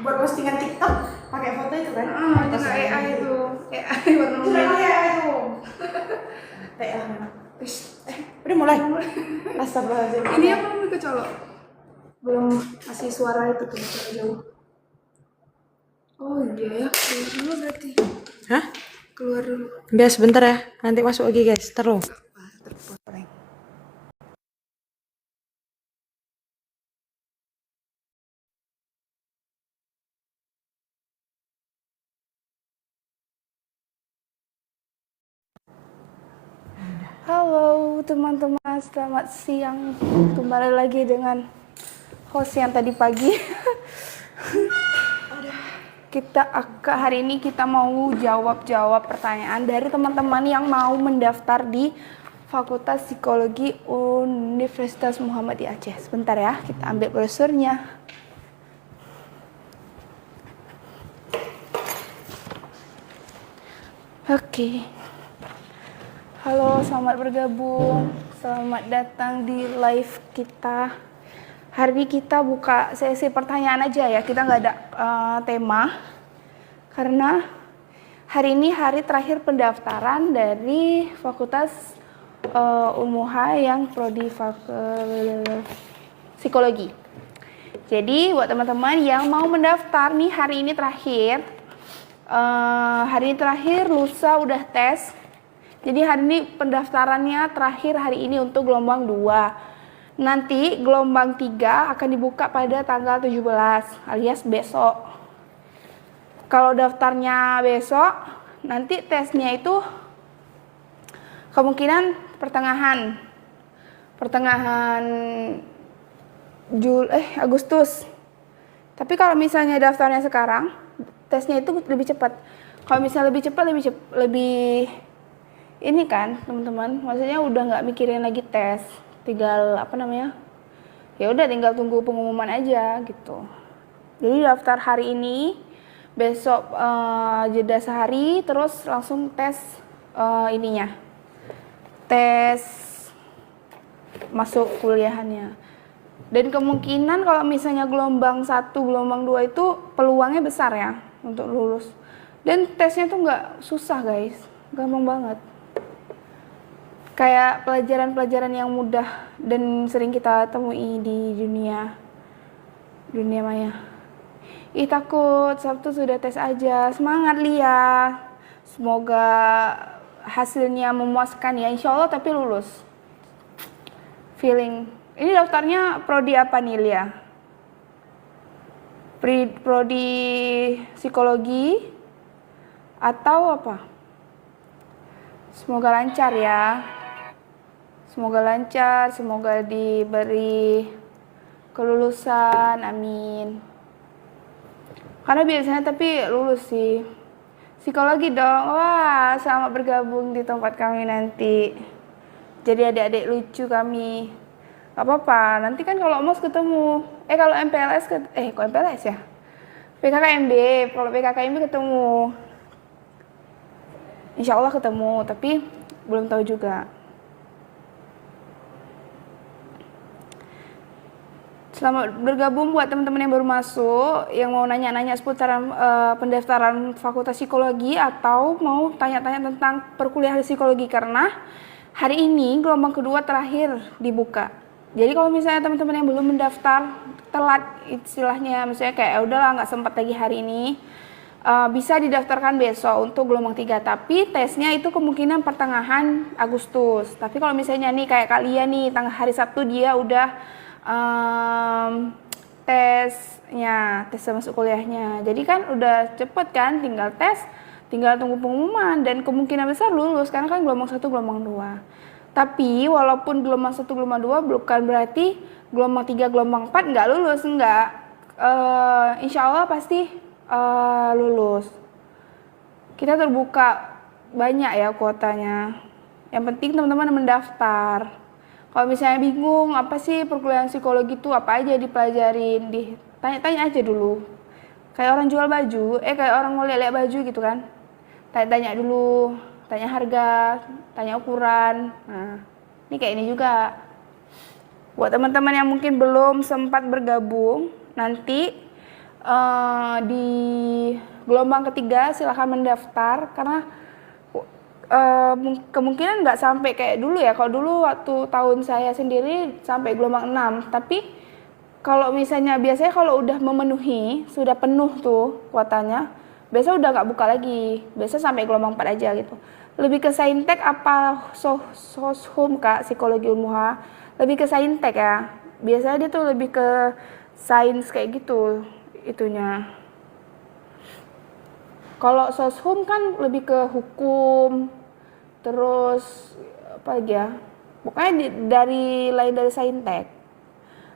buat postingan TikTok pakai foto itu kan? Dengan AI itu, AI warna Itu memang merah. AI itu. Lah memang. Udah mulai. Astagfirullahaladzim. Ini apa belum kecolok? Belum kasih suara itu tuh jauh. Oh iya ya, keluar dulu berarti. Hah? Keluar dulu. Udah sebentar ya, nanti masuk lagi guys, terus. Halo teman-teman, selamat siang. Kembali lagi dengan host yang tadi pagi. Hari ini kita mau jawab pertanyaan dari teman-teman yang mau mendaftar di Fakultas Psikologi Universitas Muhammad di Aceh. Sebentar ya, kita ambil brosurnya. Oke. Halo, selamat bergabung. Selamat datang di live kita. Hari ini kita buka sesi pertanyaan aja ya. Kita nggak ada tema. Karena hari ini hari terakhir pendaftaran dari Fakultas Unmuha yang prodi psikologi. Jadi buat teman-teman yang mau mendaftar nih, hari ini terakhir. Lusa udah tes. Jadi hari ini pendaftarannya terakhir hari ini untuk gelombang 2. Nanti gelombang 3 akan dibuka pada tanggal 17 alias besok. Kalau daftarnya besok, nanti tesnya itu kemungkinan pertengahan Agustus. Tapi kalau misalnya daftarnya sekarang, tesnya itu lebih cepat. Kalau misalnya lebih cepat, lebih ini kan teman-teman, maksudnya udah nggak mikirin lagi tes, tinggal ya udah tinggal tunggu pengumuman aja gitu. Jadi daftar hari ini, besok jeda sehari, terus langsung tes tes masuk kuliahannya. Dan kemungkinan kalau misalnya gelombang 1, gelombang 2 itu peluangnya besar ya untuk lulus. Dan tesnya tuh nggak susah guys, gampang banget. Kayak pelajaran-pelajaran yang mudah dan sering kita temui di dunia maya. Takut, Sabtu sudah tes aja. Semangat Lia. Semoga hasilnya memuaskan ya, insya Allah tapi lulus. Feeling. Ini daftarnya prodi apa nih Lia? Prodi psikologi atau apa? Semoga lancar ya. Semoga diberi kelulusan, amin. Karena biasanya tapi lulus sih. Psikologi dong, wah selamat bergabung di tempat kami nanti. Jadi adik-adik lucu kami. Gak apa-apa, nanti kan kalau MOS ketemu. Kalau MPLS, kok MPLS ya? PKKMB, kalau PKKMB ketemu. Insya Allah ketemu, tapi belum tahu juga. Selamat bergabung buat teman-teman yang baru masuk, yang mau nanya-nanya seputaran pendaftaran Fakultas Psikologi atau mau tanya-tanya tentang perkuliahan psikologi, karena hari ini gelombang kedua terakhir dibuka. Jadi kalau misalnya teman-teman yang belum mendaftar telat istilahnya, misalnya kayak udahlah nggak sempat lagi hari ini, bisa didaftarkan besok untuk gelombang 3, tapi tesnya itu kemungkinan pertengahan Agustus. Tapi kalau misalnya nih kayak kalian nih, hari Sabtu dia udah tes masuk kuliahnya, jadi kan udah cepet kan, tinggal tes, tinggal tunggu pengumuman, dan kemungkinan besar lulus karena kan gelombang 1, gelombang 2. Tapi walaupun gelombang 1, gelombang 2 bukan berarti gelombang 3, gelombang 4 nggak lulus, enggak. Insya Allah pasti lulus. Kita terbuka banyak ya kuotanya. Yang penting teman-teman mendaftar. Kalau misalnya bingung apa sih perkuliahan psikologi itu, apa aja dipelajarin, tanya-tanya aja dulu. Kayak orang jual baju, kayak orang mau lihat baju gitu kan. Tanya-tanya dulu, tanya harga, tanya ukuran. Nah, ini kayak ini juga. Buat teman-teman yang mungkin belum sempat bergabung, nanti di gelombang ketiga silahkan mendaftar karena kemungkinan nggak sampai kayak dulu ya. Kalau dulu waktu tahun saya sendiri sampai gelombang 6, tapi kalau misalnya biasanya kalau udah memenuhi, sudah penuh tuh kuotanya, biasa udah nggak buka lagi, biasa sampai gelombang 4 aja gitu. Lebih ke saintek apa soshum Kak, psikologi Unmuha, lebih ke saintek ya. Biasanya dia tuh lebih ke sains kayak gitu itunya. Kalau soshum kan lebih ke hukum, terus apa lagi ya? Pokoknya lain dari saintek.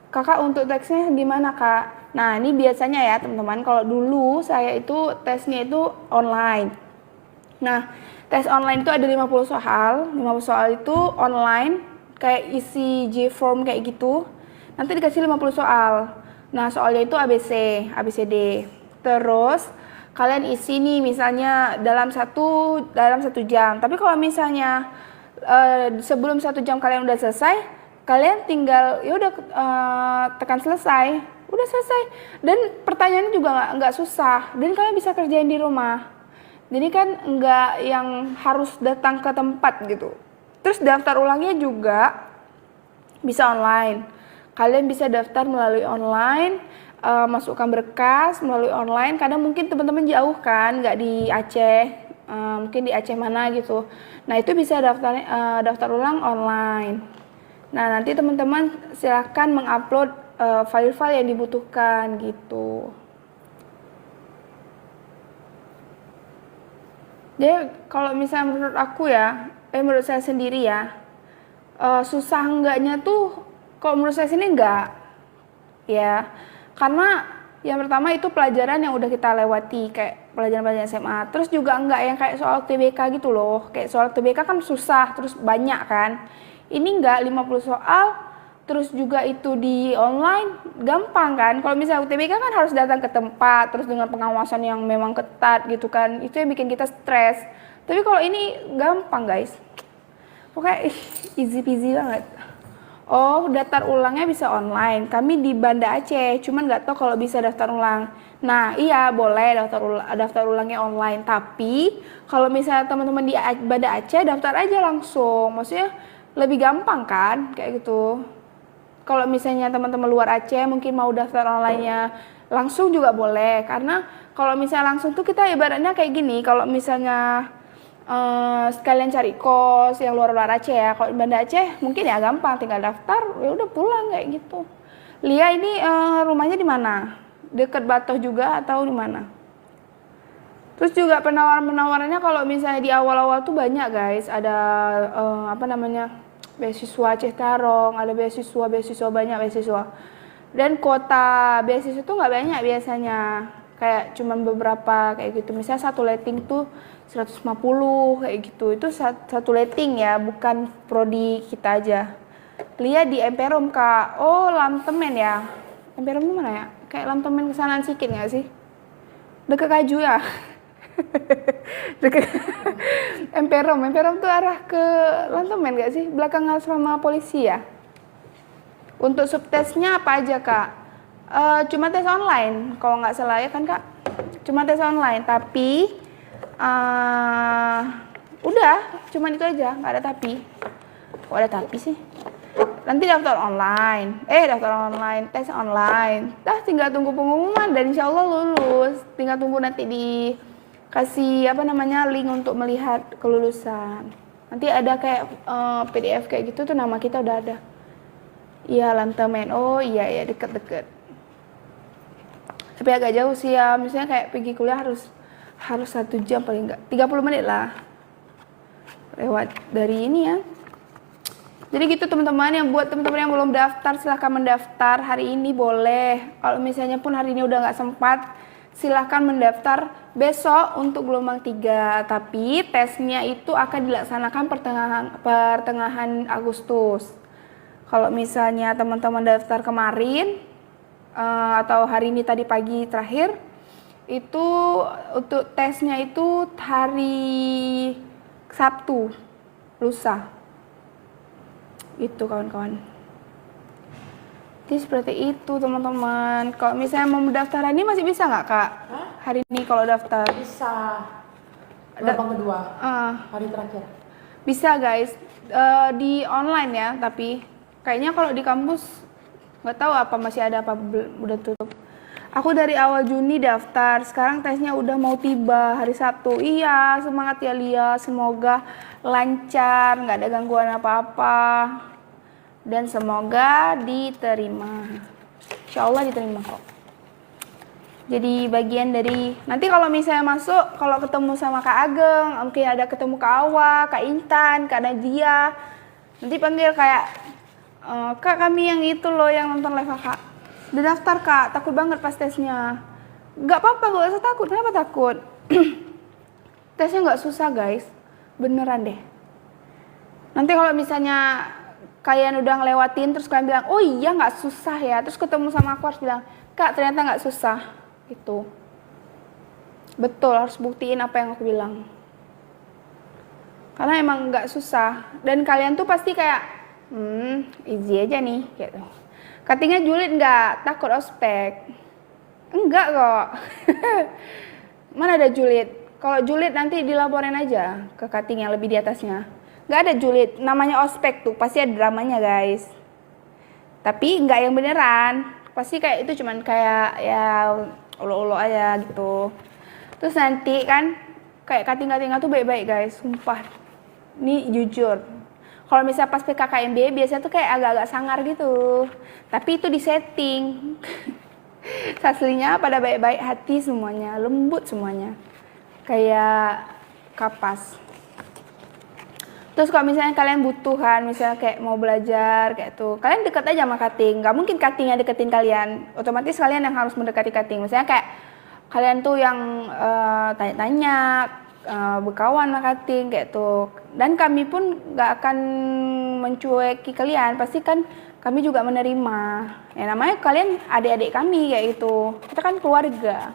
Kakak untuk tesnya gimana Kak? Nah ini biasanya ya teman-teman, kalau dulu saya itu tesnya itu online. Nah tes online itu ada 50 soal, 50 soal itu online, kayak isi J-form kayak gitu. Nanti dikasih 50 soal. Nah soalnya itu ABC, ABCD. Terus kalian isi nih misalnya dalam satu jam. Tapi kalau misalnya sebelum 1 jam kalian udah selesai, kalian tinggal ya udah tekan selesai, udah selesai. Dan pertanyaannya juga nggak susah. Dan kalian bisa kerjain di rumah. Jadi kan nggak yang harus datang ke tempat gitu. Terus daftar ulangnya juga bisa online. Kalian bisa daftar melalui online, masukkan berkas melalui online. Kadang mungkin teman-teman jauh kan, nggak di Aceh, mungkin di Aceh mana gitu. Nah itu bisa daftar ulang online. Nah nanti teman-teman silahkan mengupload file-file yang dibutuhkan gitu. Jadi kalau misalnya menurut aku ya, menurut saya sendiri ya, susah enggaknya tuh kalau menurut saya sini enggak ya, karena yang pertama itu pelajaran yang udah kita lewati kayak pelajaran-pelajaran SMA. Terus juga enggak yang kayak soal TBK gitu loh, kayak soal TBK kan susah terus banyak kan, ini enggak 50 soal terus juga itu di online gampang kan. Kalau misalnya UTBK kan harus datang ke tempat terus dengan pengawasan yang memang ketat gitu kan, itu yang bikin kita stres. Tapi kalau ini gampang guys, pokoknya easy peasy banget. Oh, daftar ulangnya bisa online. Kami di Banda Aceh, cuman nggak tahu kalau bisa daftar ulang. Nah, iya boleh daftar ulangnya online. Tapi kalau misalnya teman-teman di Banda Aceh daftar aja langsung. Maksudnya lebih gampang kan, kayak gitu. Kalau misalnya teman-teman luar Aceh mungkin mau daftar online-nya langsung juga boleh. Karena kalau misalnya langsung tuh kita ibaratnya kayak gini. Kalau misalnya sekalian cari kos yang luar-luar Aceh ya. Kalau di Banda Aceh mungkin ya gampang, tinggal daftar ya udah pulang kayak gitu. Lia ini rumahnya di mana? Dekat Batoh juga atau di mana? Terus juga penawaran-penawarannya kalau misalnya di awal-awal tuh banyak guys. Ada apa namanya, beasiswa Aceh Tarong, ada beasiswa banyak beasiswa. Dan kuota beasiswa tuh nggak banyak biasanya, kayak cuman beberapa kayak gitu. Misalnya satu letting tuh 150 kayak gitu. Itu satu letting ya, bukan prodi kita aja. Lihat di Emperum Kak. Oh, Lantemen ya. Emperum itu mana ya? Kayak Lantemen kesanaan sikit nggak sih? Dekat Kaju ya. Dekat Emperum tuh arah ke Lantemen nggak sih? Belakang asrama polisi ya. Untuk subtesnya apa aja Kak? Cuma tes online, kalau nggak salah ya kan Kak? Cuma tes online, tapi udah, cuman itu aja, nggak ada tapi. Kok ada tapi sih? Nanti daftar online, tes online. Tinggal tunggu pengumuman dan insya Allah lulus. Tinggal tunggu nanti dikasih apa namanya link untuk melihat kelulusan. Nanti ada kayak PDF kayak gitu tuh, nama kita udah ada. Iya Lantemen, oh iya deket-deket. Tapi agak jauh sih ya, misalnya kayak pergi kuliah harus 1 jam paling enggak 30 menit lah lewat dari ini ya. Jadi gitu teman-teman, yang buat teman-teman yang belum daftar silahkan mendaftar hari ini boleh. Kalau misalnya pun hari ini udah nggak sempat, silahkan mendaftar besok untuk gelombang 3. Tapi tesnya itu akan dilaksanakan pertengahan Agustus. Kalau misalnya teman-teman daftar kemarin atau hari ini tadi pagi terakhir, itu untuk tesnya itu hari Sabtu, lusa. Itu kawan-kawan. Jadi seperti itu teman-teman. Kalau misalnya mau mendaftar hari ini masih bisa nggak kak? Hah? Hari ini kalau daftar? Bisa. Gelombang kedua. Hari terakhir. Bisa guys. Di online ya, tapi kayaknya kalau di kampus nggak tahu apa masih ada apa udah tutup. Aku dari awal Juni daftar, sekarang tesnya udah mau tiba hari Sabtu. Iya, semangat ya Lia, semoga lancar, nggak ada gangguan apa-apa. Dan semoga diterima. Insya Allah diterima kok. Jadi bagian dari, nanti kalau misalnya masuk, kalau ketemu sama Kak Ageng, mungkin ada ketemu Kak Awa, Kak Intan, Kak Nadia. Nanti panggil kayak, Kak kami yang itu loh yang nonton live kakak. Udah daftar Kak, takut banget pas tesnya. Gak apa-apa, gak usah takut. Kenapa takut? Tesnya gak susah guys, beneran deh. Nanti kalau misalnya kalian udah ngelewatin terus kalian bilang, oh iya gak susah ya. Terus ketemu sama aku harus bilang, Kak ternyata gak susah. Gitu. Betul, harus buktiin apa yang aku bilang. Karena emang gak susah. Dan kalian tuh pasti kayak, easy aja nih. Gitu. Katanya julid gak? Takut ospek? Enggak kok. Mana ada julid? Kalau julid nanti dilaporin aja ke cutting yang lebih di atasnya. Nggak ada julid, namanya ospek tuh, pasti ada dramanya guys. Tapi nggak yang beneran, pasti kayak itu cuman kayak ya ulo-ulo aja gitu. Terus nanti kan kayak cutting-cutting tuh baik-baik guys, sumpah. Ini jujur. Kalau misalnya pas PKKMB biasanya tuh kayak agak-agak sangar gitu. Tapi itu disetting. Aslinya pada baik-baik hati semuanya, lembut semuanya. Kayak kapas. Terus kalau misalnya kalian butuhan, misalnya kayak mau belajar kayak tuh, kalian deket aja sama cutting. Gak mungkin cutting yang deketin kalian. Otomatis kalian yang harus mendekati cutting. Misalnya kayak kalian tuh yang tanya-tanya, berkawan sama cutting kayak tuh. Dan kami pun gak akan mencueki kalian. Pasti kan kami juga menerima. Ya namanya kalian adik-adik kami kayak gitu. Kita kan keluarga.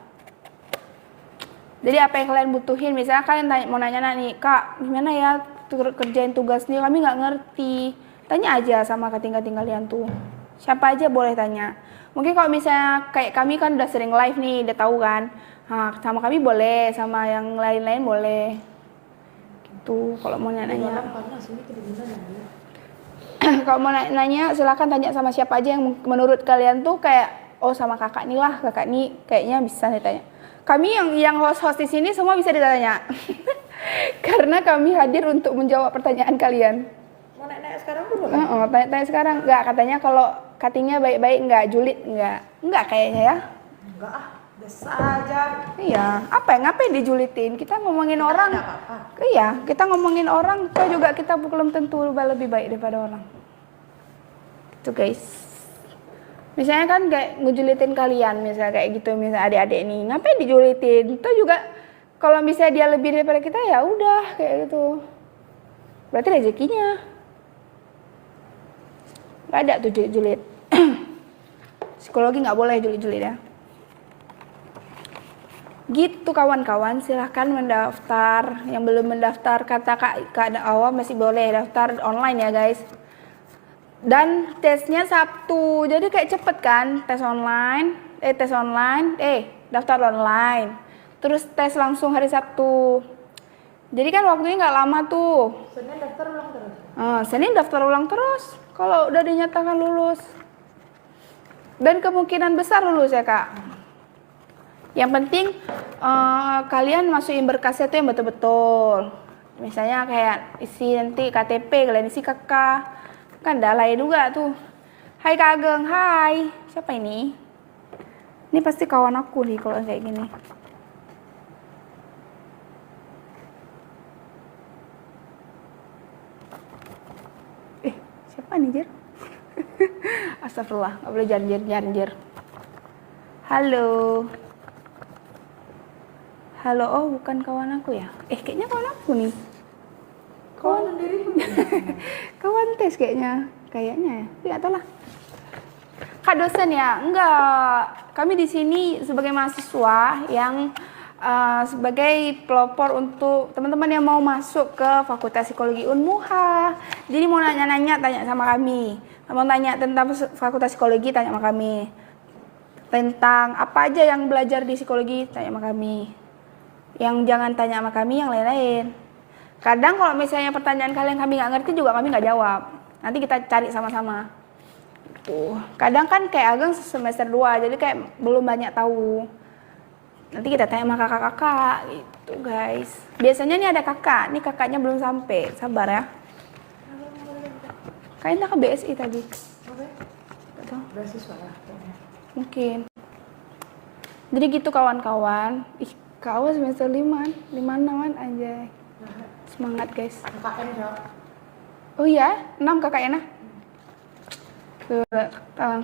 Jadi apa yang kalian butuhin, misalnya kalian mau nanya nih, Kak, gimana ya kerjain tugas nih, kami nggak ngerti. Tanya aja sama cutting-cutting kalian tuh. Siapa aja boleh tanya. Mungkin kalau misalnya kayak kami kan udah sering live nih, udah tahu kan. Nah, sama kami boleh, sama yang lain-lain boleh. Gitu, kalau mau nanya. Kalau mau nanya, silakan tanya sama siapa aja yang menurut kalian tuh kayak, oh sama kakak nih lah, kakak nih kayaknya bisa ditanya. Kami yang host di sini semua bisa ditanya. Karena kami hadir untuk menjawab pertanyaan kalian. Mau naik-naik sekarang pun boleh? Tanya sekarang. Enggak, katanya kalau cuttingnya baik-baik, enggak julid, enggak. Enggak kayaknya ya. Enggak ah, biasa aja. Iya, ngapain dijulitin? Kita ngomongin orang. Apa-apa. Iya, kita ngomongin orang, toh juga kita belum tentu lebih baik daripada orang. Itu guys. Misalnya kan kayak ngejulitin kalian, misalnya kayak gitu, misalnya adik-adik nih, ngapain dijulitin? Toh juga kalau misalnya dia lebih daripada kita ya udah kayak gitu. Berarti rezekinya. Gak ada tuh julid. Psikologi nggak boleh julid-julid ya. Gitu kawan-kawan, silahkan mendaftar. Yang belum mendaftar kata Kak Awa masih boleh daftar online ya guys. Dan tesnya Sabtu, jadi kayak cepet kan, daftar online, terus tes langsung hari Sabtu. Jadi kan waktunya nggak lama tuh. Senin daftar ulang terus? Senin daftar ulang terus, kalau udah dinyatakan lulus. Dan kemungkinan besar lulus ya kak. Yang penting kalian masukin berkasnya tuh yang betul-betul. Misalnya kayak isi nanti KTP, kalian isi KK. Kan dalai juga tuh. Hai Kak Ageng, hai. Siapa ini? Ini pasti kawan aku nih kalau kayak gini. Siapa nih Jer? Astagfirullah, gak boleh janjir. Halo. Halo, oh bukan kawan aku ya? Kayaknya kawan aku nih. Kawan sendiri pun. Kawan tes kayaknya ya. Nggak tahu lah. Kak dosen ya? Enggak. Kami di sini sebagai mahasiswa yang sebagai pelopor untuk teman-teman yang mau masuk ke Fakultas Psikologi Unmuha. Jadi mau nanya-nanya, tanya sama kami. Mau tanya tentang fakultas psikologi, tanya sama kami. Tentang apa aja yang belajar di psikologi, tanya sama kami. Yang jangan tanya sama kami yang lain-lain. Kadang kalau misalnya pertanyaan kalian kami nggak ngerti juga kami nggak jawab. Nanti kita cari sama-sama. Tuh. Kadang kan kayak Ageng semester 2, jadi kayak belum banyak tahu. Nanti kita tanya sama kakak-kakak gitu guys. Biasanya nih ada kakak, nih kakaknya belum sampai. Sabar ya. Kayaknya ke BSI tadi. Oke. Betul. Beasiswa ya. Mungkin. Jadi gitu kawan-kawan. Ih, kau semester 5, 6 anjay. Semangat guys. KKN dong. Oh iya, 6 KKN ah.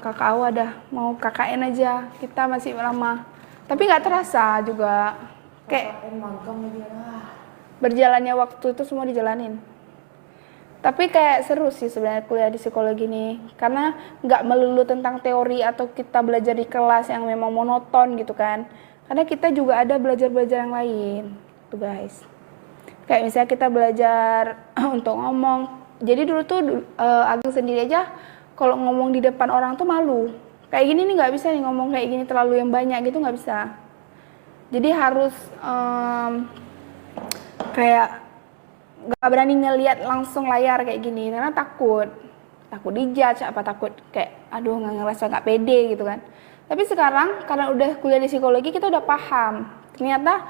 Kakak Awa dah mau KKN aja. Kita masih lama. Tapi nggak terasa juga. Kayak KKN magang lagi lah. berjalannya waktu itu semua dijalanin. Tapi kayak seru sih sebenarnya kuliah di psikologi nih, karena nggak melulu tentang teori atau kita belajar di kelas yang memang monoton gitu kan. Karena kita juga ada belajar-belajar yang lain, tuh guys. Kayak misalnya kita belajar untuk ngomong. Jadi dulu tuh Ageng sendiri aja kalau ngomong di depan orang tuh malu. Kayak gini nih nggak bisa nih ngomong kayak gini terlalu yang banyak gitu, nggak bisa. Jadi harus kayak gak berani ngelihat langsung layar kayak gini karena takut dijudge apa takut kayak aduh nggak ngerasa nggak pede gitu kan. Tapi sekarang karena udah kuliah di psikologi kita udah paham ternyata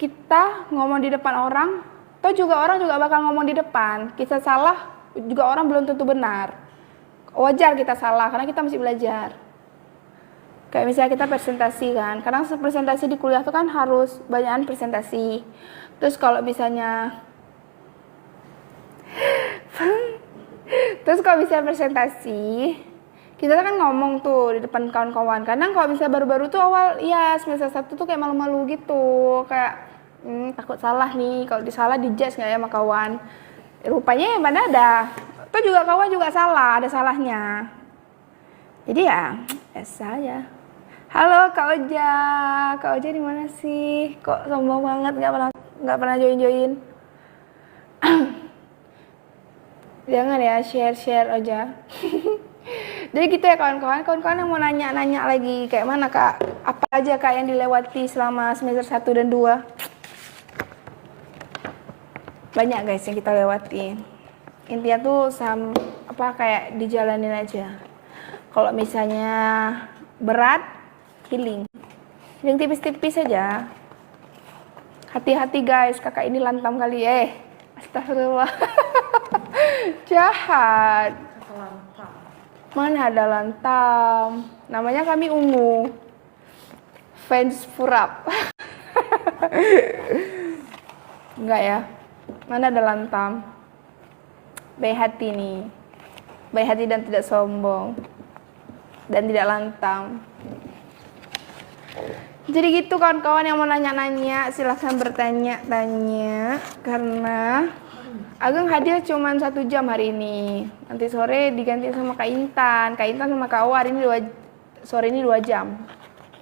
kita ngomong di depan orang toh juga orang juga bakal ngomong di depan, kita salah juga orang belum tentu benar, wajar kita salah karena kita masih belajar. Kayak misalnya kita presentasi kan, kadang presentasi di kuliah tuh kan harus banyakan presentasi. Terus kalau misalnya presentasi, kita kan ngomong tuh di depan kawan-kawan. Kadang kalau misalnya baru-baru tuh awal, iya semester 1 tuh kayak malu-malu gitu. Kayak takut salah nih, kalau disalah dijudge nggak ya sama kawan. Rupanya mana ada. Tuh juga kawan juga salah, ada salahnya. Jadi ya, biasa aja. Halo Kak Oja. Kak Oja di mana sih? Kok sombong banget nggak pernah join. Jangan ya share aja. Jadi gitu ya kawan-kawan yang mau nanya lagi kayak mana Kak? Apa aja Kak yang dilewati selama semester 1 dan 2? Banyak guys yang kita lewati. Intinya tuh kayak dijalanin aja. Kalau misalnya berat, healing tipis-tipis aja. Hati-hati guys, kakak ini lantam kali. Astagfirullah. Jahat. Lantam. Mana ada lantam. Namanya kami ungu. Fans Purap. Enggak ya. Mana ada lantam. Baik hati nih. Baik hati dan tidak sombong. Dan tidak lantam. Jadi gitu kawan-kawan yang mau nanya-nanya silahkan bertanya-tanya karena Ageng hadir cuma 1 jam hari ini. Nanti sore diganti sama Kak Intan sama Kak Awa hari ini sore ini 2 jam.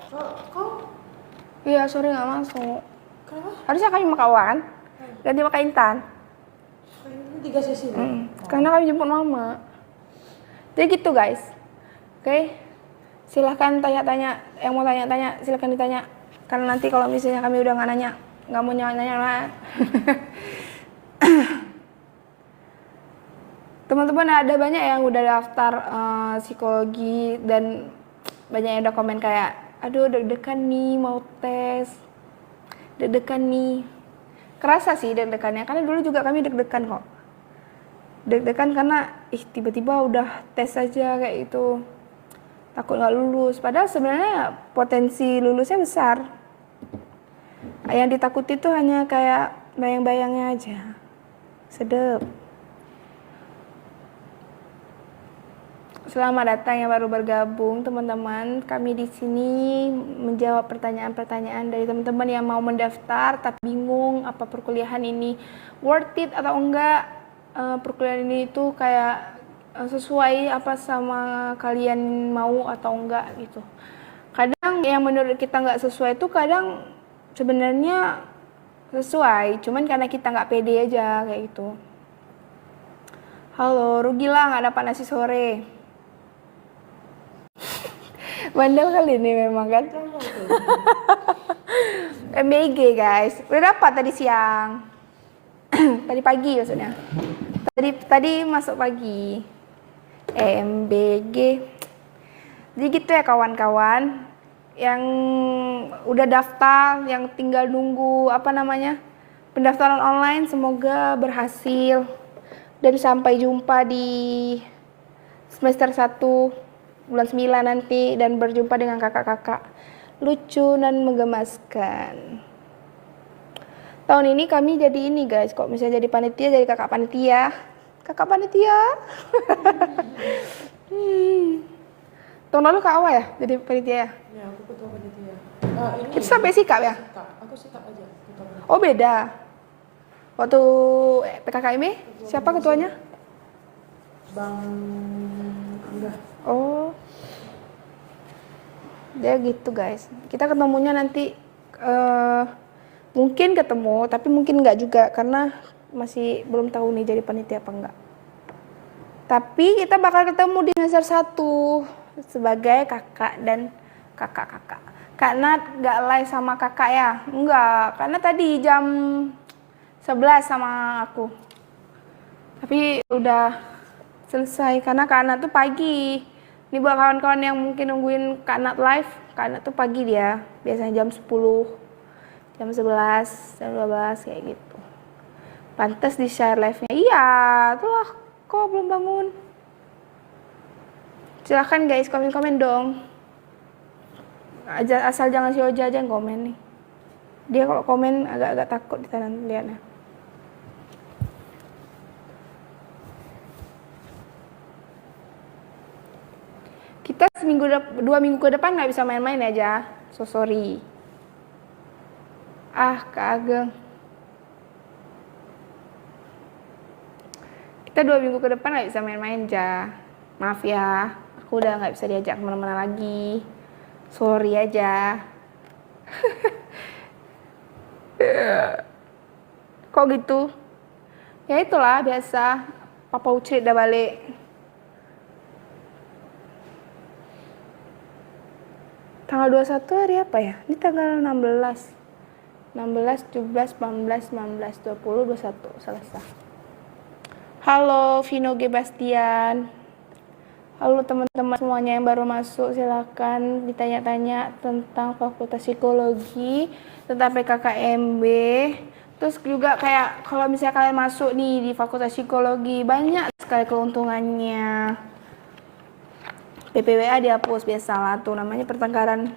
Kau? Iya sore nggak masuk. Kenapa? Harusnya kami sama Kak Awa kan? Ganti sama Kak Intan. Ini 3 sesi. Karena kami jemput mama. Jadi gitu guys. Oke. Silahkan tanya-tanya, yang mau tanya-tanya silahkan ditanya. Karena nanti kalau misalnya kami udah nggak mau nanya. Teman-teman ada banyak yang udah daftar psikologi dan banyak yang udah komen kayak, aduh deg-degan nih mau tes, deg-degan nih. Kerasa sih deg-degannya, karena dulu juga kami deg-degan kok. Deg-degan karena tiba-tiba udah tes aja kayak itu. Takut nggak lulus, padahal sebenarnya potensi lulusnya besar. Yang ditakuti tuh hanya kayak bayang-bayangnya aja. Sedep. Selamat datang yang baru bergabung teman-teman. Kami di sini menjawab pertanyaan-pertanyaan dari teman-teman yang mau mendaftar tapi bingung apa perkuliahan ini worth it atau enggak. Perkuliahan ini tuh kayak sesuai apa sama kalian mau atau enggak gitu. Kadang yang menurut kita nggak sesuai tuh kadang sebenarnya sesuai, cuman karena kita nggak pede aja kayak gitu. Halo, rugilah nggak dapat nasi sore. Bandel kali ini memang kan. Sama tuh. MBG guys, udah dapat tadi siang. Tadi pagi maksudnya. Tadi masuk pagi. MBG. Jadi gitu ya kawan-kawan. Yang udah daftar, yang tinggal nunggu apa namanya? Pendaftaran online semoga berhasil. Dan sampai jumpa di semester 1 bulan 9 nanti dan berjumpa dengan kakak-kakak lucu dan menggemaskan. Tahun ini kami jadi ini guys, kok misalnya jadi panitia, jadi kakak panitia. Kakak panitia. Tahun lalu Kak Awa ya jadi panitia ya? Ya, aku ketua panitia. Itu sampai sikap ya? Sikap. Aku sikap aja. Ketua panitia. Oh beda. Waktu PKKMB siapa ketuanya? Bang Angga. Oh. Dia gitu guys. Kita ketemunya nanti mungkin ketemu, tapi mungkin enggak juga karena masih belum tahu nih jadi panitia apa enggak. Tapi kita bakal ketemu di semester 1 sebagai kakak dan kakak-kakak. Karena enggak live sama kakak ya? Enggak, karena tadi jam 11 sama aku. Tapi udah selesai karena Kak Nat tuh pagi. Ini buat kawan-kawan yang mungkin nungguin Kak Nat live, Kak Nat tuh pagi dia. Biasanya jam 10, jam 11, jam 12 kayak gitu. Pantes di share live-nya. Iya, itulah kok belum bangun. Silahkan guys komen-komen dong. Asal jangan si Oja aja yang komen nih. Dia kalau komen agak-agak takut di tangan lihatnya. Kita 2 minggu ke depan nggak bisa main-main aja. So sorry. Kak Ageng. Kita 2 minggu ke depan nggak bisa main-main aja. Maaf ya, aku udah nggak bisa diajak kemana-mana lagi. Sorry aja. Kok gitu? Ya itulah biasa. Papa Ucrit udah balik. Tanggal 21 hari apa ya? Ini tanggal 16. 16, 17, 18, 19, 20, 21. Selesai. Halo Vino G. Bastian. Halo teman-teman semuanya yang baru masuk. Silakan ditanya-tanya tentang Fakultas Psikologi, tentang PKKMB. Terus juga kayak kalau misalnya kalian masuk nih di Fakultas Psikologi, banyak sekali keuntungannya. PPWA dihapus biasalah tuh namanya pertengkaran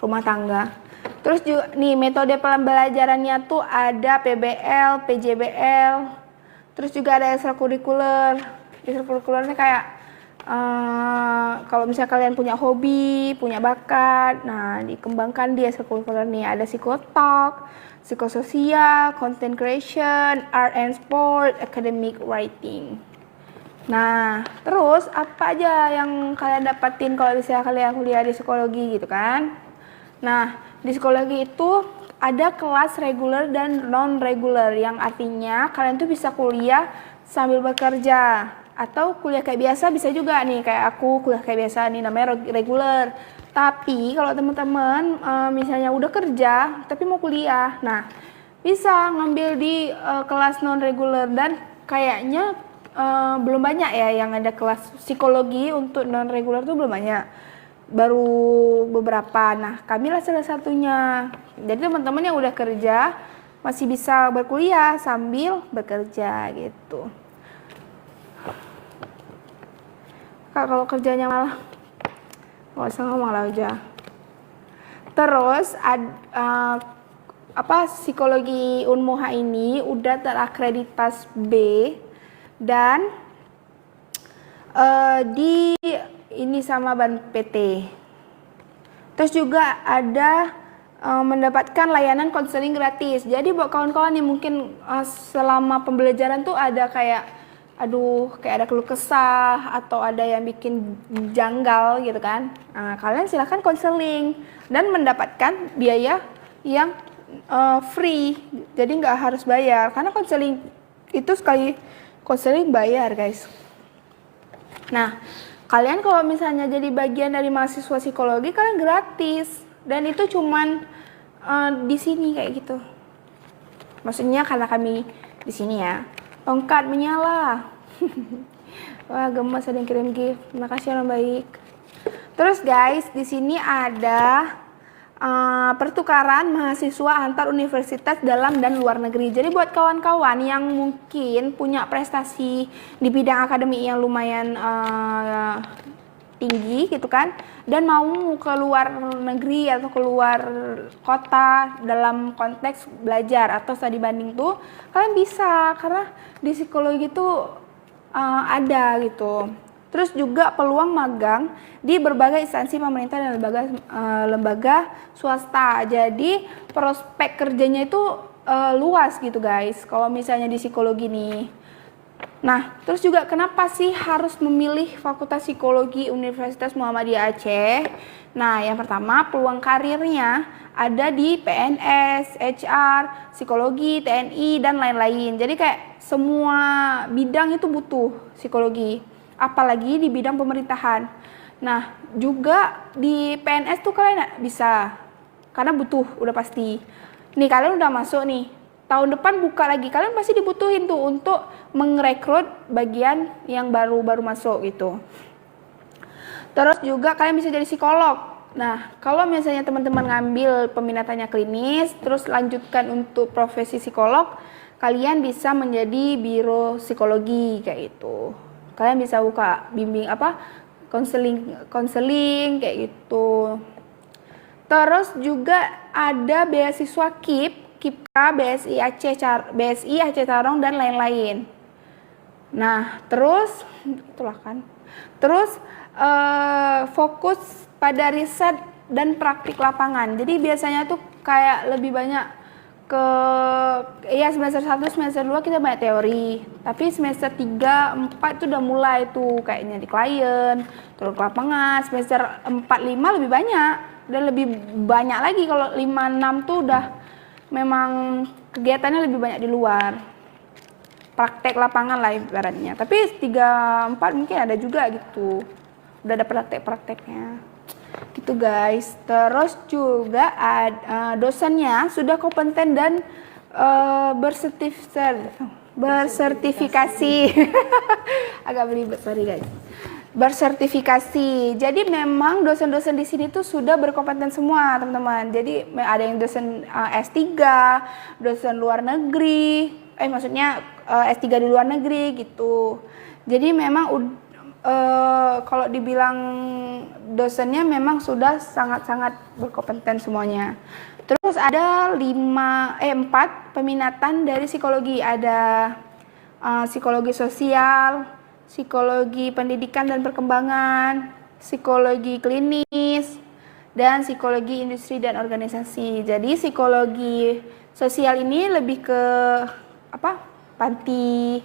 rumah tangga. Terus juga nih metode pembelajarannya tuh ada PBL, PJBL. Terus juga ada ekstrakurikuler. Ekstrakurikulernya kayak kalau misalnya kalian punya hobi, punya bakat, nah dikembangkan di ekstrakurikuler nih ada psikotalk, psikososial, content creation, art and sport, academic writing. Nah, terus apa aja yang kalian dapatin kalau misalnya kalian kuliah di psikologi gitu kan? Nah, di psikologi itu ada kelas reguler dan non-reguler yang artinya kalian tuh bisa kuliah sambil bekerja atau kuliah kayak biasa bisa juga nih kayak aku kuliah kayak biasa nih namanya reguler. Tapi kalau teman-teman misalnya udah kerja tapi mau kuliah, nah bisa ngambil di kelas non-reguler dan kayaknya belum banyak ya yang ada kelas psikologi untuk non-reguler tuh belum banyak, baru beberapa. Nah kami lah salah satunya. Jadi teman-teman yang udah kerja masih bisa berkuliah sambil bekerja gitu. Kak kalau kerjanya malah nggak usah ngomong lah aja. Terus psikologi Unmuha ini udah terakreditas B dan di ini sama Ban PT. Terus juga ada mendapatkan layanan konseling gratis. Jadi buat kawan-kawan yang mungkin selama pembelajaran tuh ada kayak kayak ada keluh kesah atau ada yang bikin janggal gitu kan. Nah, kalian silahkan konseling dan mendapatkan biaya yang free. Jadi nggak harus bayar karena konseling itu sekali konseling bayar guys. Nah kalian kalau misalnya jadi bagian dari mahasiswa psikologi, kalian gratis. Dan itu cuman di sini kayak gitu. Maksudnya karena kami di sini ya. Tongkat menyala. Wah, gemes ada yang kirim gift. Terima kasih orang baik. Terus guys, di sini ada pertukaran mahasiswa antar universitas dalam dan luar negeri. Jadi buat kawan-kawan yang mungkin punya prestasi di bidang akademik yang lumayan tinggi gitu kan, dan mau ke luar negeri atau keluar kota dalam konteks belajar atau studi banding tuh, kalian bisa, karena di psikologi tuh ada gitu. Terus juga peluang magang di berbagai instansi pemerintah dan lembaga swasta. Jadi prospek kerjanya itu luas gitu guys, kalau misalnya di psikologi nih. Nah, terus juga kenapa sih harus memilih Fakultas Psikologi Universitas Muhammadiyah Aceh? Nah, yang pertama peluang karirnya ada di PNS, HR, psikologi, TNI, dan lain-lain. Jadi kayak semua bidang itu butuh psikologi, apalagi di bidang pemerintahan. Nah, juga di PNS tuh kalian bisa, karena butuh, udah pasti. Nih, kalian udah masuk nih, tahun depan buka lagi, kalian pasti dibutuhin tuh untuk merekrut bagian yang baru-baru masuk gitu. Terus juga kalian bisa jadi psikolog. Nah, kalau misalnya teman-teman ngambil peminatannya klinis, terus lanjutkan untuk profesi psikolog, kalian bisa menjadi biro psikologi kayak gitu. Kalian bisa buka bimbing konseling kayak gitu. Terus juga ada beasiswa KIPKA, BSI Aceh Tarong, dan lain-lain. Nah, terus itulah kan. Terus fokus pada riset dan praktik lapangan. Jadi biasanya tuh kayak lebih banyak ke semester 1, semester 2 kita banyak teori. Tapi semester 3, 4 tuh udah mulai tuh kayaknya di klien, turun ke lapangan. Semester 4, 5 lebih banyak, dan lebih banyak lagi kalau 5, 6 tuh udah memang kegiatannya lebih banyak di luar. Praktek lapangan lah ibaratnya. Tapi 3, 4 mungkin ada juga gitu. Udah ada praktek-prakteknya. Gitu guys. Terus juga dosennya sudah kompeten dan bersertifikasi. Agak belibet, sorry guys. Bersertifikasi. Jadi memang dosen-dosen di sini tuh sudah berkompeten semua, teman-teman. Jadi ada yang dosen S3, dosen luar negeri, maksudnya S3 di luar negeri gitu. Jadi memang kalau dibilang dosennya memang sudah sangat-sangat berkompeten semuanya. Terus ada 4 peminatan dari psikologi. Ada psikologi sosial, psikologi pendidikan dan perkembangan, psikologi klinis, dan psikologi industri dan organisasi. Jadi psikologi sosial ini lebih ke panti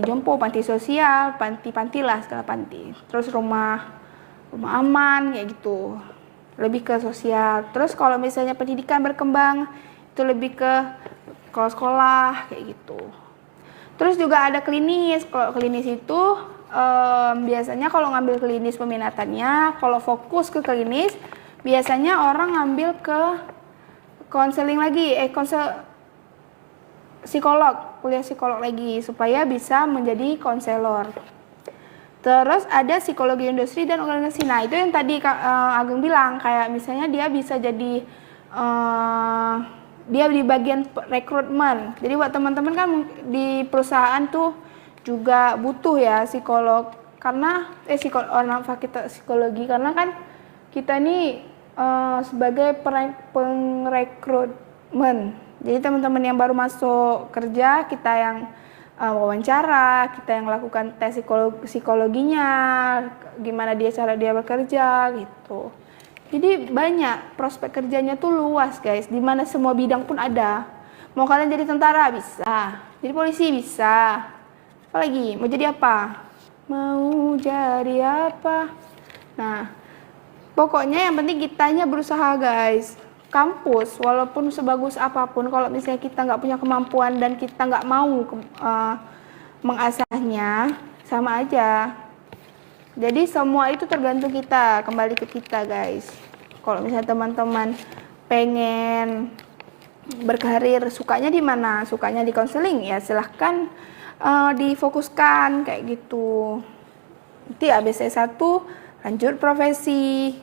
jompo, panti sosial, panti lah, segala panti. Terus rumah aman kayak gitu, lebih ke sosial. Terus kalau misalnya pendidikan berkembang itu lebih ke sekolah kayak gitu. Terus juga ada klinis. Kalau klinis itu biasanya kalau ngambil klinis peminatannya, kalau fokus ke klinis biasanya orang ngambil ke konseling lagi, kuliah psikolog lagi supaya bisa menjadi konselor. Terus ada psikologi industri dan organisasi. Nah, itu yang tadi Ageng bilang, kayak misalnya dia bisa jadi dia di bagian rekrutmen. Jadi buat teman-teman kan di perusahaan tuh juga butuh ya psikolog, karena orang fakultas psikologi, karena kan kita ini sebagai pengrekrutmen. Jadi teman-teman yang baru masuk kerja, kita yang wawancara, kita yang lakukan tes psikologinya, gimana cara dia bekerja gitu. Jadi banyak, prospek kerjanya tuh luas guys, dimana semua bidang pun ada. Mau kalian jadi tentara bisa, jadi polisi bisa, apalagi mau jadi apa? Mau jadi apa? Nah, pokoknya yang penting kitanya berusaha guys. Kampus walaupun sebagus apapun, kalau misalnya kita nggak punya kemampuan dan kita nggak mau mengasahnya, sama aja. Jadi semua itu tergantung kita, kembali ke kita guys. Kalau misalnya teman-teman pengen berkarir, sukanya di mana? Sukanya di konseling, ya silahkan difokuskan kayak gitu. Nanti ABC 1 lanjut profesi,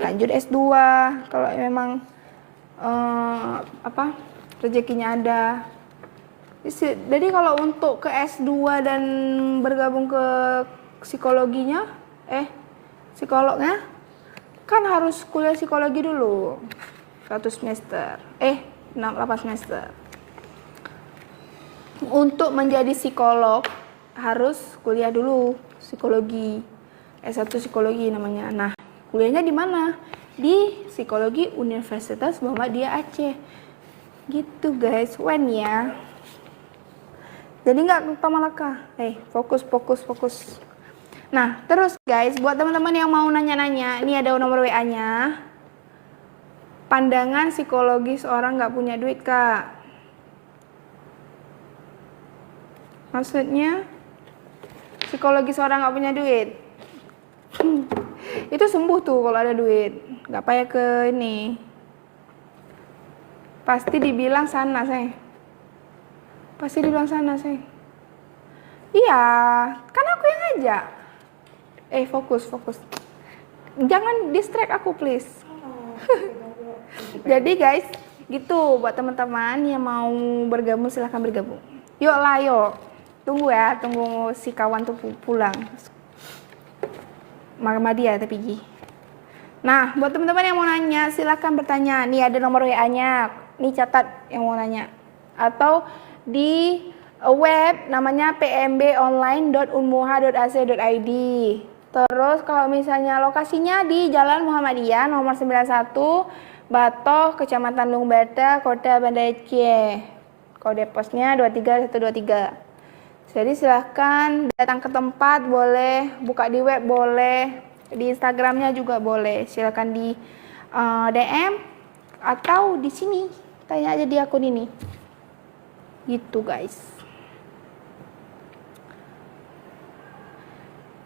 lanjut S2 kalau memang rezekinya ada. Jadi kalau untuk ke S2 dan bergabung ke psikologinya, psikolognya kan harus kuliah psikologi dulu 1 semester, 8 semester. Untuk menjadi psikolog harus kuliah dulu psikologi, S1 psikologi namanya. Nah, kuliahnya di mana? Di Psikologi Universitas Muhammadiyah Aceh. Gitu guys, ya. Jadi nggak lupa Malaka. Fokus. Nah, terus guys, buat teman-teman yang mau nanya-nanya, ini ada nomor WA-nya. Pandangan psikologis orang nggak punya duit, Kak. Maksudnya, psikologis orang nggak punya duit. Itu sembuh tuh kalau ada duit. Nggak payah ke ini. Pasti dibilang sana, Iya, kan aku yang ngajak. Fokus. Jangan distract aku, please. Jadi guys, gitu buat teman-teman yang mau bergabung silahkan bergabung. Yuk. Tunggu si kawan tuh pulang. Muhammadiyah tapi Gi. Nah, buat teman-teman yang mau nanya silahkan bertanya. Nih ada nomor WA-nya. Nih catat yang mau nanya. Atau di web namanya pmbonline.unmuha.ac.id. Terus kalau misalnya lokasinya di Jalan Muhammadiyah nomor 91 Batoh, Kecamatan Lungbata, Kota Banda Aceh. Kode posnya 23123. Jadi silahkan datang ke tempat boleh, buka di web boleh, di Instagramnya juga boleh. Silahkan di DM atau di sini, tanya aja di akun ini. Gitu guys.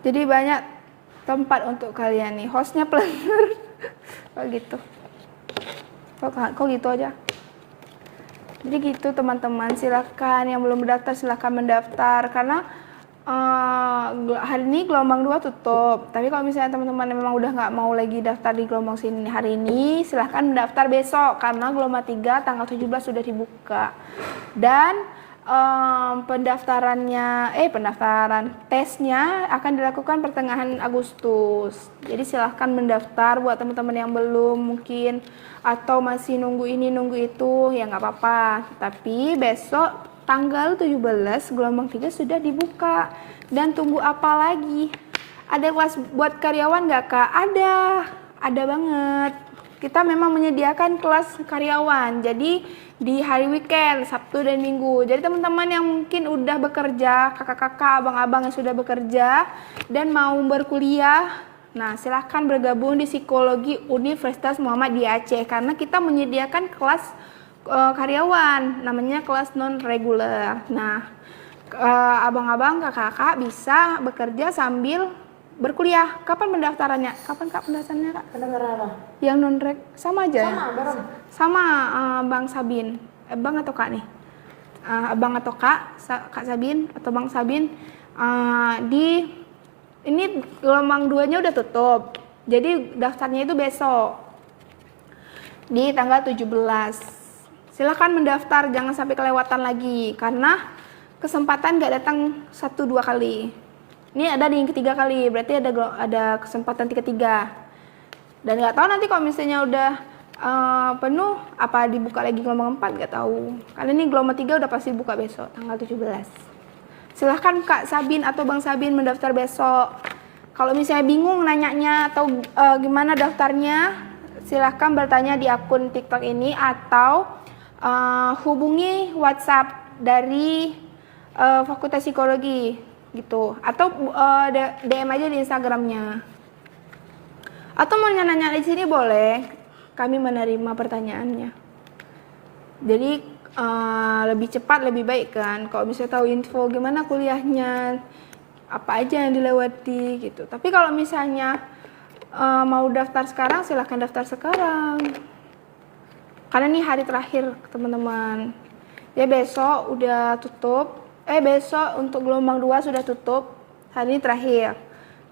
Jadi banyak tempat untuk kalian nih. Hostnya pelanggar. Oh gitu. Kok gitu aja. Jadi gitu teman-teman. Silakan yang belum mendaftar silakan mendaftar karena hari ini gelombang 2 tutup. Tapi kalau misalnya teman-teman memang udah nggak mau lagi daftar di gelombang sini hari ini, silahkan mendaftar besok karena gelombang 3 tanggal 17 sudah dibuka. Dan pendaftaran tesnya akan dilakukan pertengahan Agustus. Jadi silahkan mendaftar buat teman-teman yang belum mungkin atau masih nunggu ini nunggu itu ya nggak apa-apa. Tapi besok tanggal 17 gelombang 3 sudah dibuka. Dan tunggu apa lagi? Ada kelas buat karyawan nggak Kak? Ada banget. Kita memang menyediakan kelas karyawan. Jadi di hari weekend, Sabtu dan Minggu. Jadi teman-teman yang mungkin udah bekerja, kakak-kakak, abang-abang yang sudah bekerja dan mau berkuliah, nah silahkan bergabung di Psikologi Universitas Muhammadiyah Aceh karena kita menyediakan kelas karyawan, namanya kelas non reguler. Nah, abang-abang, kakak-kakak bisa bekerja sambil berkuliah. Kapan pendaftarannya? Kapan Kak pendaftarannya Kak? Pendaftaran apa? Yang non reg sama aja. Sama, Bang Sabin. Bang atau Kak nih? Abang atau Kak Sabin atau Bang Sabin ini gelombang 2-nya udah tutup. Jadi daftarnya itu besok. Di tanggal 17. Silakan mendaftar, jangan sampai kelewatan lagi karena kesempatan nggak datang 1-2 kali. Ini ada di yang ketiga kali, berarti ada kesempatan ketiga. Dan nggak tahu nanti kalau misalnya udah penuh, apa dibuka lagi gelombang 4, nggak tahu. Karena ini gelombang 3 udah pasti buka besok, tanggal 17. Silahkan Kak Sabin atau Bang Sabin mendaftar besok. Kalau misalnya bingung nanyanya atau gimana daftarnya, silahkan bertanya di akun TikTok ini atau hubungi WhatsApp dari Fakultas Psikologi. Gitu atau DM aja di Instagramnya atau mau nanya di sini boleh, kami menerima pertanyaannya. Jadi lebih cepat lebih baik kan kalau bisa tahu info gimana kuliahnya, apa aja yang dilewati gitu. Tapi kalau misalnya mau daftar sekarang, silahkan daftar sekarang. Karena ini hari terakhir teman-teman. Ya besok udah tutup. Besok untuk gelombang 2 sudah tutup. Hari ini terakhir.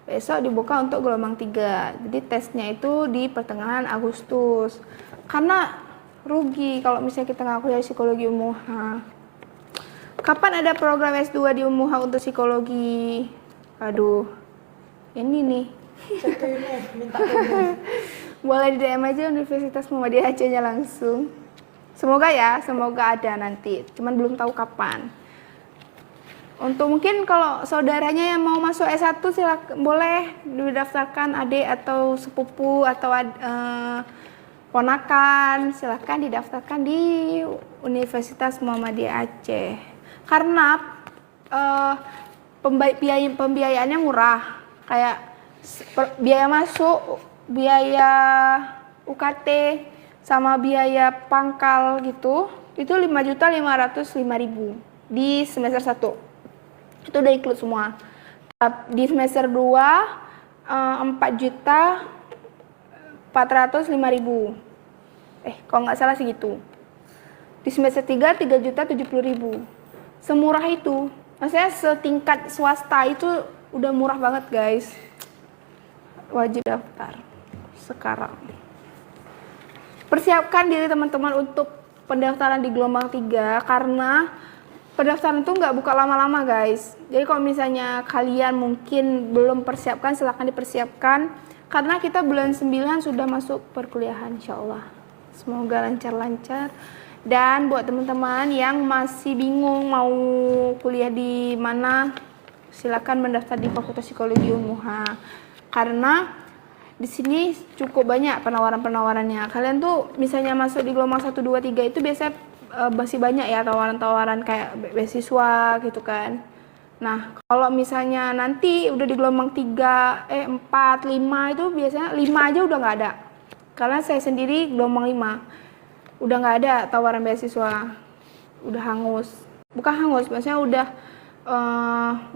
Besok dibuka untuk gelombang 3. Jadi tesnya itu di pertengahan Agustus. Karena rugi kalau misalnya kita nggak kuliah psikologi UMUHA. Kapan ada program S2 di UMUHA untuk psikologi? Aduh, ini nih. Cek ke ini, minta ke Boleh di DM aja Universitas Muhammadiyah Acehnya langsung. Semoga ya, semoga ada nanti. Cuman belum tahu kapan. Untuk mungkin kalau saudaranya yang mau masuk S1 silakan, boleh didaftarkan adik atau sepupu atau ponakan, silakan didaftarkan di Universitas Muhammadiyah Aceh. Karena pembiayaannya murah, kayak biaya masuk, biaya UKT sama biaya pangkal gitu, itu 5.505.000 di semester 1. Itu udah include semua. Di semester 2 4.405.000. Kalau nggak salah segitu. Di semester 3 3.070.000. Semurah itu. Maksudnya setingkat swasta itu udah murah banget, guys. Wajib daftar sekarang. Persiapkan diri teman-teman untuk pendaftaran di gelombang 3 karena pendaftaran itu nggak buka lama-lama, guys. Jadi kalau misalnya kalian mungkin belum persiapkan, silahkan dipersiapkan. Karena kita bulan 9 sudah masuk perkuliahan, insya Allah. Semoga lancar-lancar. Dan buat teman-teman yang masih bingung mau kuliah di mana, silahkan mendaftar di Fakultas Psikologi UMUHA. Karena di sini cukup banyak penawaran-penawarannya. Kalian tuh misalnya masuk di gelombang 1, 2, 3 itu biasanya masih banyak ya tawaran-tawaran kayak beasiswa gitu kan. Nah, kalau misalnya nanti udah di gelombang 3, 4, 5 itu biasanya 5 aja udah nggak ada. Karena saya sendiri gelombang 5. Udah nggak ada tawaran beasiswa. Udah hangus. Bukan hangus, maksudnya udah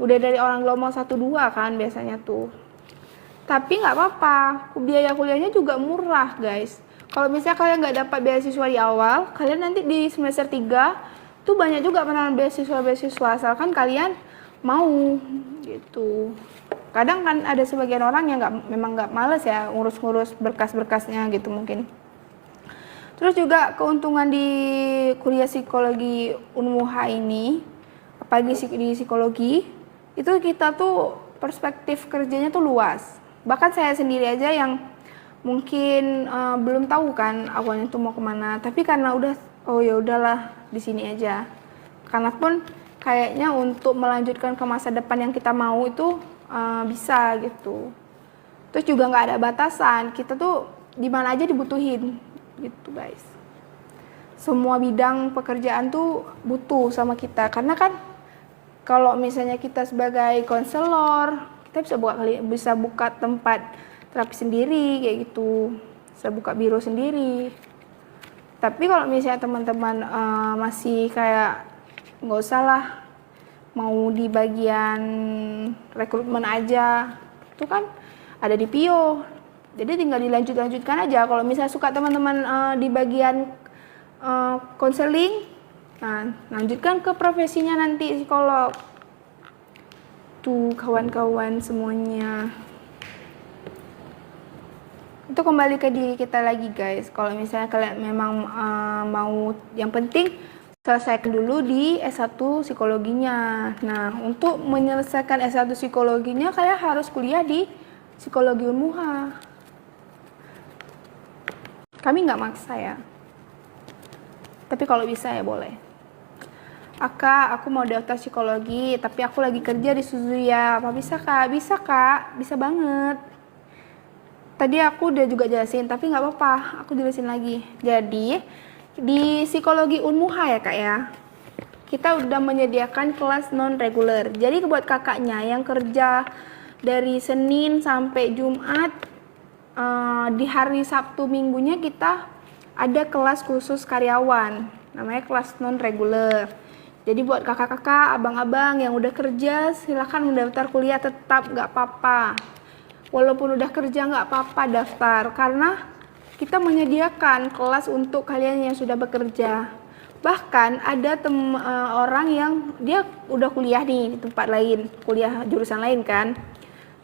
dari orang gelombang 1, 2 kan biasanya tuh. Tapi nggak apa-apa, biaya kuliahnya juga murah, guys. Kalau misalnya kalian nggak dapat beasiswa di awal, kalian nanti di semester 3 tuh banyak juga penawaran beasiswa asalkan kalian mau gitu. Kadang kan ada sebagian orang yang memang nggak males ya ngurus-ngurus berkas-berkasnya gitu mungkin. Terus juga keuntungan di kuliah psikologi UMUHA ini, apalagi di psikologi, itu kita tuh perspektif kerjanya tuh luas. Bahkan saya sendiri aja yang mungkin belum tahu kan awalnya tuh mau kemana, tapi karena udah ya udahlah di sini aja. Karena pun kayaknya untuk melanjutkan ke masa depan yang kita mau itu bisa gitu. Terus juga nggak ada batasan, kita tuh di mana aja dibutuhin gitu, guys. Semua bidang pekerjaan tuh butuh sama kita, karena kan kalau misalnya kita sebagai konselor, kita bisa buka tempat terapi sendiri kayak gitu, bisa buka biro sendiri. Tapi kalau misalnya teman-teman masih kayak nggak usah lah, mau di bagian rekrutmen aja, itu kan ada di PIO, jadi tinggal dilanjutkan aja. Kalau misalnya suka teman-teman di bagian konseling, nah lanjutkan ke profesinya nanti psikolog. Tuh kawan-kawan semuanya. Itu kembali ke diri kita lagi, guys. Kalau misalnya kalian memang mau, yang penting selesaikan dulu di S1 psikologinya. Nah, untuk menyelesaikan S1 psikologinya kalian harus kuliah di psikologi UMUHA. Kami nggak maksa ya. Tapi kalau bisa ya boleh. Aku mau daftar psikologi, tapi aku lagi kerja di Suzuya. Apa bisa, Kak? Bisa, Kak. Bisa banget. Tadi aku udah juga jelasin, tapi nggak apa-apa. Aku jelasin lagi. Jadi, di psikologi UMUHA ya, Kak ya. Kita udah menyediakan kelas non-reguler. Jadi, buat kakaknya yang kerja dari Senin sampai Jumat, di hari Sabtu Minggunya kita ada kelas khusus karyawan. Namanya kelas non-reguler. Jadi buat kakak-kakak, abang-abang yang udah kerja, silahkan mendaftar kuliah tetap nggak apa-apa. Walaupun udah kerja nggak apa-apa daftar, karena kita menyediakan kelas untuk kalian yang sudah bekerja. Bahkan ada orang yang dia udah kuliah nih di tempat lain, kuliah jurusan lain kan.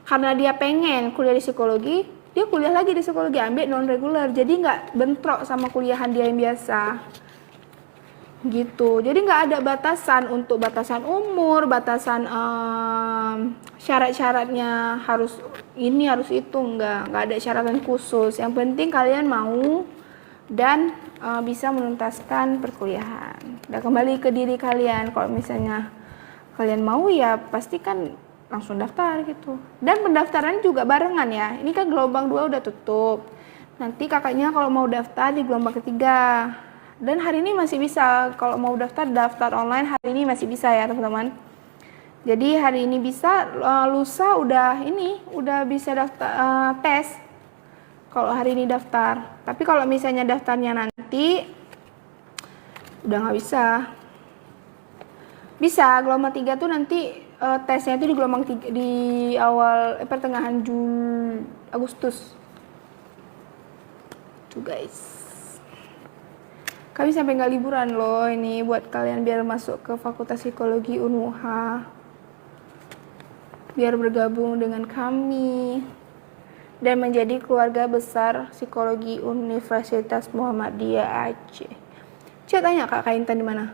Karena dia pengen kuliah di psikologi, dia kuliah lagi di psikologi, ambil non reguler. Jadi nggak bentrok sama kuliahan dia yang biasa. Gitu. Jadi nggak ada batasan untuk batasan umur, batasan syarat-syaratnya harus ini harus itu, nggak ada syaratan khusus. Yang penting kalian mau dan bisa menuntaskan perkuliahan. Dan kembali ke diri kalian, kalau misalnya kalian mau ya pastikan langsung daftar gitu. Dan pendaftaran juga barengan ya. Ini kan gelombang 2 udah tutup. Nanti kakaknya kalau mau daftar di gelombang ketiga. Dan hari ini masih bisa, kalau mau daftar online hari ini masih bisa ya teman-teman. Jadi hari ini bisa, lusa udah bisa daftar tes. Kalau hari ini daftar. Tapi kalau misalnya daftarnya nanti udah nggak bisa. Bisa gelombang 3 tuh nanti tesnya itu di gelombang 3 di awal pertengahan Agustus. Tuh guys. Kami sampai nggak liburan loh ini buat kalian biar masuk ke Fakultas Psikologi Unmuha. Biar bergabung dengan kami dan menjadi keluarga besar Psikologi Universitas Muhammadiyah Aceh. Saya tanya Kak Intan di mana?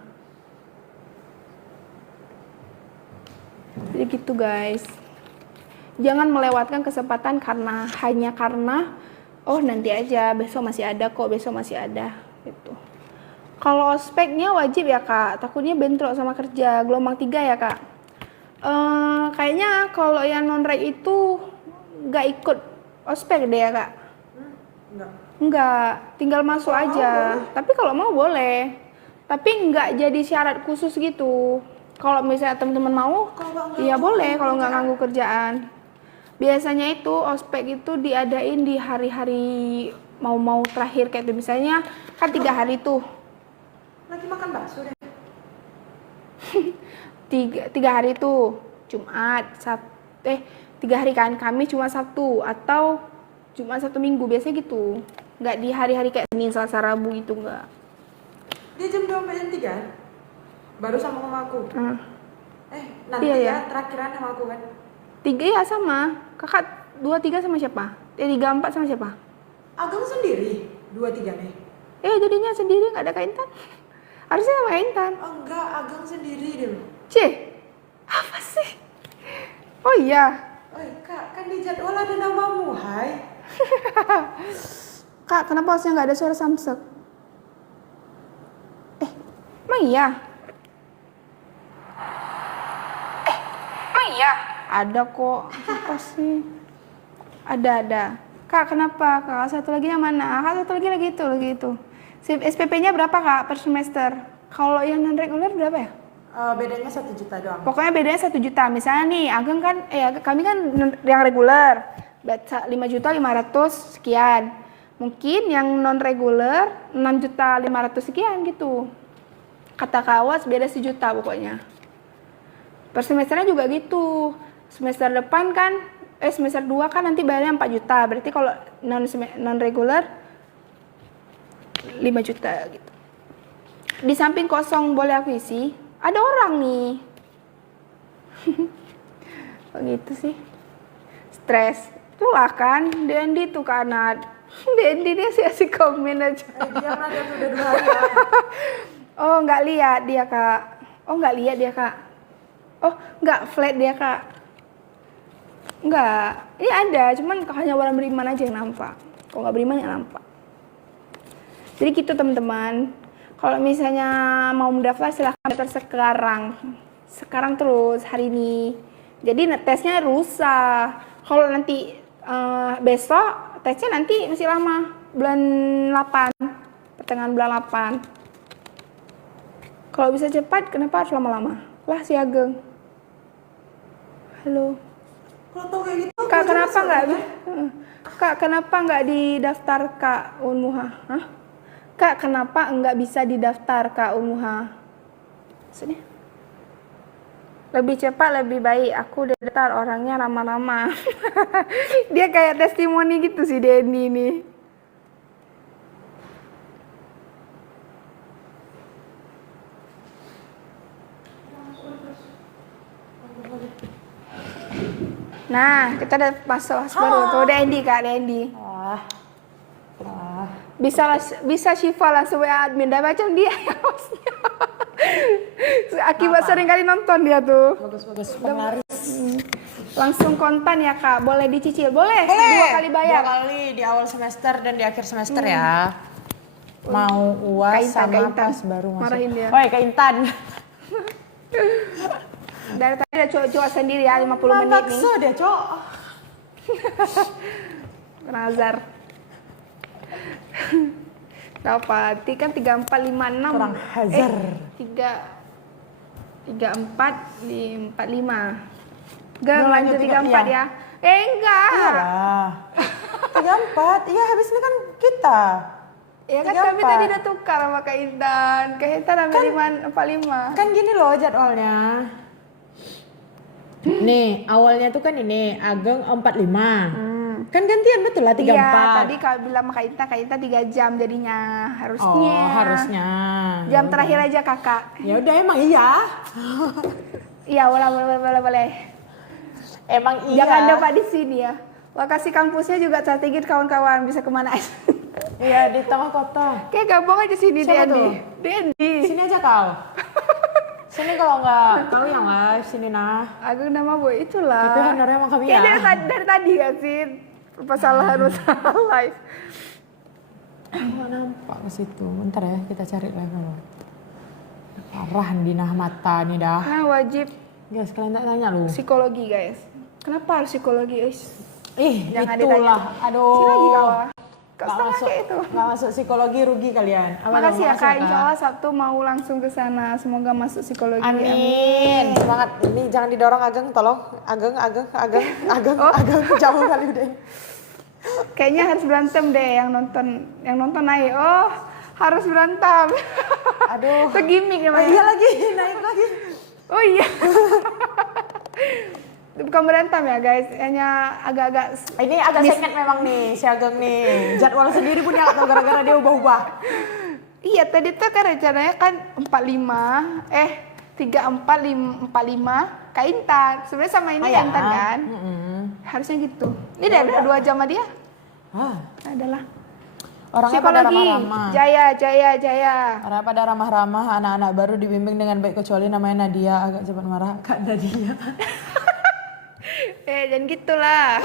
Jadi gitu guys. Jangan melewatkan kesempatan hanya karena oh nanti aja, besok masih ada kok, besok masih ada gitu. Kalau ospeknya wajib ya Kak, takutnya bentrok sama kerja. Gelombang 3 ya Kak. Kayaknya kalau yang non-reg itu nggak ikut ospek deh ya Kak. Enggak, tinggal masuk aja. Tapi kalau mau boleh. Tapi nggak jadi syarat khusus gitu. Kalau misalnya teman-teman mau, ya boleh kalau nggak nganggu kerjaan. Biasanya itu ospek itu diadain di hari-hari mau terakhir kayak itu. Misalnya kan 3 hari tuh. Lagi makan bakso deh. tiga hari tuh Jumat 3 hari kan, kami cuma Sabtu atau cuma 1 minggu biasanya gitu, nggak di hari-hari kayak Senin Selasa Rabu gitu, nggak. Dia jam 2 sampai jam 3 baru sama aku. Nanti iya, ya terakhiran sama aku kan. 3 ya sama kakak, 2 3 sama siapa? 3 4 sama siapa? Ageng sendiri 2 3 nih. Jadinya sendiri nggak ada Kak Intan. Harusnya sama Kak Intan. Oh enggak, Ageng sendiri deh. Apa sih? Oh iya. Kak, kan di jadwal ada namamu, hai. Kak, kenapa harusnya nggak ada suara Samsek? Emang iya? Emang iya? Ada kok. Apa sih? Ada. Kak, kenapa? Kak, satu lagi yang mana? Kak, satu lagi itu. SPP-nya berapa Kak per semester? Kalau yang non reguler berapa ya? Bedanya 1 juta doang. Pokoknya bedanya 1 juta. Misalnya nih, Ageng kan, kami kan yang reguler 5.500.000 sekian. Mungkin yang non reguler 6.500.000 sekian gitu. Kata kawas beda 1 juta pokoknya. Per semesternya juga gitu. Semester depan kan, semester 2 kan nanti bayarnya 4 juta. Berarti kalau non reguler 5 juta gitu. Di samping kosong boleh aku isi, ada orang nih. Kok gitu sih? Stres. Itulah kan, Dendi tuh karena Dendi dia sih komen aja. Dia pernah dia udah 2 hari. Oh, nggak lihat dia Kak. Oh, nggak flat dia Kak. Nggak. Ini ada, cuman hanya orang beriman aja yang nampak. Kalau nggak beriman nggak nampak. Jadi gitu teman-teman. Kalau misalnya mau mendaftar silahkan daftar sekarang terus hari ini. Jadi tesnya lusa. Kalau nanti besok tesnya nanti masih lama, bulan 8, pertengahan bulan 8. Kalau bisa cepat kenapa harus lama-lama? Lah si Ageng. Halo. Kalau tau kayak gitu, Kak, kenapa nggak didaftar Kak Unmuha? Kak, kenapa nggak bisa didaftar Kak Unmuha? Maksudnya? Lebih cepat, lebih baik. Aku udah daftar, orangnya ramah-ramah. Dia kayak testimoni gitu sih Denny nih. Nah, kita udah masuk kelas baru. Tuh Dendi Kak, Dendi. Bisa Syifa langsung WA admin dah macam dia ya hostnya. Akibat sering kali nonton dia tuh. Bagus penglaris. Langsung kontan ya Kak, boleh dicicil? Boleh. 2 kali bayar. 2 kali di awal semester dan di akhir semester ya. Mau UAS sama pas baru masuk. Marahin dia. Woi, Kak Intan. Dari tadi ada cowok-cowok sendiri ya 50 menit nih. Makso deh, Cok. Nazar. Dapat kan 3456. Kurang hazar. 3445. Gak Mau lanjut lanjut 34 ya. Enggak. Iya. 34. Iya, habis ini kan kita. Ya kan kami tadi udah tukar sama Kak Intan. Kak Intan ambil 545. Kan gini loh jadwalnya. Nih, awalnya tuh kan ini Ageng 45. Kan gantian betul lah 34. Iya, tadi Kak bilang sama Kak Intan 3 jam jadinya harusnya. Oh, harusnya. Jam terakhir aja Kakak. Ya udah emang iya. Iya, boleh. Emang iya. Jangan dapat di sini ya. Lokasi kampusnya juga strategis kawan-kawan, bisa kemana aja. Iya, di tengah kota. Kayak gabung aja sini Siapa Dendi. tuh? Dendi. Sini aja kau. Sini kalau enggak kau yang live sini nah. Aku nama boy itulah. Tapi honornya emang kami Kayak ya. dari tadi kan sih. Masalah live. Enggak nampak ke situ. Bentar ya, kita cari live dulu. Parah Dinah mata nih dah. Nah, wajib Guys, kalian tak tanya lu. psikologi guys. Kenapa harus psikologi? Jangan itulah. ditanya. Aduh. Sini lagi kau. Kok Nggak setengah masuk, kayak itu? nggak masuk psikologi rugi kalian. Makasih ya Kak, insya Allah Sabtu mau langsung ke sana. Semoga masuk psikologi. Amin. Semangat. Ini jangan didorong Ageng, tolong. Ageng. Jauh kali udah. Kayaknya harus berantem deh yang nonton naik. Oh, harus berantem. Aduh. Itu gimmick Oh, namanya. iya lagi, naik lagi. Oh iya. Bukan berantem ya guys, hanya agak-agak. Ini agak sengit memang nih si Ageng nih. Jadwal sendiri pun ya nggak tahu gara-gara dia ubah-ubah. Iya, tadi tuh kan rencananya kan 3445 Kak Intan. Sebenarnya sama ini ya? Intan kan? Harusnya gitu. Ini udah 2 jam sama dia. Adalah Orangnya pada psikologi. ramah-ramah. Jaya. Orangnya pada ramah-ramah, anak-anak baru dibimbing dengan baik kecuali namanya Nadia, agak cepat marah. Kak Nadia. Jangan gitulah.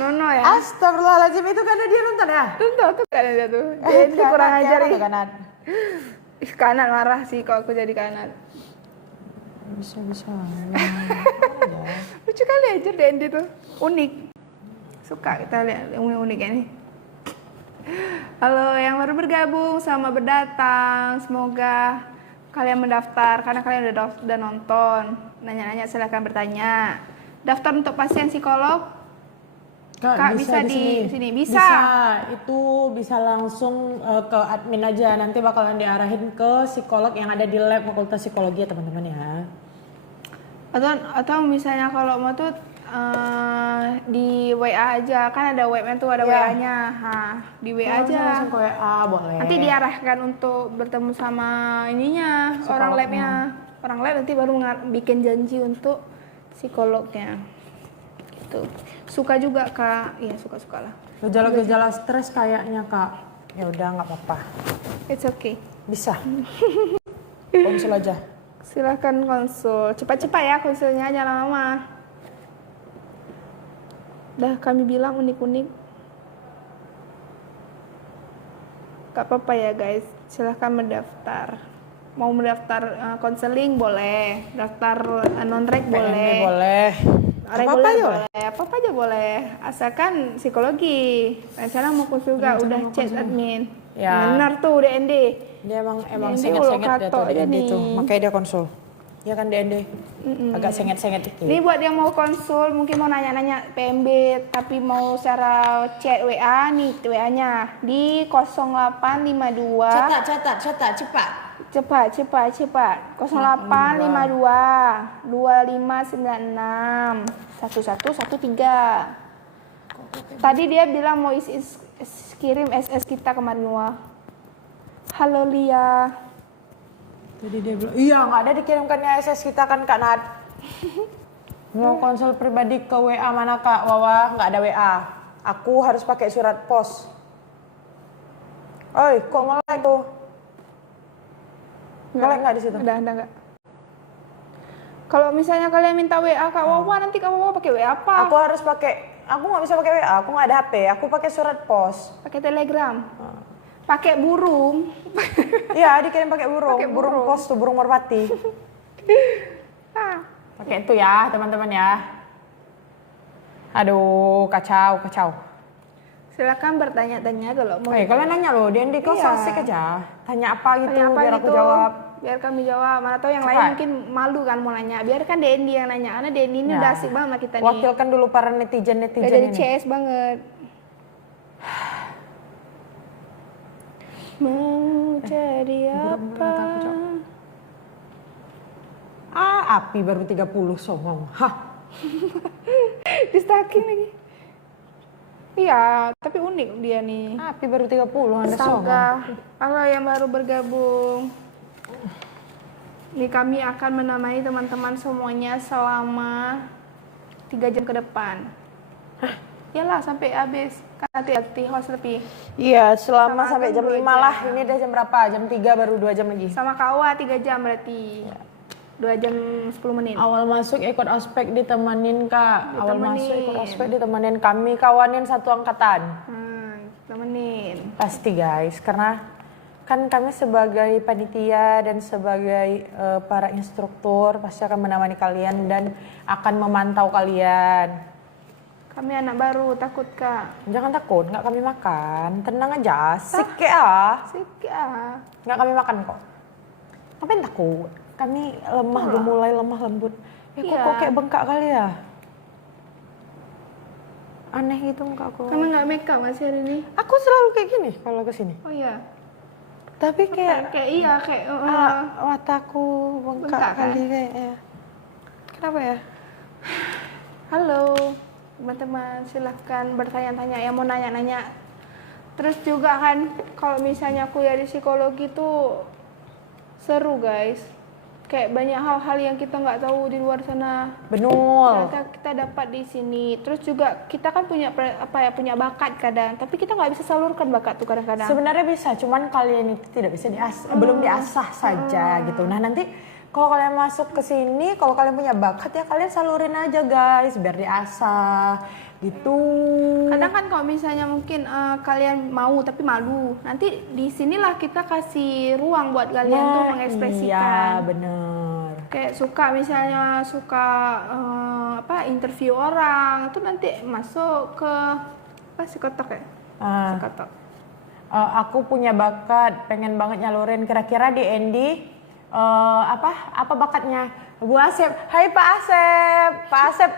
Nono ya. Astagfirullahaladzim, itu kan Nadia nonton ya? Tuh kan ada tuh. Jadi kurang ajar ya. Kanan. Kanan marah sih kalau aku jadi kanan. Bisa. Lucu kali aja Dendi tuh. Unik. Suka kita lihat unik-unik ini. Halo yang baru bergabung, selamat berdatang. Semoga kalian mendaftar karena kalian udah nonton. Nanya-nanya silahkan bertanya. Daftar untuk pasien psikolog. Kak bisa di sini. Bisa. Itu bisa langsung ke admin aja. Nanti bakalan diarahin ke psikolog yang ada di lab Fakultas Psikologi ya teman-teman ya. Atau misalnya kalau mau tuh di WA aja, kan ada webnya tuh, ada WA-nya. Di WA aja. Langsung ke WA boleh. Nanti diarahkan untuk bertemu sama ininya, orang labnya. Orang lab nanti baru bikin janji untuk psikolognya. Gitu. Suka juga Kak, iya suka-suka lah. Gejala-gejala stres kayaknya Kak. Ya udah nggak apa-apa. It's okay. Bisa. Konsul aja. Silahkan konsul. Cepat-cepat ya konsulnya, jangan lama. Dah kami bilang unik-unik. Gak apa-apa ya guys, silahkan mendaftar. Mau mendaftar konseling boleh, daftar non-rek boleh. Boleh. Reguler boleh, apa aja boleh. Asalkan psikologi. Rencana mau konsul gak? Udah chat admin. Ya. Benar tuh DND. Dia emang DND sengit-sengit dia tuh aja DND nih. tuh. Makanya dia konsul. Ya kan DND. Agak sengit-sengit dikit. Ini buat yang mau konsul, mungkin mau nanya-nanya PMB, tapi mau secara chat WA nih, WA-nya di 0852. Catat cepat. Cepat. 0852 2596 1113. Tadi dia bilang mau kirim SS kita ke Marnua. Halo Lia. Jadi dia bilang, iya nggak ada dikirimkannya SS kita kan Kak Nat. Mau konsul pribadi ke WA mana Kak Wawa? Nggak ada WA. Aku harus pakai surat pos. Oi, kok nge-lag tuh? Nge-lag nggak di situ? Udah enggak. Kalau misalnya kalian minta WA Kak Wawa, nanti Kak Wawa pakai WA apa? Aku nggak bisa pakai WA, aku nggak ada HP. Aku pakai surat pos. Pakai Telegram. Pakai burung. Iya, dikirim pakai burung. Pakai Burung burung. pos tuh, burung merpati. Pakai itu ya, teman-teman ya. Aduh, kacau. Silakan bertanya-tanya kalau mau. Kalian nanya loh, di Andi kok Iya. asik aja. Tanya apa gitu, Tanya apa biar aku gitu, jawab. Biar kami jawab. Mana tahu yang Cepat. lain mungkin malu kan mau nanya. Biarkan Dendi yang nanya. Karena Dendi ini Ya. udah asik banget sama kita nih. Wakilkan dulu para Udah netizen jadi ini. CS banget. Mau jadi apa? Api baru 30 songong. Hah. Di stacking lagi. Iya, tapi unik dia nih. Api baru 30, Anda songong. Astaga, kalau yang baru bergabung. Ini kami akan menemani teman-teman semuanya selama 3 jam ke depan. Yalah sampai habis. Kan nanti host lebih. Iya, selama Sama sampai kan jam 2 5 lah. jam. Ini udah jam berapa? Jam 3 baru 2 jam lagi. Sama Kawa 3 jam berarti. 2 jam 10 menit. Awal masuk ikut ospek ditemenin Kak. Awal Ditemenin. masuk ikut ospek ditemenin kami kawanin satu angkatan. Temenin. Pasti guys, karena kan kami sebagai panitia dan sebagai para instruktur pasti akan menemani kalian dan akan memantau kalian. Kami anak baru, takut Kak. Jangan takut, nggak kami makan. Tenang aja, sik ya. Sik ya. Nggak kami makan kok. Ngapain takut? Kami lemah gemulai, lemah lembut. Kok Iya. kayak bengkak kali ya? Aneh gitu muka aku. Kamu nggak make up masih hari ini? Aku selalu kayak gini kalau kesini. Oh iya. Tapi kayak Kayak mataku bengkak Bengkak, kan? kali kayaknya. Kenapa ya? Halo teman-teman, silahkan bertanya-tanya yang mau nanya-nanya. Terus juga kan kalau misalnya kuliah di psikologi tuh seru guys. Kayak banyak hal-hal yang kita nggak tahu di luar sana. Benul. Ternyata kita dapat di sini. Terus juga kita kan punya punya bakat kadang, tapi kita nggak bisa salurkan bakat tuh kadang-kadang. Sebenarnya bisa, cuman kalian itu tidak bisa belum diasah saja gitu. Nah nanti kalau kalian masuk ke sini, kalau kalian punya bakat ya kalian salurin aja guys, biar diasah gitu. Kadang kan kalau misalnya mungkin kalian mau tapi malu, nanti di sinilah kita kasih ruang buat kalian tuh mengekspresikan. Iya bener. Kayak misalnya suka interview orang, itu nanti masuk ke psikotok ya? Psikotok. Aku punya bakat, pengen banget nyalurin. Kira-kira di Endi apa bakatnya? Bu Asep, hai Pak Asep,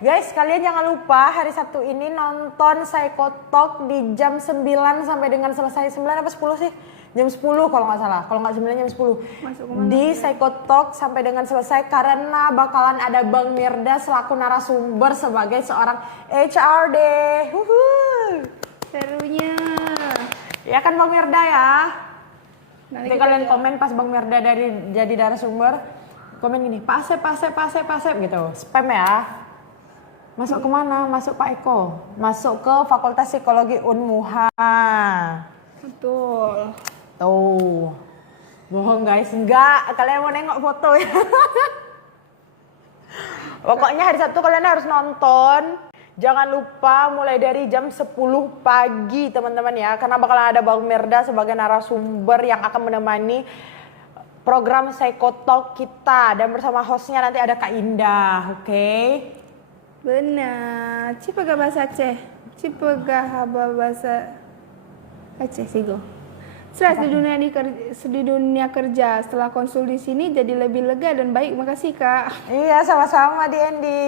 guys kalian jangan lupa hari Sabtu ini nonton Psychotalk di jam 9 sampai dengan selesai. 9 apa 10 sih? Jam 10 kalau nggak salah, kalau nggak 9 jam 10 di Psychotalk sampai dengan selesai karena bakalan ada Bang Mirda selaku narasumber sebagai seorang HRD. Serunya. Ya kan Bang Mirda ya? Nanti kita kalian komen pas Bang Mirda jadi narasumber, komen gini, Pak Asep gitu, spam ya. Masuk kemana? Masuk Pak Eko, masuk ke Fakultas Psikologi Unmuha. Betul. Tuh, bohong guys, enggak, kalian mau nengok foto ya. Pokoknya hari Sabtu kalian harus nonton. Jangan lupa mulai dari jam 10 pagi teman-teman ya. Karena bakalan ada Bang Merda sebagai narasumber yang akan menemani program Psychotalk kita. Dan bersama hostnya nanti ada Kak Indah, oke? Benar. Cipega bahasa Aceh. Cipega bahasa Aceh sigo. Setelah di dunia kerja, setelah konsul di sini jadi lebih lega dan baik. Makasih Kak. Iya sama-sama di Endi.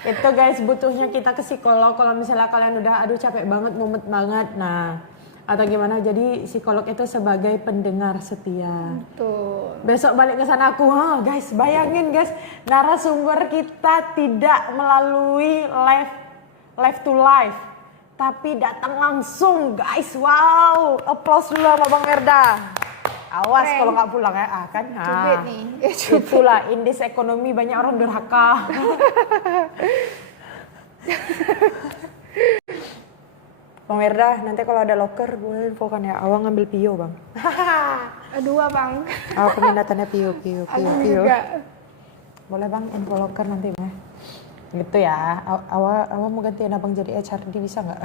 Itu guys butuhnya kita ke psikolog kalau misalnya kalian udah aduh capek banget, mumet banget. Nah Atau gimana? Jadi psikolog itu sebagai pendengar setia. Betul. Besok balik ke sana aku, guys, bayangin guys, narasumber kita tidak melalui live to live, tapi datang langsung, guys. Wow, applause dulu sama Bang Merda. Awas Keren. kalau nggak pulang ya, kan? Cubit nih. Itulah in this ekonomi banyak orang durhaka. Bang Merda, nanti kalau ada loker boleh infokan ya. Awang ngambil Pio, Bang. Dua bang. Oh, peminatannya Pio. Aku juga. Boleh Bang, info loker nanti Bang. Gitu ya. Awang mau gantiin Abang jadi HRD bisa nggak?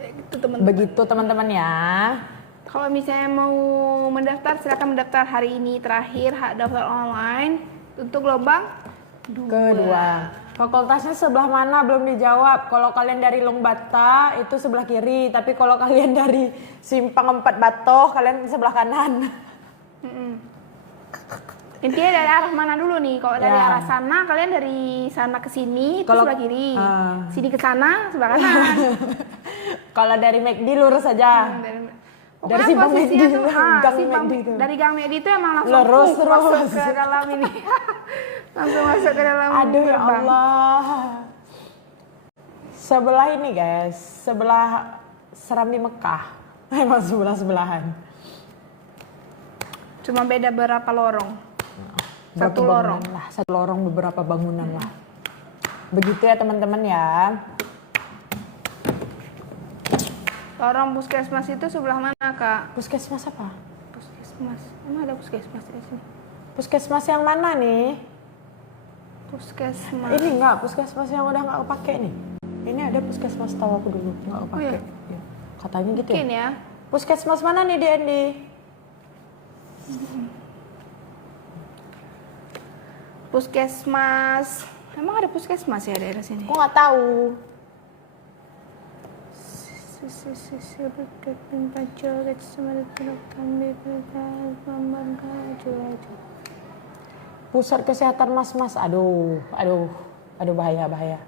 Gitu teman-teman. Begitu teman-teman ya. Kalau misalnya mau mendaftar, silakan mendaftar hari ini terakhir daftar online untuk gelombang Kedua. Fakultasnya sebelah mana belum dijawab. Kalau kalian dari Longbata itu sebelah kiri, tapi kalau kalian dari Simpang 4 Batoh kalian sebelah kanan. Intinya dari arah mana dulu nih? Kalau dari Ya. arah sana, kalian dari sana ke sini itu Kalau- sebelah kiri. Ah. Sini ke sana sebelah kanan. Kalau dari McD lurus aja. Pokoknya Simpang posisinya McD, tuh, Gang Simpang McD itu. dari Gang McD itu emang langsung Lurus masuk terus. ke dalam ini. Langsung masuk ke dalam Aduh ya gerbang. Allah. Sebelah ini guys, sebelah Serambi Mekah. Emang sebelah-sebelahan. Cuma beda berapa lorong. Satu Berapa lorong. bangunan lah, satu lorong beberapa bangunan lah. Begitu ya teman-teman ya. Lorong puskesmas itu sebelah mana, Kak? Puskesmas apa? Puskesmas. Emang ada puskesmas di sini? Puskesmas yang mana nih? Puskesmas. Ini enggak, puskesmas yang udah nggak kepake nih. Ini ada puskesmas tahu aku dulu nggak kepake. iya? Ya. Katanya gitu Mungkin ya. ya. Puskesmas mana nih di Andi? Puskesmas. Emang ada puskesmas ya daerah sini? Aku nggak tahu. Pusat kesehatan mas-mas, aduh bahaya.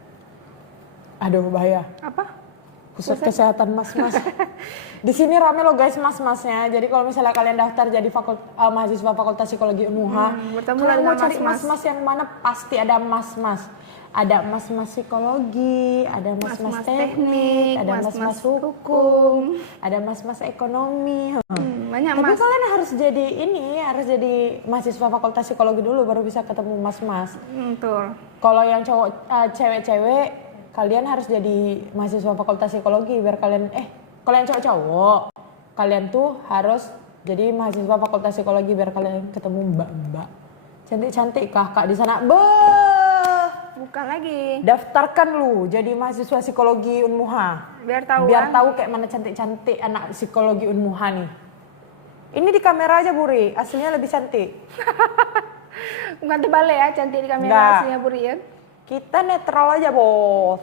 Aduh bahaya. Apa? Pusat kesehatan mas-mas. Di sini rame loh guys mas-masnya. Jadi kalau misalnya kalian daftar jadi mahasiswa Fakultas Psikologi Unmuha, bertemu kalian dengan mau cari mas-mas. mas-mas yang mana pasti ada mas-mas. Ada mas-mas psikologi, ada mas-mas Mas-mas teknik, teknik, ada mas-mas mas-mas hukum, hukum. ada mas-mas ekonomi. Banyak Tapi mas. kalian harus jadi mahasiswa Fakultas Psikologi dulu baru bisa ketemu mas-mas. Betul. Kalau yang cowok cewek-cewek kalian harus jadi mahasiswa Fakultas Psikologi biar kalian kalau yang cowok-cowok kalian tuh harus jadi mahasiswa Fakultas Psikologi biar kalian ketemu mbak-mbak cantik-cantik kakak di sana. Bukan lagi. Daftarkan lu jadi mahasiswa Psikologi Unmuha. Biar tahu. Biar kan? tahu kayak mana cantik-cantik anak Psikologi Unmuha nih. Ini di kamera aja Buri, aslinya lebih cantik. Bukan terbalik ya, cantik di kamera Nggak. aslinya Puri ya. Kita netral aja bos.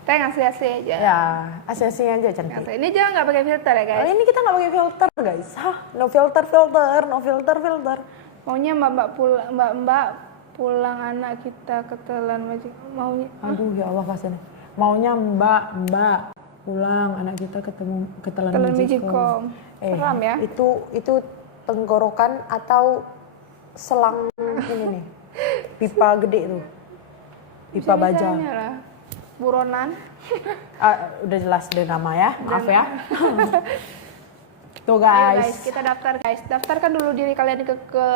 Kita yang asli-asli aja. Ya, asli-aslinya aja cantik. Asli. Ini jangan nggak pakai filter ya guys. Oh, ini kita nggak pakai filter guys. Hah, no filter. Maunya mbak-mbak pulang anak kita ketelan wajib. Maunya. Aduh ya Allah bahasanya. Maunya mbak pulang anak kita ketelan Ketelan Magicom. Seram ya. Itu tenggorokan atau selang ini nih. Pipa gede tuh. Pipa baja. Bisa-bisanya lah. Buronan. Udah jelas deh nama ya. Maaf ya. Tuh Ayo guys. kita daftar guys. Daftarkan dulu diri kalian ke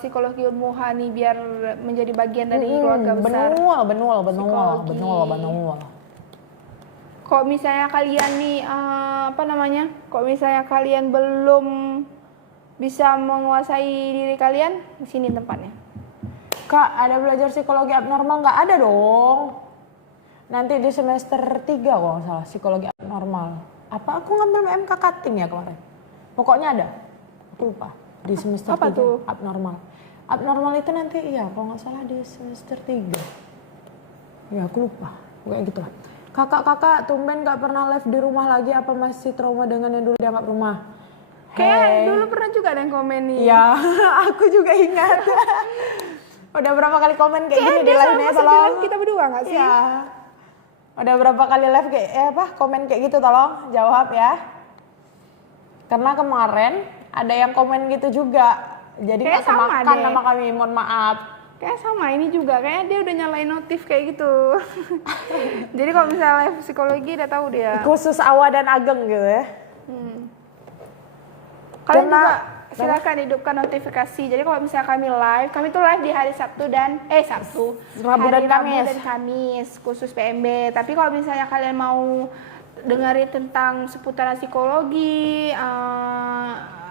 Psikologi Unmuha nih biar menjadi bagian dari keluarga besar. Benul. Psikologi. Kok misalnya kalian nih Kok misalnya kalian belum bisa menguasai diri kalian, di sini tempatnya. Kak, ada belajar psikologi abnormal nggak? Ada dong. Nanti di semester 3 kalau nggak salah, psikologi abnormal. Apa aku ngambil MK cutting ya kemarin? Pokoknya ada. Aku lupa. Di semester Apa 3, tuh? abnormal. Abnormal itu nanti kalau nggak salah di semester 3. Ya, aku lupa. Kayak gitu lah. Kakak, tumben nggak pernah live di rumah lagi, apa masih trauma dengan yang dulu dianggap rumah? Kayak dulu pernah juga ada yang komen nih. Iya, aku juga ingat. Udah berapa kali komen kayak gini di dia live-nya sama tolong. kita berdua nggak sih? Iya. Udah berapa kali live kayak komen kayak gitu, tolong jawab ya. Karena kemarin ada yang komen gitu juga. Jadi Kayak nggak sama kemakan deh. sama kami, mohon maaf. Kayak sama ini juga, kayaknya dia udah nyalain notif kayak gitu. Jadi kalau misalnya live psikologi udah tahu dia. Khusus Awa dan Ageng gitu ya. Kalian Karena- juga silakan hidupkan notifikasi. Jadi kalau misalnya kami tuh live di hari Sabtu dan Sabtu, Rabu hari dan Kamis. dan Kamis khusus PMB. Tapi kalau misalnya kalian mau dengerin tentang seputaran psikologi,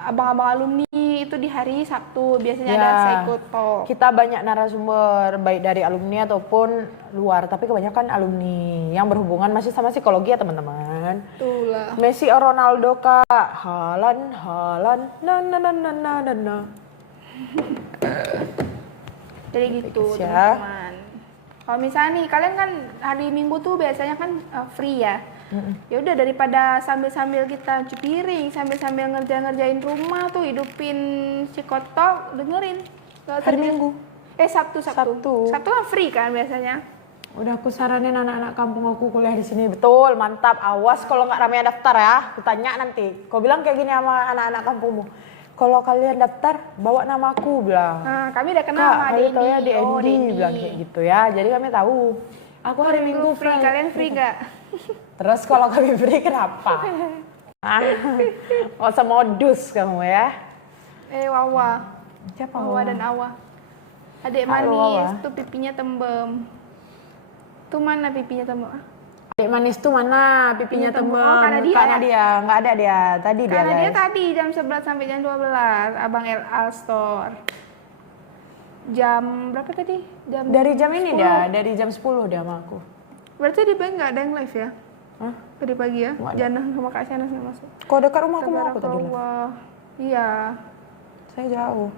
abang-abang alumni itu di hari Sabtu biasanya ada Psycho Talk. Kita banyak narasumber baik dari alumni ataupun luar, tapi kebanyakan alumni yang berhubungan masih sama psikologi ya teman-teman. Itulah. Messi or Ronaldo kak, Halan, na. Jadi gitu ya. teman-teman. Kalau misalnya nih kalian kan hari Minggu tuh biasanya kan free ya. Ya udah daripada sambil-sambil kita cuci piring, sambil-sambil ngerjain rumah tuh hidupin psikotalk, dengerin. Hari Minggu. Sabtu. Sabtu. Sabtu kan free kan biasanya. Udah aku saranin anak-anak kampung aku kuliah di sini. Betul, mantap. Awas kalau nggak ramai daftar ya. Aku tanya nanti. Kau bilang kayak gini sama anak-anak kampungmu. Kalau kalian daftar, bawa nama aku bilang. Nah, kami udah kenal Kak, sama kalian tahu ya Dendi. di Endi bilang kayak gitu ya. Jadi kami tahu. Aku hari Minggu free. Kalian free nggak? Terus kalau kami free kenapa? Nggak usah modus kamu ya. Wawa. Siapa Wawa dan Awa. Adik Halo, manis Wawa. tuh pipinya tembem. Tuh mana pipinya tembem? Adik manis tuh mana pipinya temen? Oh, karena dia ya? Dia. Nggak ada dia. Tadi dia Karena dia guys. tadi jam 11 sampai jam 12, Abang Al Store. Jam berapa tadi? Dari jam ini 10. dia. Dari jam 10 dia sama aku. Berarti di pagi nggak ada yang live ya? Hah? Tadi pagi ya? Nggak ada. Jana sama Kak Shanas nggak masuk. Kau dekat rumah aku mau aku tadi. Tabarakallah. Iya. Saya jauh.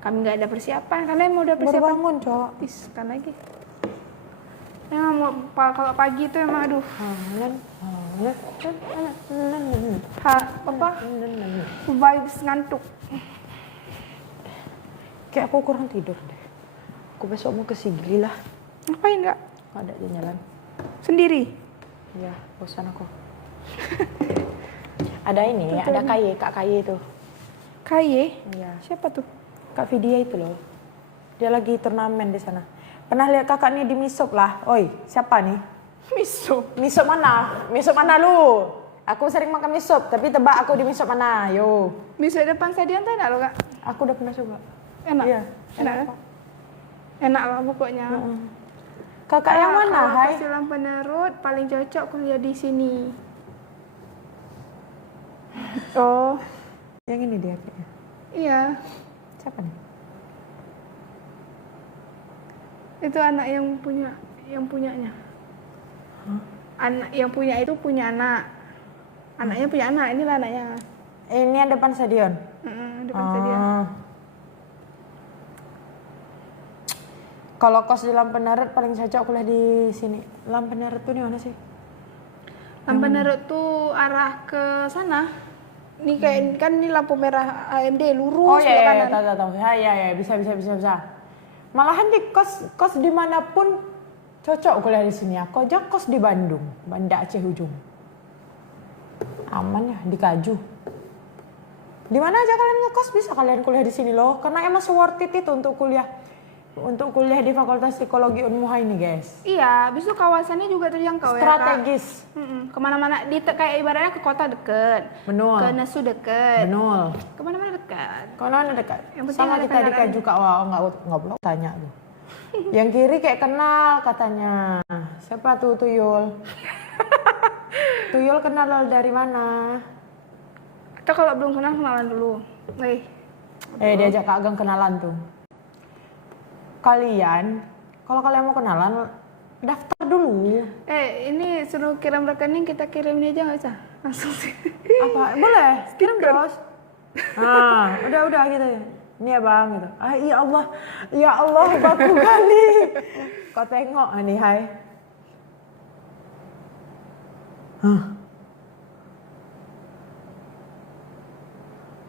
Kami nggak ada persiapan. Kalian mau udah Baru persiapan? bangun, Cok. Kan lagi. Memang kalau pagi itu emang aduh. Apa? Vibes ngantuk. Kayak aku kurang tidur deh. Aku besok mau ke Sigli lah. Ngapain nggak? Nggak ada jalan. Sendiri? Iya, bosan aku. Ada ini, ada Kak Kaye itu. Kaye? Iya. Siapa tuh? Kak Vidya itu loh. Dia lagi turnamen di sana. Pernah lihat kakak nih di Misop lah. Oi, siapa nih? Miso. Misop mana? Misop mana lu? Aku sering makan misop, tapi tebak aku di misop mana? Yo. Miso depan stadion tuh enak loh kak. Aku udah pernah coba. Enak. Iya, Enak kan? Enak lah pokoknya. Kakak yang mana, Kalau Hai? Silang Penerut paling cocok kuliah di sini. Oh, yang ini dia kayaknya. Iya. Siapa nih? Itu anak yang punyanya. Anak yang punya itu punya anak. Anaknya punya anak, inilah anaknya. Ini yang depan stadion. Depan stadion. Kalau kos di Lampenerut paling cocok kuliah di sini. Lampenerut tuh di mana sih? Lampenerut tuh arah ke sana. Ini kayak kan ini lampu merah AMD lurus Oh belok iya, kanan. tahu. Ya, bisa. Malahan di kos dimanapun cocok kuliah di sini. Aku aja kos di Bandung, Banda Aceh ujung. Aman ya, di Kaju. Di mana aja kalian ngekos bisa kalian kuliah di sini loh, karena emang worth it itu untuk kuliah di Fakultas Psikologi Unmuha ini guys. Iya, habis itu kawasannya juga terjangkau ya kak. Strategis. Kemana-mana, kayak ibaratnya ke kota deket, Benul. ke Nesu deket, Benul. kemana-mana dekat. Kalau ada dekat. Yang penting Sama ada kita di kendaraan. Kaju Kak, wah nggak boleh tanya tuh. Yang kiri kayak kenal katanya. Siapa tuh Tuyul? Tuyul kenal dari mana? Atau kalau belum kenal kenalan dulu. Diajak Kak Ageng kenalan tuh. Kalau kalian mau kenalan, daftar dulu. Ini suruh kirim rekening, kita kirim ini aja nggak usah? Langsung sih. Apa? Boleh, kirim terus. Nah, udah gitu ya. Ini ya bang, gitu. Ya Allah, baku kali. Kau tengok nih, Hai.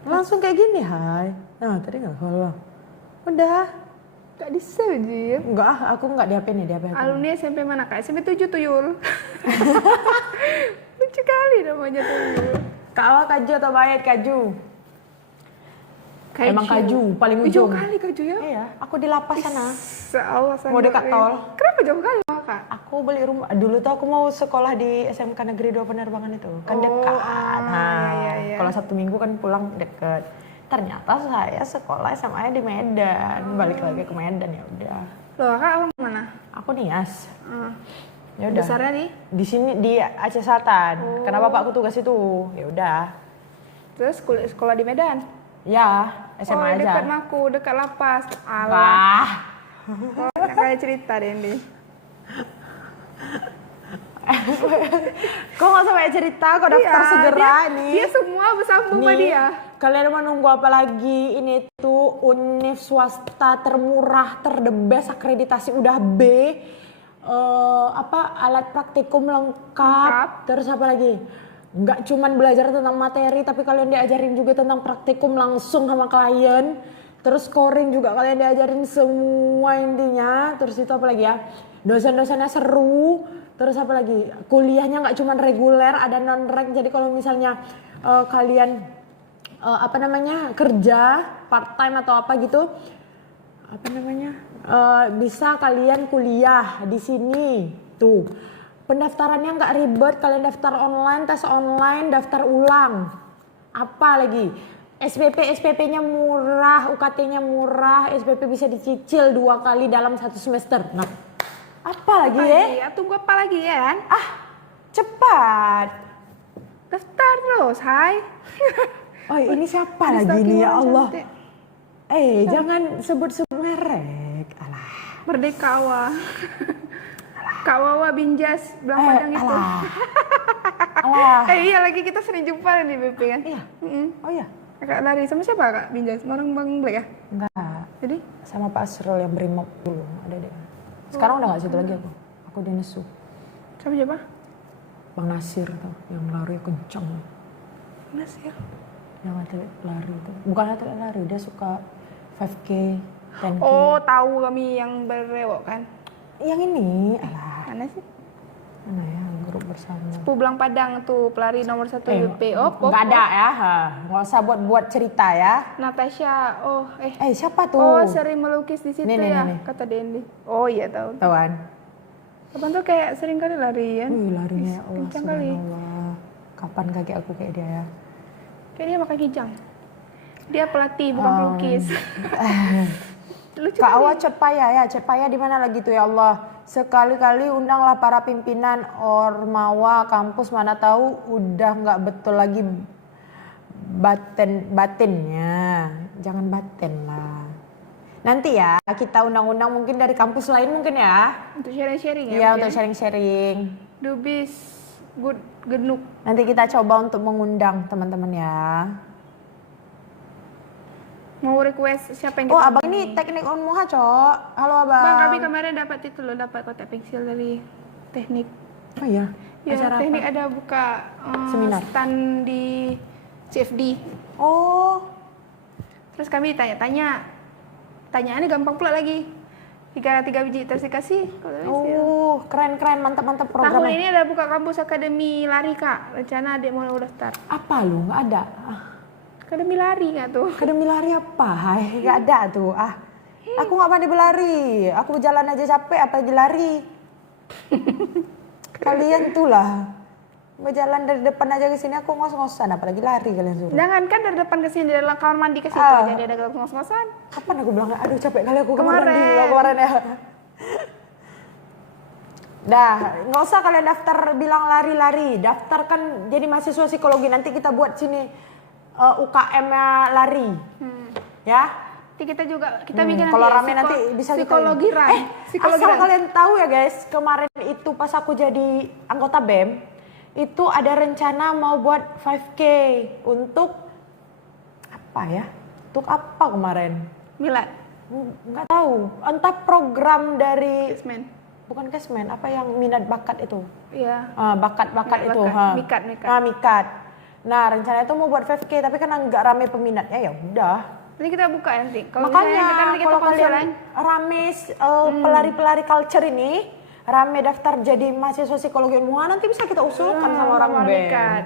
Langsung kayak gini, Hai. Nah, tadi nggak follow. Udah. Gak di-save, Jir. Enggak, aku enggak di HP nih, di HP aku. Alumni SMP mana, Kak? SMP 7 Tuyul. Lucu kali namanya Tuyul. Kak Awa kaju atau Bayat kaju? Emang kaju, paling Jauh ujung. kali Kaju ya? Iya, aku di lapas sana. Allah, Mau dekat tol. Kenapa jauh kali, Kak? Aku beli rumah. Dulu tuh aku mau sekolah di SMK Negeri 2 Penerbangan itu. Kan dekat. iya. Kalau Sabtu Minggu kan pulang deket. Ternyata saya sekolah SMA di Medan. Balik lagi ke Medan ya udah. Loh, Kak Awang mana? Aku Nias. Hmm. Ya udah. Besarnya nih? Di sini di Aceh Selatan. Karena bapakku tugas itu. Ya udah. Terus sekolah di Medan? Ya, SMA aja. Dekat Maku, dekat lapas. Alah. Wah. Kayak cerita deh ini. Kok nggak sampai cerita? Kok daftar segera nih? Dia semua bersambung sama dia. Kalian mau nunggu apa lagi? Ini tuh univ swasta termurah, terdebes, akreditasi udah B. Alat praktikum lengkap. Terus apa lagi? Nggak cuman belajar tentang materi, tapi kalian diajarin juga tentang praktikum langsung sama klien. Terus scoring juga kalian diajarin semua intinya. Terus itu apa lagi ya? Dosen-dosennya seru. Terus apa lagi? Kuliahnya nggak cuman reguler, ada non-reg. Jadi kalau misalnya kalian kerja part time atau apa gitu, bisa kalian kuliah di sini tuh. Pendaftarannya nggak ribet, kalian daftar online, tes online, daftar ulang. Apa lagi? SPP-nya murah, UKT-nya murah, SPP bisa dicicil 2 kali dalam 1 semester. Nah, apa lagi ya? Tunggu apa lagi ya kan? Cepat. Daftar terus, hai. Oh, ini siapa lagi nih ya Allah? Jangan sebut-sebut merek. Alah. Merdeka Awa. Kak Wawa Binjas, Belang Padang itu. Alah. Iya lagi kita sering jumpa di BP kan? Iya. Oh iya. Kakak lari sama siapa Kak Binjas? Orang Bang Black ya? Enggak. Jadi? Sama Pak Asrul yang Brimob dulu, ada deh. Sekarang udah nggak situ lagi aku. Aku di Nesu. Sama siapa? Bang Nasir tuh, yang lari kencang. Nasir. Yang atlet lari itu. Bukan atlet lari, dia suka 5K, 10K. Oh, tahu kami yang berrewok kan? Yang ini, alah. Mana sih? Mana ya, grup bersama. Sepuh Belang Padang tuh, pelari nomor 1 BP. Nggak ada ya, nggak usah buat cerita ya. Natasha, Siapa tuh? Oh, sering melukis di situ Nih, ya, nih. kata Dendi. Oh iya tahu. Tawan. Kapan tuh kayak sering kali lari ya? Larinya ya Allah, Kencang kali. subhanallah. Kapan kaki aku kayak dia ya? Kayak dia makan kijang. Dia pelatih, bukan pelukis. Lucu Kak kali. Awa Cet Paya di mana lagi tuh ya Allah. Sekali-kali undanglah para pimpinan Ormawa kampus, mana tahu udah nggak betul lagi batinnya. Jangan batin lah. Nanti ya kita undang-undang mungkin dari kampus lain mungkin ya. Untuk sharing-sharing ya? Iya, untuk sharing-sharing. Dubis genuk. Nanti kita coba untuk mengundang teman-teman ya. Mau request siapa yang kita Abang ini teknik Unmuha, Cok. Halo, Abang. Bang, kami kemarin dapat itu loh, dapat kotak pensil dari teknik. Oh iya? Ya, Acara teknik apa? ada buka Seminar? stand di CFD. Oh. Terus kami tanya-tanya. Tanyaannya gampang pula lagi. Tiga biji tersikasi. Keren, mantap Tahun programnya. ini ada buka kampus akademi lari, Kak. Rencana adik mau daftar. Apa lu? Nggak ada? Akademi lari nggak tuh? Akademi lari apa? Hai, nggak ada tuh. Aku nggak pandai berlari. Aku berjalan aja capek, apalagi lari. Kalian tuh lah. Berjalan dari depan aja ke sini aku ngos-ngosan, apalagi lari kalian suruh. Jangan kan dari depan ke sini, dari kamar mandi ke situ jadi ada ngos-ngosan. Kapan aku bilang, aduh capek kali aku kamar Kemarin. mandi kemarin ya. Dah, nggak usah kalian daftar bilang lari-lari. Daftarkan jadi mahasiswa psikologi. Nanti kita buat sini UKM-nya lari. Ya. Nanti kita juga bikin Kalau nanti rame nanti bisa psikologi kita run. Psikologi asal run. kalian tahu ya guys, kemarin itu pas aku jadi anggota BEM, itu ada rencana mau buat 5K untuk apa ya? Untuk apa kemarin? Milad. Nggak tahu. Entah program dari Kesmen. bukan Kesmen, apa yang minat bakat itu? Iya. Bakat Minat itu. bakat. Mikat. Mikat. Nah, rencananya itu mau buat 5K tapi kan nggak rame peminatnya, ya udah. Nanti kita buka nanti. Kalau Makanya misalnya kita kalau konsul kalian rame pelari-pelari culture ini, rame daftar jadi mahasiswa psikologi ilmuwan, nanti bisa kita usulkan sama orang BEM.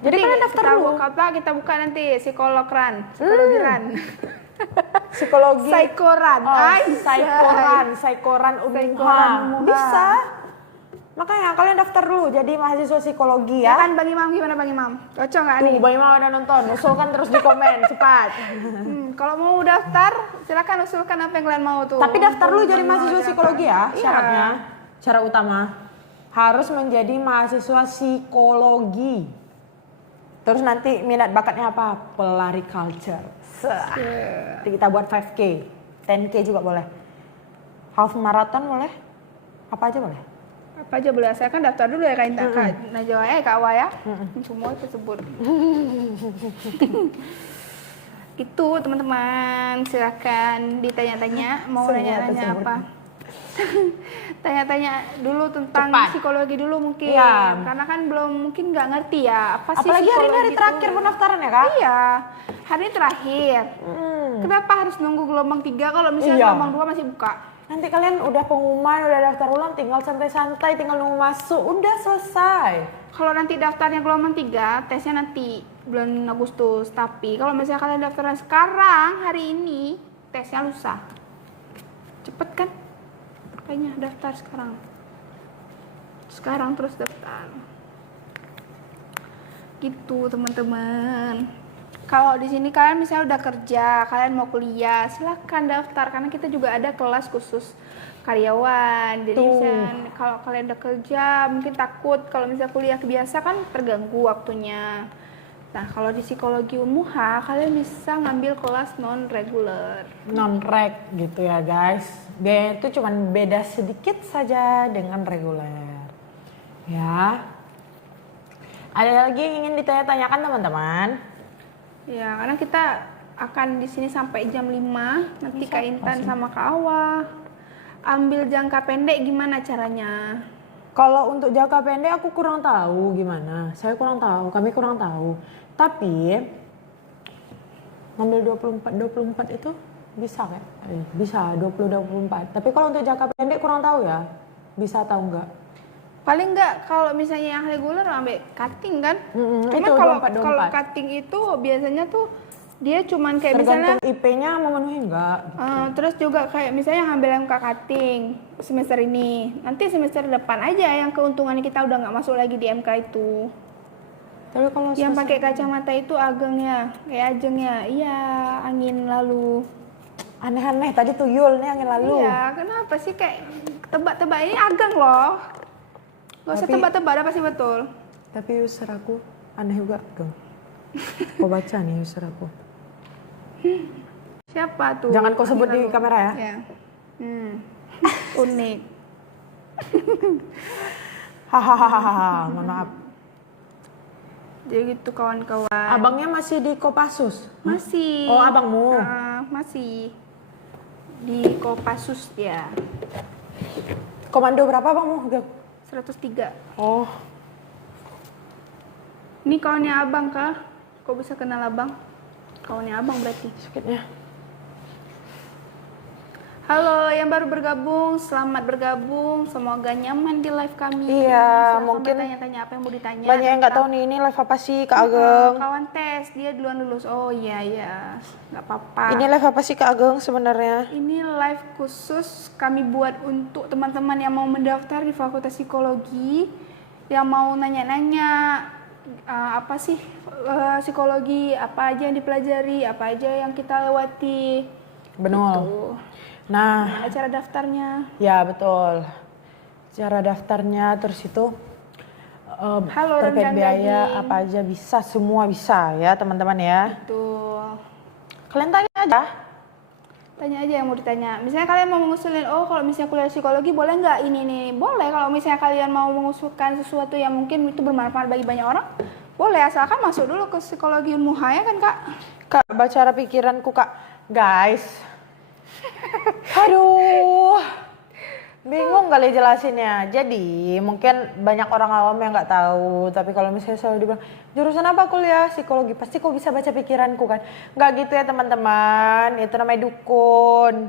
Jadi kalian daftar dulu. Kita buka nanti psikologi Psikologi. Saikoran. Saikoran Saikoran Unmuha. Bisa. Makanya kalian daftar dulu jadi mahasiswa psikologi ya. Kan Bang Imam gimana Bang Imam? Cocok nggak nih? Tuh, Bang Imam udah nonton. Usulkan terus di komen cepat. Kalau mau daftar, silakan usulkan apa yang kalian mau tuh. Tapi daftar dulu jadi Mau mahasiswa apa? psikologi ya. Iya. Syaratnya, syarat utama harus menjadi mahasiswa psikologi. Terus nanti minat bakatnya apa? Pelari culture. Nanti kita buat 5K, 10K juga boleh. Half marathon boleh? Apa aja boleh? Apa aja boleh, saya kan daftar dulu ya Kak Inta, Kak Najwa Kak Awa ya. Semua tersebut. Itu teman-teman, silakan ditanya-tanya, mau Semua nanya-nanya tersebut. apa. Tanya-tanya dulu tentang Cepat. psikologi dulu mungkin. Iya. Karena kan belum mungkin nggak ngerti ya apa sih Apalagi hari ini hari psikologi terakhir itu. pendaftaran ya kak? Iya, hari ini terakhir. Kenapa harus nunggu gelombang 3 kalau misalnya Iya. gelombang 2 masih buka? Nanti kalian udah pengumuman, udah daftar ulang, tinggal santai-santai, tinggal nunggu masuk, udah selesai. Kalau nanti daftarnya gelombang 3, tesnya nanti bulan Agustus. Tapi kalau misalnya kalian daftarnya sekarang, hari ini, tesnya lusa. Cepet kan? Kayaknya daftar sekarang. Sekarang terus daftar. Gitu teman-teman. Kalau di sini kalian misalnya udah kerja, kalian mau kuliah, silahkan daftar karena kita juga ada kelas khusus karyawan. Jadi misalnya kalau kalian udah kerja, mungkin takut kalau misalnya kuliah kebiasa kan terganggu waktunya. Nah, kalau di psikologi Unmuha, kalian bisa ngambil kelas non reguler. Non-reg gitu ya guys. Biayanya itu cuma beda sedikit saja dengan reguler. Ya. Ada lagi yang ingin ditanya-tanyakan teman-teman? Ya, karena kita akan di sini sampai jam 5. Nanti Kak Intan sama Kak Awa ambil jangka pendek gimana caranya? Kalau untuk jangka pendek aku kurang tahu gimana. Saya kurang tahu, kami kurang tahu. Tapi ngambil 24 itu bisa kan? Bisa 20-24. Tapi kalau untuk jangka pendek kurang tahu ya. Bisa atau enggak? Paling enggak kalau misalnya yang reguler ambil cutting kan? Cuma itu kalau 24. kalau cutting itu biasanya tuh dia cuman kayak misalnya Tergantung IP-nya memenuhi enggak. terus juga kayak misalnya ambil MK cutting semester ini, nanti semester depan aja yang keuntungannya kita udah nggak masuk lagi di MK itu. Tapi kalau Yang pakai kacamata itu agengnya, kayak ajengnya, iya angin lalu. aneh-aneh tadi tuyul nih angin lalu. Iya, kenapa sih kayak tebak-tebak ini ageng loh. Gak usah Tapi- tebak-tebak, ada pasti betul. Tapi user aku aneh juga dong. Kau baca nih user aku. Siapa tuh? Jangan kau sebut Angin di lalu. kamera ya. Ya. Unik. Hahaha, mohon maaf. Jadi gitu kawan-kawan. Abangnya masih di Kopassus? Masih. Oh, abangmu. Masih di Kopassus ya. Komando berapa abangmu? 103. Oh, Ini kawannya abang kah? Kok bisa kenal abang? Kawannya abang berarti. sakitnya. Halo yang baru bergabung, selamat bergabung. Semoga nyaman di live kami. Iya, Silahkan mungkin bertanya-tanya apa yang mau ditanya. Banyak yang nggak tahu nih ini live apa sih Kak Ageng? Kawan tes, dia duluan lulus. Oh iya iya, nggak apa-apa. Ini live apa sih Kak Ageng sebenarnya? Ini live khusus kami buat untuk teman-teman yang mau mendaftar di Fakultas Psikologi, yang mau nanya-nanya apa sih psikologi, apa aja yang dipelajari, apa aja yang kita lewati. Benar. Tuh. Nah, Ada cara daftarnya. ya betul. Cara daftarnya terus itu Halo, terkait rendang biaya daging. apa aja bisa, semua bisa ya teman-teman ya. Tuh. Kalian tanya aja. Tanya aja yang mau ditanya. Misalnya kalian mau mengusulin, oh kalau misalnya kuliah psikologi boleh nggak ini nih? Boleh. Kalau misalnya kalian mau mengusulkan sesuatu yang mungkin itu bermanfaat bagi banyak orang, boleh. Asalkan masuk dulu ke psikologi Unmuha ya kan kak? Kak, baca pikiranku Kak. Guys. Aduh. Bingung kali jelasinnya. Jadi mungkin banyak orang awam yang nggak tahu. Tapi kalau misalnya selalu dibilang jurusan apa kuliah psikologi, pasti kok bisa baca pikiranku kan? Nggak gitu ya teman-teman. Itu namanya dukun.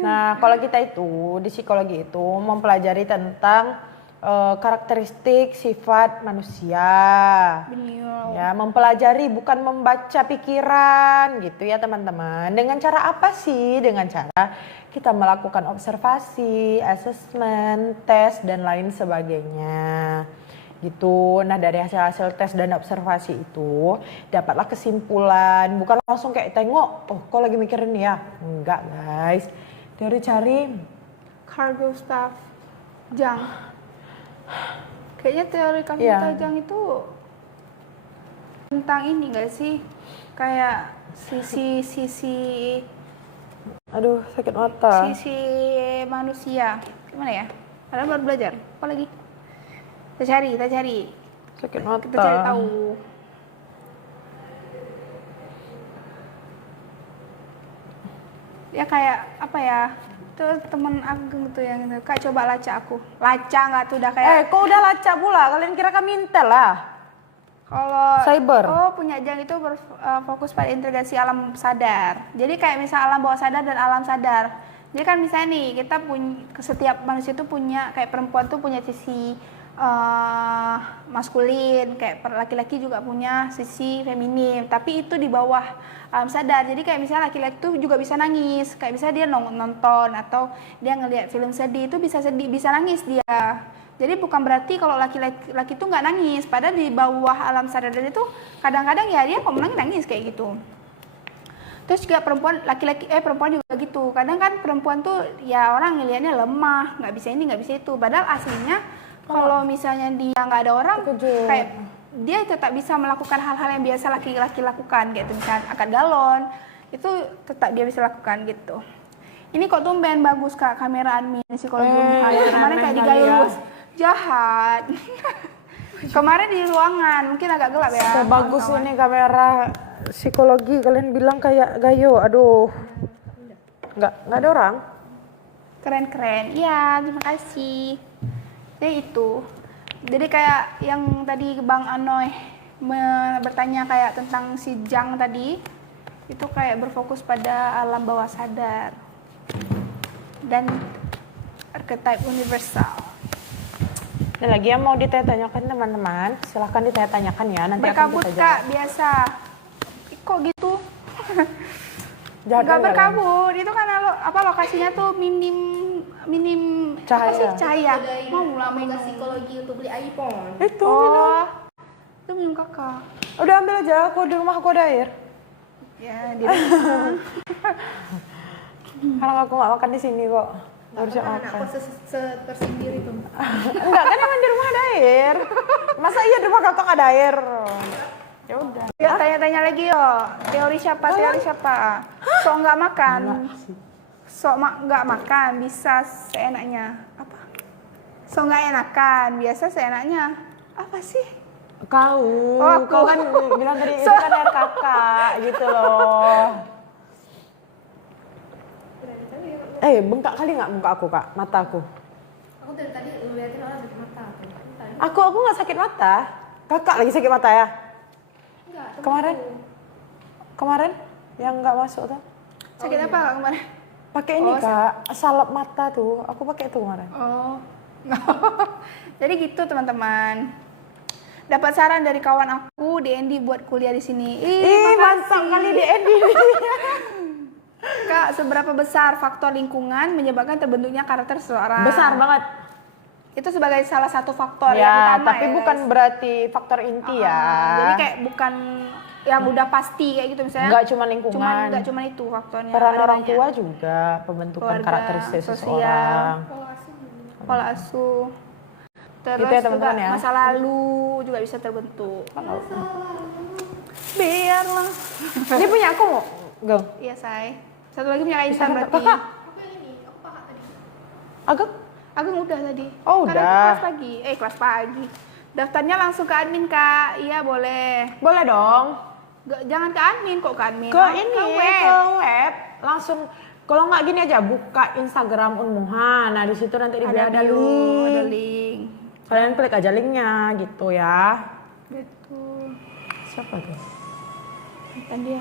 Nah kalau kita itu di psikologi itu mempelajari tentang karakteristik sifat manusia. Bener. Ya, mempelajari bukan membaca pikiran gitu ya teman-teman. Dengan cara apa sih? Dengan cara kita melakukan observasi, assessment, tes dan lain sebagainya. Gitu. Nah, dari hasil-hasil tes dan observasi itu dapatlah kesimpulan, bukan langsung kayak tengok, oh kok lagi mikirin ya. Enggak, guys. Cari-cari Carl Gustav Jung. Kayaknya teori Carl Iya. Gustav Jung itu tentang ini gak sih? Kayak sisi aduh sakit mata. manusia. Gimana ya? Padahal baru belajar. Apa lagi? Kita cari. Sakit mata. Kita cari tahu. Ya kayak apa ya? Tuh temen Agung tuh yang itu. Kak coba lacak aku. Lacak nggak tuh udah kayak Kok udah lacak pula? Kalian kira kami intel lah. kalau Cyber. punya Jang itu berfokus pada integrasi alam sadar. Jadi kayak misal alam bawah sadar dan alam sadar. Jadi kan misalnya nih kita punya setiap manusia itu punya kayak perempuan tuh punya sisi maskulin, kayak laki-laki juga punya sisi feminim. Tapi itu di bawah alam sadar. Jadi kayak misalnya laki-laki tuh juga bisa nangis. Kayak misalnya dia nonton atau dia ngelihat film sedih itu bisa sedih, bisa nangis dia. Jadi bukan berarti kalau laki-laki itu nggak nangis, padahal di bawah alam sadar itu kadang-kadang ya dia kok nangis kayak gitu. Terus juga perempuan juga gitu. Kadang kan perempuan tuh ya orang ngelihatnya lemah, nggak bisa ini, nggak bisa itu. Padahal aslinya kalau misalnya dia nggak ada orang, kayak dia tetap bisa melakukan hal-hal yang biasa laki-laki lakukan, gitu. Misalnya angkat galon, itu tetap dia bisa lakukan gitu. Ini kok tumben bagus Kak kamera admin psikologi Unhal. Kemarin kayak digayung jahat. Kemarin di ruangan mungkin agak gelap ya. Sebagus ini kamera psikologi kalian bilang kayak gayo. Aduh. Nggak ada orang. Keren-keren. Iya, terima kasih. Jadi itu. Jadi kayak yang tadi Bang Anoy bertanya kayak tentang si Jang tadi, itu kayak berfokus pada alam bawah sadar dan archetype universal. Dan lagi yang mau ditanya-tanyakan teman-teman, silahkan ditanya-tanyakan ya. Nanti Berkabut akan kita Kak, jawab. biasa. Kok gitu? Jahat Nggak kali berkabut, itu kan lokasinya tuh minim Cahaya. apa sih cahaya. Mau Mau minum. ke psikologi untuk beli iPhone. kalian. Itu minum. Oh, itu minum kakak. Udah ambil aja, aku di rumah aku ada air. Ya, di rumah. Karena aku nggak makan di sini kok. Harusnya Anakku makan. tersendiri tuh. Enggak kan emang di rumah ada air. Masa iya di rumah kakak nggak ada air? Ya udah. Ya, tanya-tanya lagi yo. Teori siapa? Sok nggak makan. Sok nggak makan bisa seenaknya. Apa? Sok nggak enakan. Biasa seenaknya. Apa sih? Kau, Oh, aku. kau kan bilang tadi itu kan air kakak gitu loh. Bengkak kali nggak muka aku kak, mata aku. Aku dari tadi ngeliatin orang sakit mata tuh. Tadi Aku nggak sakit mata. Kakak lagi sakit mata ya? enggak. Kemarin yang nggak masuk tuh. Sakit apa Kak, kemarin? Pakai ini kak, salep mata tuh. Aku pakai itu kemarin. Oh. Jadi gitu teman-teman. Dapat saran dari kawan aku DND buat kuliah di sini. Mantap kali di Edi. Kak, seberapa besar faktor lingkungan menyebabkan terbentuknya karakter seseorang? Besar banget. Itu sebagai salah satu faktor yang Ya, utama tapi ya, bukan guys. berarti faktor inti ya. Jadi kayak bukan yang udah pasti kayak gitu misalnya. Nggak cuma lingkungan. Nggak cuma itu faktornya. Peran ada orang banyak. tua juga pembentukan Keluarga, karakteristik sosial. seseorang. Pola asuh. Terus Gitu ya, juga teman-teman ya. masa lalu juga bisa terbentuk. Biarlah. Ini punya aku mau? Go. Iya, say. Satu lagi punya Kak Intan berarti. Kakak, Aku yang ini, aku pakai tadi. Agak? Agung udah tadi. Oh, Karena udah. kelas pagi. Kelas pagi. Daftarnya langsung ke admin, Kak. Iya, boleh. Boleh dong. Jangan ke admin kok, ke admin. Ke ini, web. ke web. Langsung Kalau nggak gini aja, buka Instagram Unmuha. Nah di situ nanti dia ada bio, link. ada link. Kalian klik aja linknya gitu ya. Betul. Siapa tuh? Kan dia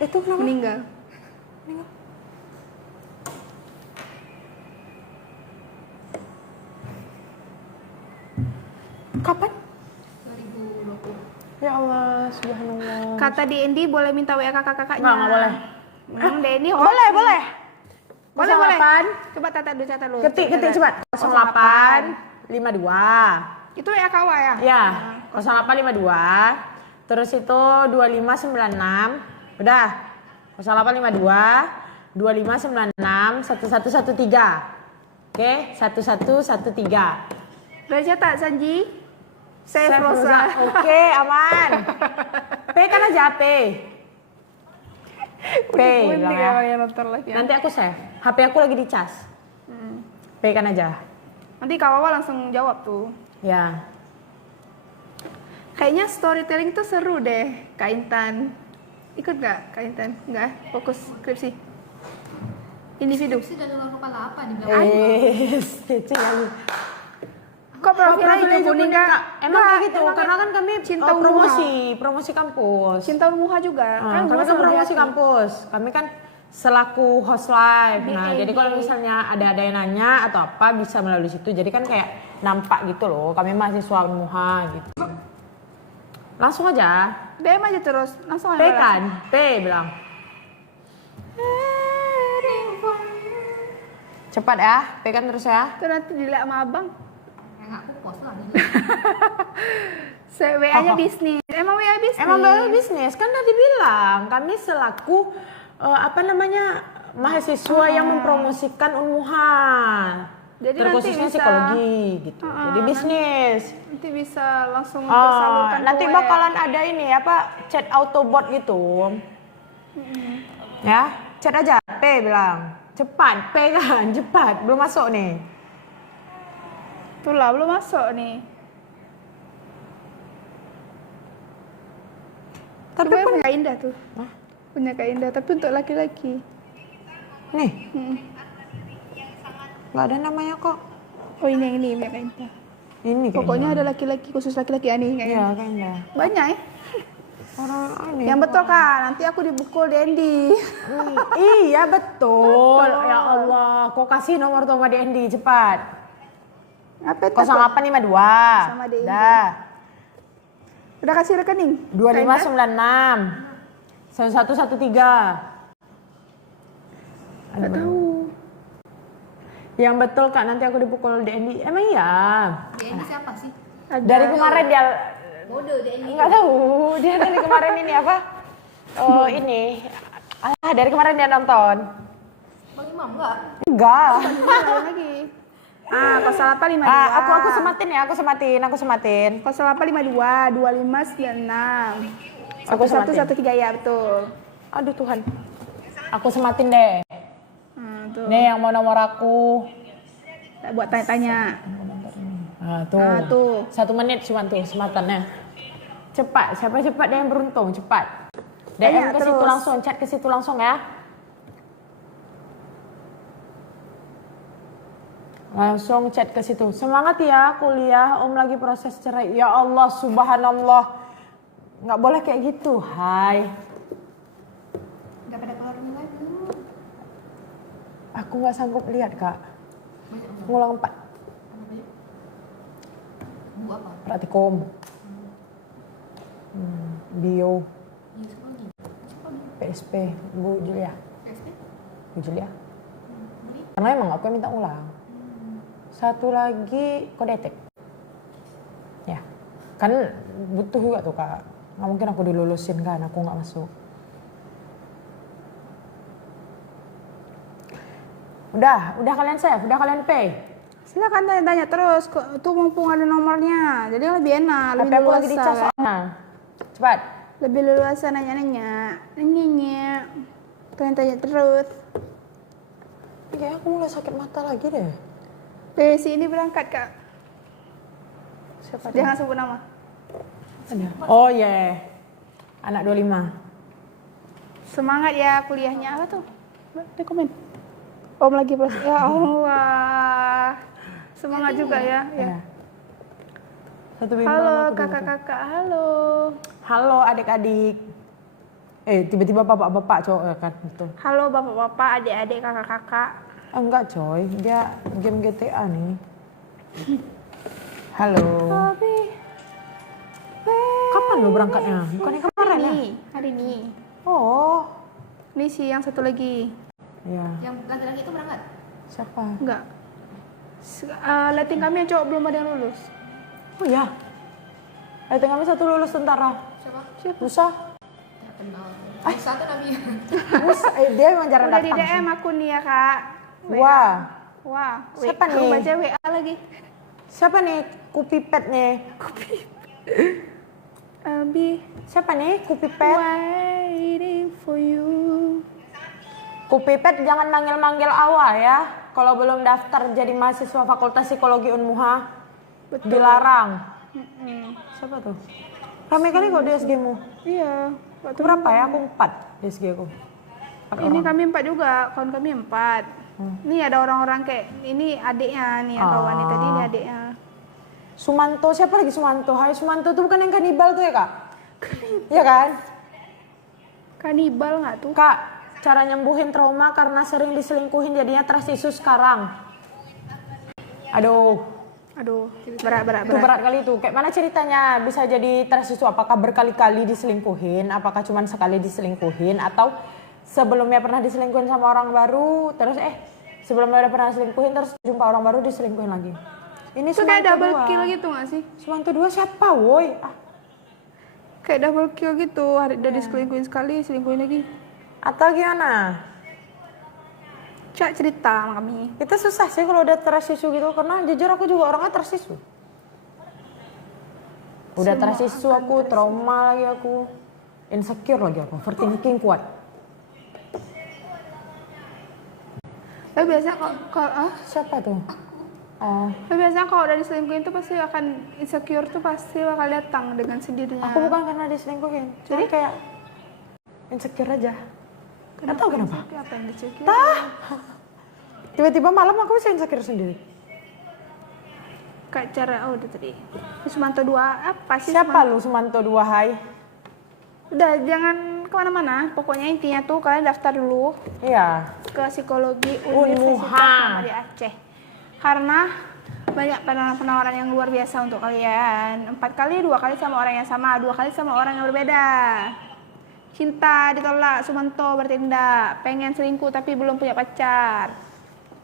Itu kenapa? meninggal. Kapan? 2020. Ya Allah, subhanallah. Kata DND boleh minta WA kakak-kakaknya. Nggak boleh. DND Boleh, boleh. Boleh, boleh. 08. Coba catat dulu. Ketik cepat. 08 52. Itu WA kawa ya? Ya, 0852. Terus itu 2596. Udah. 0852 2596 1113. Oke, 1113. Udah catat Sanji? Saya Chef Rosa. Rosa. Oke, aman. P kan aja P. P bilang ya. yang nonton lagi. Nanti aku save. HP aku lagi dicas. P kan aja. Nanti Kak Wawa langsung jawab tuh. Ya. Kayaknya storytelling tuh seru deh, Kak Intan. Ikut gak Kak Intan? Enggak, fokus skripsi. Individu. Itu dari luar kepala apa dibilang? Kece lagi. Kok profilnya hijau kuning Kak? Emang kayak gitu, karena kan kami Cinta promosi kampus. Cinta Unmuha juga. Kami gua kan selalu promosi lihat. kampus. Kami kan selaku host live. Nah, BA. jadi kalau misalnya ada yang nanya atau apa bisa melalui situ. Jadi kan kayak nampak gitu loh. Kami mahasiswa Unmuha gitu. Langsung aja. DM aja terus, langsung P kan? P bilang. Cepat ya. P kan terus ya. Itu nanti dilihat sama abang. Yang aku post lah. WA-nya bisnis. Emang WA bisnis? Emang baru bisnis kan tadi bilang kami selaku mahasiswa yang mempromosikan Unmuha. Jadi nanti Terkhususnya bisa psikologi gitu. Jadi bisnis. Nanti bisa langsung tersalurkan Nanti ke bakalan ada ini chat autobot gitu. Ya, chat aja P bilang. Cepat, P kan, cepat. Belum masuk nih. Tuh lah, belum masuk nih. Tapi Tapi pun punya Kak Indah tuh. Hah? Punya Kak Indah, tapi untuk laki-laki. nih, Hmm. nggak ada namanya kok. Oh ini yang ini punya Kak Indah. Ini kayaknya. Pokoknya ada laki-laki, khusus laki-laki aneh kayaknya. Iya, kayaknya. Banyak ya? Orang aneh. Yang betul Kak, nanti aku dibukul Dendi. Iya betul. Ya Allah, kok kasih nomor tuh sama Dendi cepat. Apa itu? 0852. Sama Dendi. Dah. Udah kasih rekening? 2596 1113. Enggak tahu. Yang betul Kak, nanti aku dipukul Dendi. Emang iya. Dia ini siapa sih? Ada. Dari kemarin dia Bodoh dia ini. nggak tahu. Dia dari kemarin ini apa? Oh, ini. Ah, dari kemarin dia nonton. Bang Imam enggak? Enggak. Ada lagi. 0852. Aku sematin. 0852 2596. Aku sematin. 1113 ya betul. Aduh Tuhan. Aku sematin deh. Tuh. Nih yang mau nomor aku. Buat tanya-tanya. Tuh. Tuh. 1 menit cuma tuh sematannya. Cepat, siapa cepat deh yang beruntung, cepat. Tanya DM ke situ terus. langsung, chat ke situ langsung ya. Langsung chat ke situ. Semangat ya kuliah, Om lagi proses cerai. Ya Allah, subhanallah. Nggak boleh kayak gitu, hai. Udah pada keluar nilai belum? Aku nggak sanggup lihat, Kak. Banyak belum? Ngulang 4 Apa banyak? Bu apa? praktikum. Bio, Iya psikologi. Psikologi. PSP, Bu Julia. PSP? Bu Julia. Beli? Karena emang aku yang minta ulang. Satu lagi kodetek. Ya, kan butuh juga tuh Kak. Nggak mungkin aku dilulusin kan, aku nggak masuk. Udah kalian save, udah kalian pay. Silakan tanya-tanya terus. Itu mumpung ada nomornya. Jadi lebih enak, lebih HP aku lagi leluasa, dicas kan? soalnya. Cepat. Lebih leluasa nanya-nanya. Nanya-nanya. Tanya-tanya terus. Kayaknya aku mulai sakit mata lagi deh. PSI ini berangkat Kak. Siapa Jangan sebut nama. Ada. Oh iya. Anak 25. Semangat ya kuliahnya apa tuh? Dia komen. Om lagi proses. Ya Allah. Semangat juga ya. Ya. Satu bimbel Halo aku dulu. kakak-kakak, halo. Halo adik-adik. Tiba-tiba bapak-bapak cowok kan itu. Halo bapak-bapak, adik-adik, kakak-kakak. Enggak coy, dia game GTA nih. Halo. Tapi Kapan lo berangkatnya? Bukannya kemarin ya? hari ini. Oh, Ini sih yang satu lagi. ya. Yang laki-laki itu berangkat. Siapa? Enggak. Letting kami yang cowok belum ada yang lulus. Oh ya. Kami satu lulus tentara. Siapa? Siapa? Musa. Ya kenal. Satu nabi. Musa. Dia memang jarang Udah di datang. DM aku nih ya kak. Wah. Wah. Siapa Aku nih? baca WA lagi. Siapa nih kupipet nih? Abi. Siapa nih kupipet? Waiting for you. Kupipet jangan manggil-manggil awal ya. Kalau belum daftar jadi mahasiswa Fakultas Psikologi Unmuha. Betul. Dilarang. Siapa tuh? Ramai kali kok di SG-mu. Iya. Aku berapa ya? Aku 4 di SG aku. 4 Ini orang. kami 4 juga, kawan kami 4. Nih ada orang-orang kayak ini adiknya nih yang kawan tadi ini adiknya. Sumanto, siapa lagi Sumanto? Hai Sumanto tuh bukan yang kanibal tuh ya kak? Iya kan? Kanibal nggak tuh? Kak, cara nyembuhin trauma karena sering diselingkuhin jadinya trust issue sekarang. Aduh, Berat. itu berat kali tuh. Kayak mana ceritanya bisa jadi trust issue? Apakah berkali-kali diselingkuhin? Apakah cuma sekali diselingkuhin? Atau sebelumnya pernah diselingkuhin sama orang baru, terus sebelumnya udah pernah diselingkuhin terus jumpa orang baru diselingkuhin lagi? Ini Itu kayak Sumanto double 2. kill gitu nggak sih? Sumanto 2 siapa woi? Kayak double kill gitu, hari udah diselingkuhin sekali, selingkuhin lagi. Atau gimana? Cak cerita sama kami. Itu susah sih kalau udah trust issue gitu, karena jujur aku juga orangnya trust issue. Udah trust issue aku, trauma lagi aku, insecure lagi aku, overthinking kuat. Tapi biasanya kalau Siapa tuh? Oh, tapi biasanya kalau udah diselingkuhin tuh pasti akan insecure tuh pasti bakal datang dengan sendirinya. aku bukan karena diselingkuhin, jadi kayak insecure aja. Nggak tahu kenapa. Insecure, apa yang insecure? Tiba-tiba malam aku bisa insecure sendiri. Kayak cara udah tadi. Sumanto 2 apa sih? Siapa lu Sumanto 2 hai? Udah jangan kemana-mana. Pokoknya intinya tuh kalian daftar dulu Iya. ke psikologi Unmuha. Universitas Muhammadiyah Aceh. Karena banyak penawaran yang luar biasa untuk kalian. 4 kali, 2 kali sama orang yang sama, 2 kali sama orang yang berbeda. Cinta ditolak, Sumanto bertindak. Pengen selingkuh tapi belum punya pacar.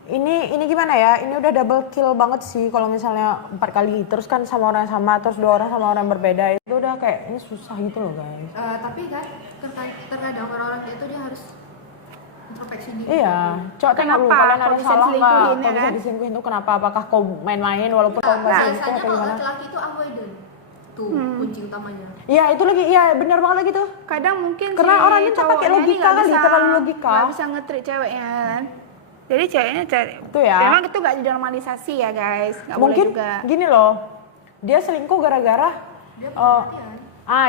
Ini gimana ya? Ini udah double kill banget sih kalau misalnya 4 kali terus kan sama orang yang sama, terus 2 orang sama orang yang berbeda. Itu udah kayak ini susah gitu loh guys. Tapi kan terkadang orang-orang itu dia harus introspeksi diri. Iya, coba tengok lu Kenapa kalian ada kok bisa salah nggak? diselingkuhin, ya Kalau bisa kan? diselingkuhin tuh kenapa? Apakah kau main-main walaupun kau nggak selingkuh Biasanya atau kalau gimana? laki-laki itu avoidant. Tuh kunci utamanya. Iya itu lagi, iya benar banget lagi tuh. Kadang mungkin Karena si orang ini tak pakai cowoknya ini logika nggak kali, bisa- terlalu logika. nggak bisa nge-treat ceweknya kan. Jadi ceweknya cari. Itu ya. Memang itu nggak dinormalisasi ya guys. Nggak boleh Mungkin juga. gini loh, dia selingkuh gara-gara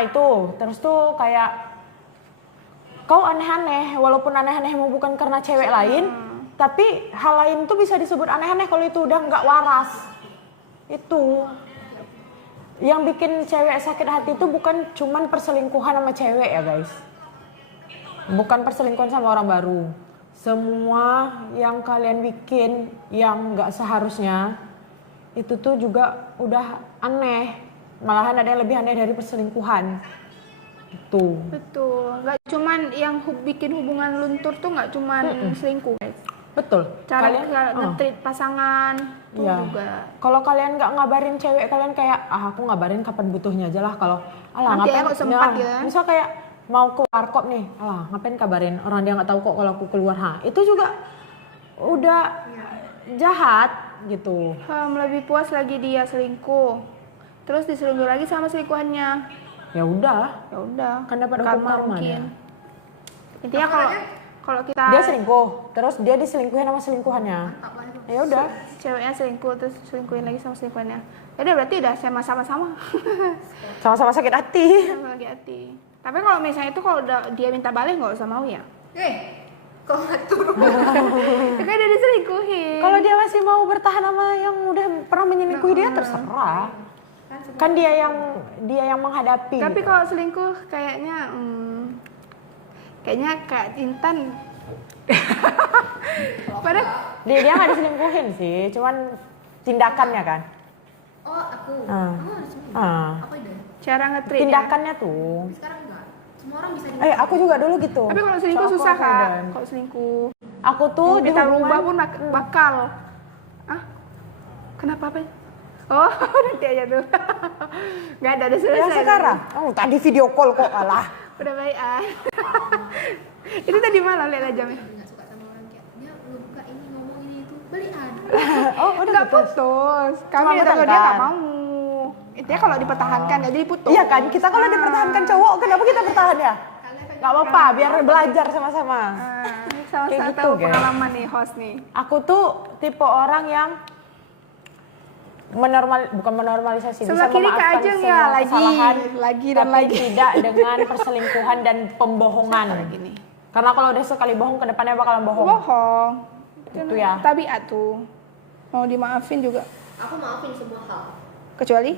itu terus tuh kayak kau aneh-aneh, walaupun aneh-anehmu bukan karena cewek lain, tapi hal lain tuh bisa disebut aneh-aneh kalau itu udah nggak waras. Itu yang bikin cewek sakit hati itu bukan cuman perselingkuhan sama cewek ya guys, bukan perselingkuhan sama orang baru. Semua yang kalian bikin yang nggak seharusnya itu tuh juga udah aneh, malahan ada yang lebih aneh dari perselingkuhan. Itu Betul. Nggak cuman yang bikin hubungan luntur tuh nggak cuman selingkuh guys. betul. Cara Kalian nge-treat pasangan tuh Iya. juga. Kalau kalian nggak ngabarin cewek kalian kayak aku ngabarin kapan butuhnya aja lah. Kalau Nanti ya kok sempat ya. Misal kayak mau ke warkop nih, ngapain kabarin orang dia nggak tahu kok kalau aku keluar. Itu juga udah jahat gitu. Lebih puas lagi dia selingkuh. Terus diselingkuh lagi sama selingkuhannya. Ya udah, Ya udah. kan dapat Karma hukuman karma mungkin. dia. Intinya kalau kita Dia selingkuh, terus dia diselingkuhin sama selingkuhannya. Ya udah. ceweknya selingkuh terus selingkuhin lagi sama selingkuhannya. Ya udah berarti udah sama-sama. Sama-sama sakit hati. Sama lagi hati. Tapi kalau misalnya itu kalau udah dia minta balik nggak usah mau ya. Kok ngatur? Kan dia diselingkuhin. Kalau dia masih mau bertahan sama yang udah pernah menyelingkuhi dia terserah. Kan dia yang menghadapi. Tapi gitu. kalau selingkuh kayaknya Kak Intan. Padahal Dia nggak diselingkuhin sih, cuman tindakannya kan. Oh, aku. Ah. Kamu harus sembuh. Ah. Aku itu. cara nge-treat ya. Tindakannya tuh. Sekarang enggak. Semua orang bisa Aku juga dulu gitu. Tapi kalau selingkuh Soal susah Kak. confident. Kalau selingkuh. Aku tuh di Kita hubungan rubah pun bakal. Ah? Kenapa apa? Oh, nanti aja tuh. Nggak ada selesai. ya sekarang. Oh, tadi video call kok kalah. Udah baik ah. Itu tadi malam lihat jamnya. nggak suka sama orang kayak dia ngebuka ini ngomong ini itu belian. Oh, udah Nggak putus. putus. Cuma Kami datang ke dia bertengkar. nggak mau. Intinya kalau dipertahankan ya jadi putus. Iya kan, kita kalau dipertahankan cowok, kenapa kita bertahan ya? Gak apa-apa, biar belajar sama-sama. Ini salah Kayak satu gitu, guys. pengalaman nih host nih. Aku tuh tipe orang yang bukan menormalisasi, Sebelah kiri Kak memaafkan Ajeng semua ya, lagi, kesalahan, lagi dan tapi lagi. tidak dengan perselingkuhan dan pembohongan. Gini. Karena kalau udah sekali bohong, kedepannya bakalan bohong. Bohong. Itu ya. Tabiat tuh. Mau dimaafin juga. Aku maafin semua hal. Kecuali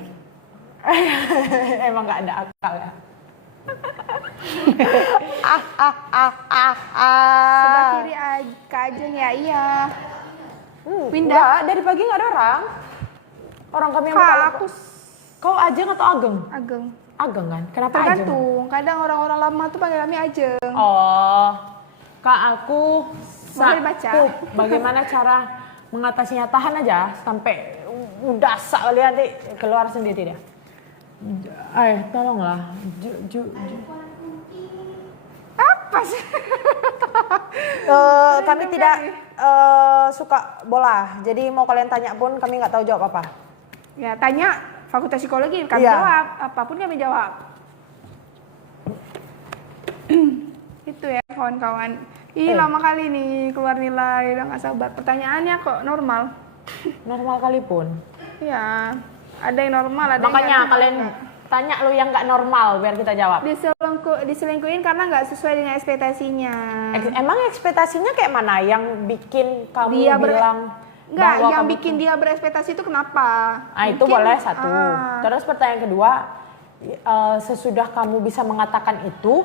Emang nggak ada akal ya. sebelah kiri Kak Ajeng ya, iya. Pindah. Enggak, dari pagi nggak ada orang. Orang kami yang Kak, buka. aku Kau Ajeng atau Ageng? Ageng. Ageng kan? Kenapa Ajeng? Tergantung. Kadang orang-orang lama tuh panggil kami Ajeng. Oh, Kak aku Boleh dibaca. bagaimana cara mengatasinya? Tahan aja sampai udah sak lihat deh keluar sendiri deh. Tolonglah. Apa sih? Kami tidak suka bola, jadi mau kalian tanya pun kami nggak tahu jawab apa. Ya tanya Fakultas Psikologi, kami Iya. jawab. Apapun kami jawab. Itu ya kawan-kawan. Lama kali nih keluar nilai, udah nggak sabar. Pertanyaannya kok normal. Normal kali pun. Ya, ada yang normal, ada Makanya yang kalian tanya lu yang nggak normal biar kita jawab. diselingkuhin karena nggak sesuai dengan ekspektasinya. Emang ekspektasinya kayak mana yang bikin kamu Dia bilang Enggak, bahwa yang kamu bikin dia berekspektasi itu kenapa? itu Mungkin, boleh satu. ah, Terus pertanyaan kedua, sesudah kamu bisa mengatakan itu,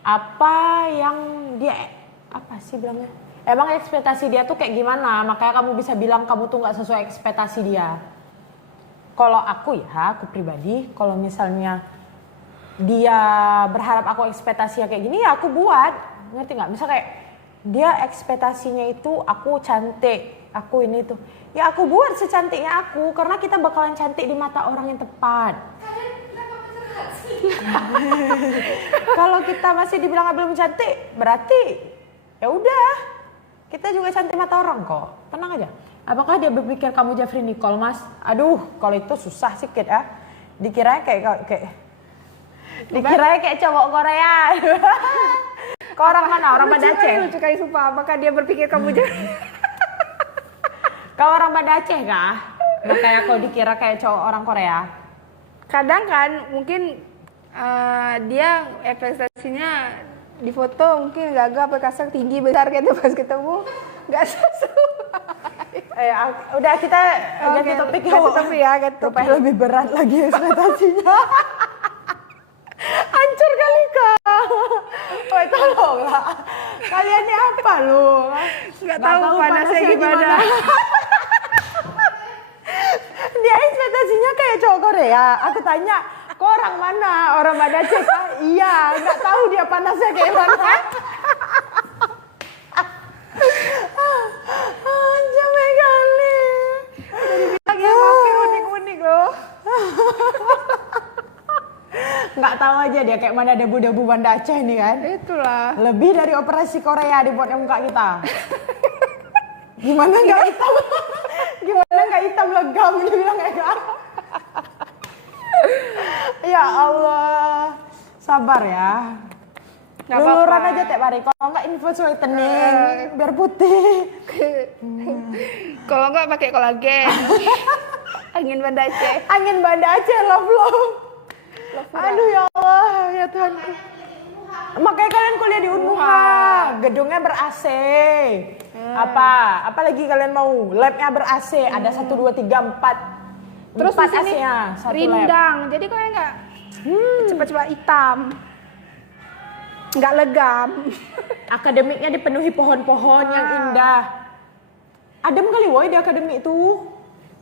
apa yang dia apa sih bilangnya? Emang ekspektasi dia tuh kayak gimana? Makanya kamu bisa bilang kamu tuh nggak sesuai ekspektasi dia. Kalau aku aku pribadi, kalau misalnya dia berharap aku ekspektasinya kayak gini, ya aku buat. Ngerti nggak? Misal kayak dia ekspektasinya itu aku cantik, aku ini tuh. Ya aku buat secantiknya aku, karena kita bakalan cantik di mata orang yang tepat. Kalau kita masih dibilang belum cantik, berarti ya udah. Kita juga cantik mata orang kok. Tenang aja. Apakah dia berpikir kamu Jeffrey Nicole, Mas? Aduh, kalau itu susah sedikit ya. Dikiranya dikiranya kayak cowok Korea. Kau orang mana? Orang Banda Aceh? Lucu kali sumpah. Apakah dia berpikir kamu Kau orang Banda Aceh kah? Makanya kau dikira kayak cowok orang Korea. Kadang kan mungkin dia ekspektasinya di foto mungkin gagah perkasa tinggi besar gitu, pas ketemu nggak sesuai. Udah kita ganti topik ya. Ganti topik ya, ganti topik. Rupanya lebih berat lagi ekspektasinya. Hancur kali kak. Woi tolonglah. Kalian ini apa lu? Nggak tahu panasnya gimana. Dia ekspektasinya kayak cowok Korea. Aku tanya, kok orang mana? Orang Banda Aceh? Iya, nggak tahu dia panasnya kayak mana. Jamai kali. Lagi makin unik-unik loh. Nggak tahu aja dia kayak mana debu-debu Banda Aceh nih kan. Itulah. Lebih dari operasi Korea dibuat muka kita. Gimana nggak hitam? Gimana nggak hitam legam dia bilang kayak gitu. Ya Allah, sabar ya. Nggak Luluran apa-apa. aja tiap hari. Kalau nggak infus whitening biar putih. Kalau nggak pakai kolagen. Angin Banda Aceh. Angin Banda Aceh love. Aduh ya Allah, ya Tuhanku. Makanya kalian kuliah di Unmuha, gedungnya ber-AC. Apa lagi kalian mau? Labnya ber-AC, ada 1, 2, 3, 4. Terus di 4 sini AC-nya, satu lab. rindang. Jadi kalian nggak cepat-cepat hitam. Nggak legam. Akademiknya dipenuhi pohon-pohon yang indah. Adem kali woy di akademik itu.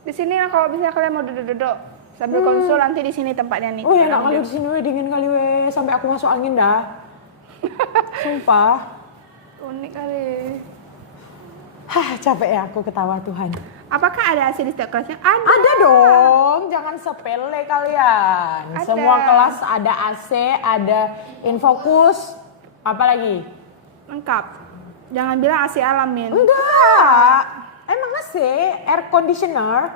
Di sini kalau misalnya kalian mau duduk-duduk sambil konsul, nanti di sini tempatnya nih. Oh ya, enak kali di sini we, dingin kali we, sampai aku masuk angin dah. Sumpah. Unik kali. Hah, capek ya aku ketawa Tuhan. Apakah ada AC di setiap kelasnya? Ada. Ada dong, jangan sepele kalian. Ada. Semua kelas ada AC, ada infokus, apa lagi? Lengkap. Jangan bilang AC alamin. Enggak, emang AC, air conditioner.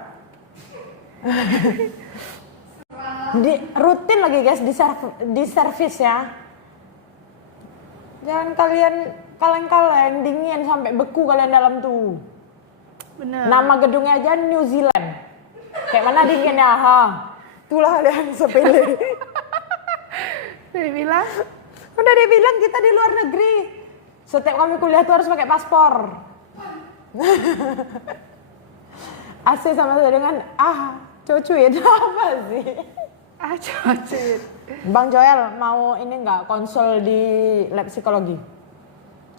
Rutin lagi guys di servis ya. Jangan kalian kaleng-kaleng dingin sampai beku kalian dalam tuh. Bener. Nama gedungnya aja New Zealand. Kayak mana dinginnya, ha? Itulah kalian sepele. Dia bilang, Udah dia bilang kita di luar negeri. Setiap kami kuliah tuh harus pakai paspor. AC sama saja dengan cucuit apa sih? cocit. Bang Joel mau ini nggak konsul di lab psikologi?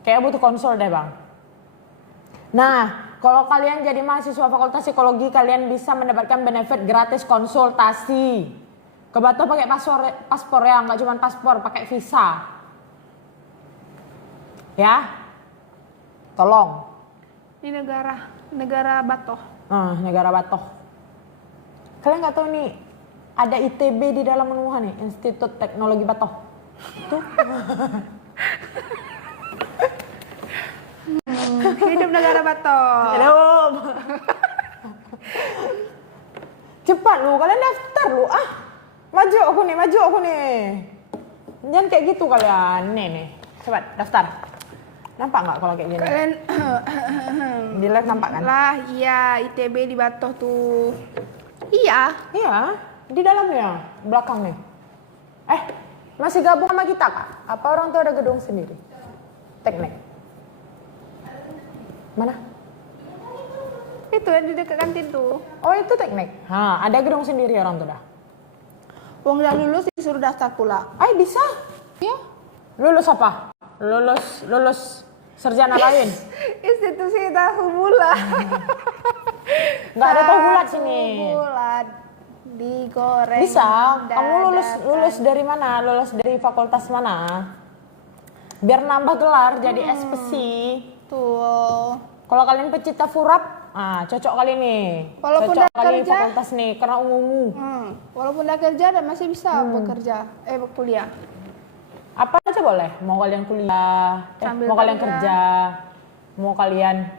Kayak butuh konsul deh bang. Nah, kalau kalian jadi mahasiswa fakultas psikologi, kalian bisa mendapatkan benefit gratis konsultasi. Kebetulan pakai paspor ya, nggak cuma paspor, pakai visa. Ya, tolong. Ini negara Batoh. Negara Batoh. Kalian nggak tahu nih, ada ITB di dalam Unmuha nih, Institut Teknologi Batoh. Tuh. Hidup negara Batoh. Hidup. Cepat lu, kalian daftar lu. Maju aku nih. Jangan kayak gitu kalian. Nih. Cepat daftar. Nampak nggak kalau kayak gini? Kalian Di live nampak kan? lah, iya ITB di Batoh tuh. Iya. Iya, di dalamnya, belakang nih. Masih gabung sama kita kak? Apa orang tuh ada gedung sendiri? Teknik. Mana? Itu yang di dekat kantin tuh. Oh itu teknik. Ada gedung sendiri orang tuh dah. Wong udah lulus disuruh daftar pula. Bisa? Iya. Lulus apa? Lulus sarjana lain. Institusi tahu bulat. Nggak ada tahu bulat sini. Bulat digoreng. Bisa. Kamu dadakan. lulus dari mana? Lulus dari fakultas mana? Biar nambah gelar jadi SPC. Tuh. Kalau kalian pecinta furap, cocok kali nih. Walaupun Cocok udah kali kerja. fakultas nih karena ungu. Walaupun udah kerja dan masih bisa bekerja, kuliah. Apa aja boleh. Mau kalian kuliah, Sambil mau kalian kerja. kerja, mau kalian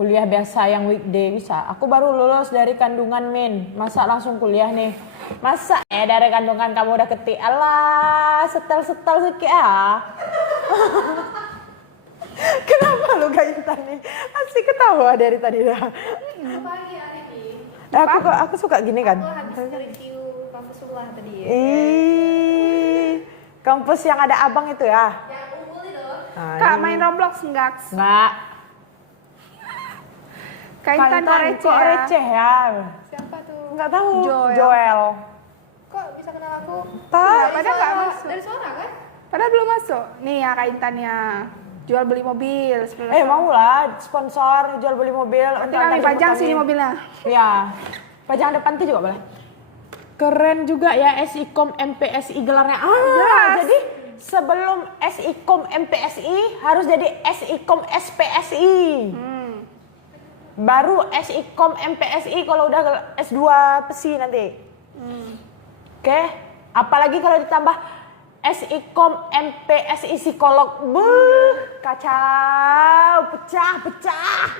kuliah biasa yang weekday bisa. Aku baru lulus dari kandungan Min. Masa langsung kuliah nih? Masa dari kandungan kamu udah ketik? Alah, setel sikit ya. Kenapa lu gak Intan nih? Asik ketawa dari tadi dah. Pagi hari ini. Aku suka gini kan. Aku habis review kampus sebelah tadi ya. Kampus yang ada abang itu ya? Yang unggul itu. Kak main Roblox enggak? Enggak. Kaitan kok receh kok ya? receh ya? Siapa tuh? Enggak tahu. Joel. Kok bisa kenal aku? Padahal nggak masuk. Dari suara kan? Padahal belum masuk. Nih ya Kaitannya. Jual beli mobil. Mau lah sponsor jual beli mobil. Nanti kami pajang sini mobilnya. Iya. Pajang depan tuh juga boleh. Keren juga ya SIKOM MPSI gelarnya. Yes. Jadi sebelum SIKOM MPSI harus jadi SIKOM SPSI. Baru SIKOM MPSI kalau udah S2 PSI nanti. Oke. Apalagi kalau ditambah SIKOM MPSI psikolog. Kacau, pecah.